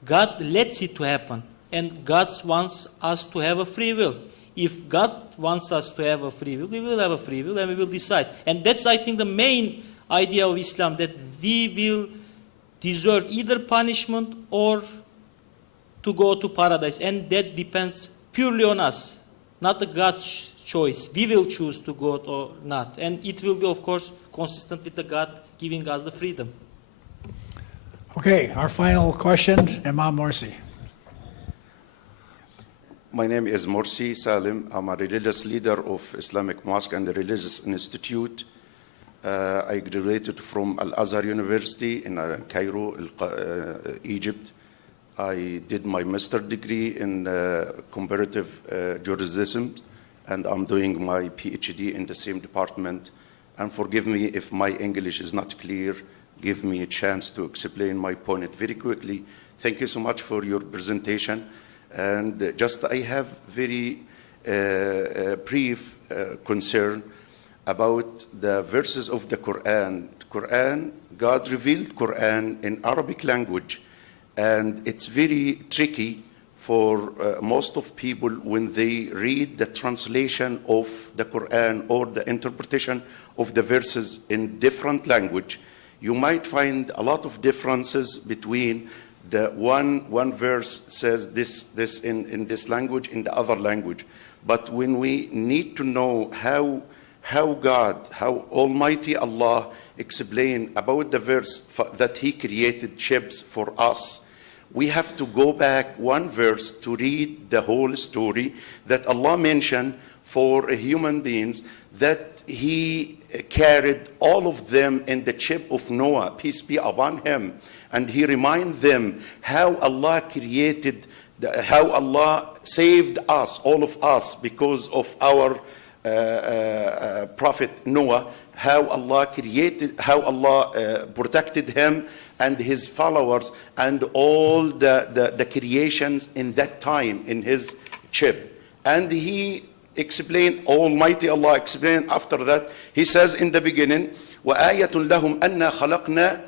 God lets it to happen. And God wants us to have a free will. If God wants us to have a free will, we will have a free will and we will decide. And that's, I think, the main idea of Islam, that we will deserve either punishment or to go to paradise. And that depends purely on us, not the God's choice. We will choose to go or not. And it will be, of course, consistent with the God giving us the freedom. Okay, our final question, Imam Morsi. My name is Morsi Salim. I'm a religious leader of Islamic Mosque and the Religious Institute. I graduated from Al-Azhar University in Cairo, Egypt. I did my master's degree in comparative jurisprudence, and I'm doing my Ph.D. in the same department. And forgive me if my English is not clear. Give me a chance to explain my point very quickly. Thank you so much for your presentation. And I have very brief concern about the verses of the Quran. God revealed Quran in Arabic language, and it's very tricky for most of people when they read the translation of the Quran or the interpretation of the verses in different language. You might find a lot of differences between the one verse says this in this language, in the other language. But when we need to know how Almighty Allah explained about the verse that He created ships for us, we have to go back one verse to read the whole story that Allah mentioned for human beings, that He carried all of them in the ship of Noah, peace be upon him. And He reminded them how Allah created, how Allah saved us, all of us, because of our Prophet Noah, how Allah protected him and his followers and all the creations in that time in his ship. And He explained, Almighty Allah explained after that, He says in the beginning, وَآيَةٌ لَهُمْ أَنَّا خَلَقْنَا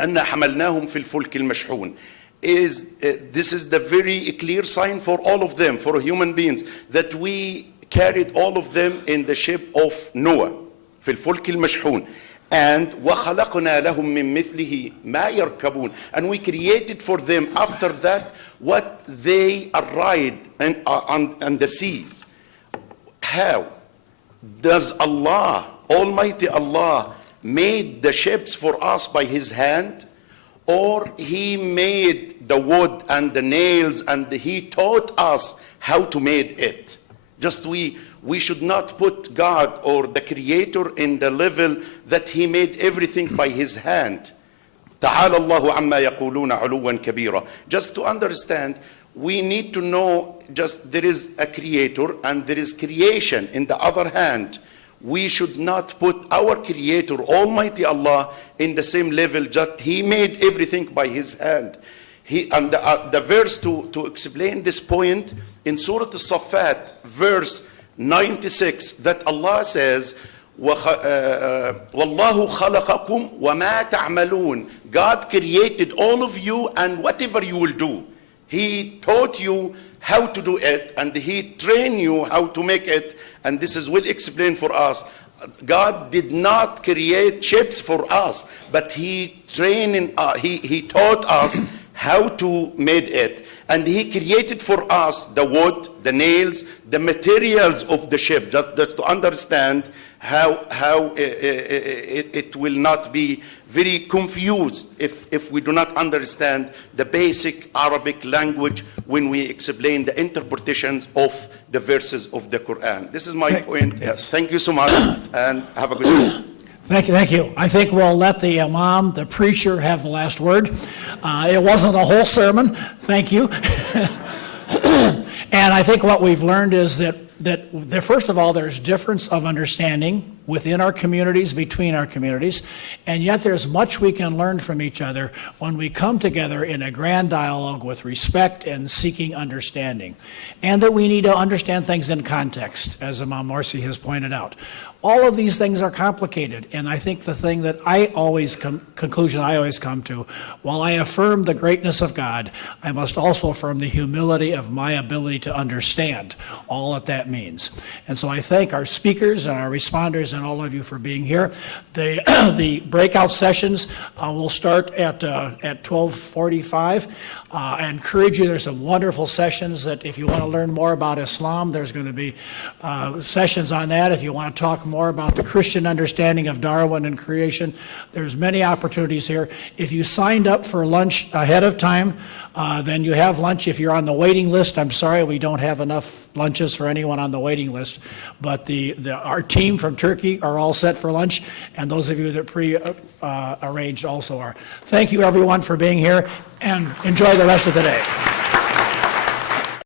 أَنَّا حَمَلْنَاهُمْ فِي الْفُلْكِ الْمَشْحُونِ. This is the very clear sign for all of them, for human beings, that we carried all of them in the ship of Noah, في الفلك المشحون. And وَخَلَقْنَا لَهُم مِّن مِثْلِهِ مَا يَرْكَبُونَ. And we created for them after that what they ride on the seas. How does Allah, Almighty Allah, made the ships for us by His hand? Or He made the wood and the nails and He taught us how to make it? We should not put God or the Creator in the level that He made everything by His hand. تعالى الله عما يقولون علوا كبيرا. Just to understand, we need to know there is a Creator and there is creation. In the other hand, we should not put our Creator, Almighty Allah, in the same level that He made everything by His hand. The verse to explain this point in Surah As-Saffat, verse 96, that Allah says, وَاللَّهُ خَلَقَكُمْ وَمَا تَعْمَلُونَ. God created all of you and whatever you will do. He taught you how to do it and He trained you how to make it. And this is well explained for us. God did not create ships for us, but He taught us how to make it. And He created for us the wood, the nails, the materials of the ship, just to understand how it will not be very confused if we do not understand the basic Arabic language when we explain the interpretations of the verses of the Quran. This is my point. Yes. Thank you so much, and have a good day. Thank you. I think we'll let the Imam, the preacher, have the last word. It wasn't a whole sermon. Thank you. And I think what we've learned is that first of all, there's difference of understanding within our communities, between our communities, and yet there's much we can learn from each other when we come together in a grand dialogue with respect and seeking understanding. And that we need to understand things in context, as Imam Morsi has pointed out. All of these things are complicated, and I think the thing that conclusion I always come to, while I affirm the greatness of God, I must also affirm the humility of my ability to understand all that means. And so I thank our speakers and our responders and all of you for being here. The breakout sessions will start at 12:45. I encourage you, there's some wonderful sessions that if you want to learn more about Islam, there's going to be sessions on that. If you want to talk more about the Christian understanding of Darwin and creation, there's many opportunities here. If you signed up for lunch ahead of time, then you have lunch. If you're on the waiting list, I'm sorry, we don't have enough lunches for anyone on the waiting list, but our team from Turkey are all set for lunch, and those of you that arranged also are. Thank you, everyone, for being here, and enjoy the rest of the day.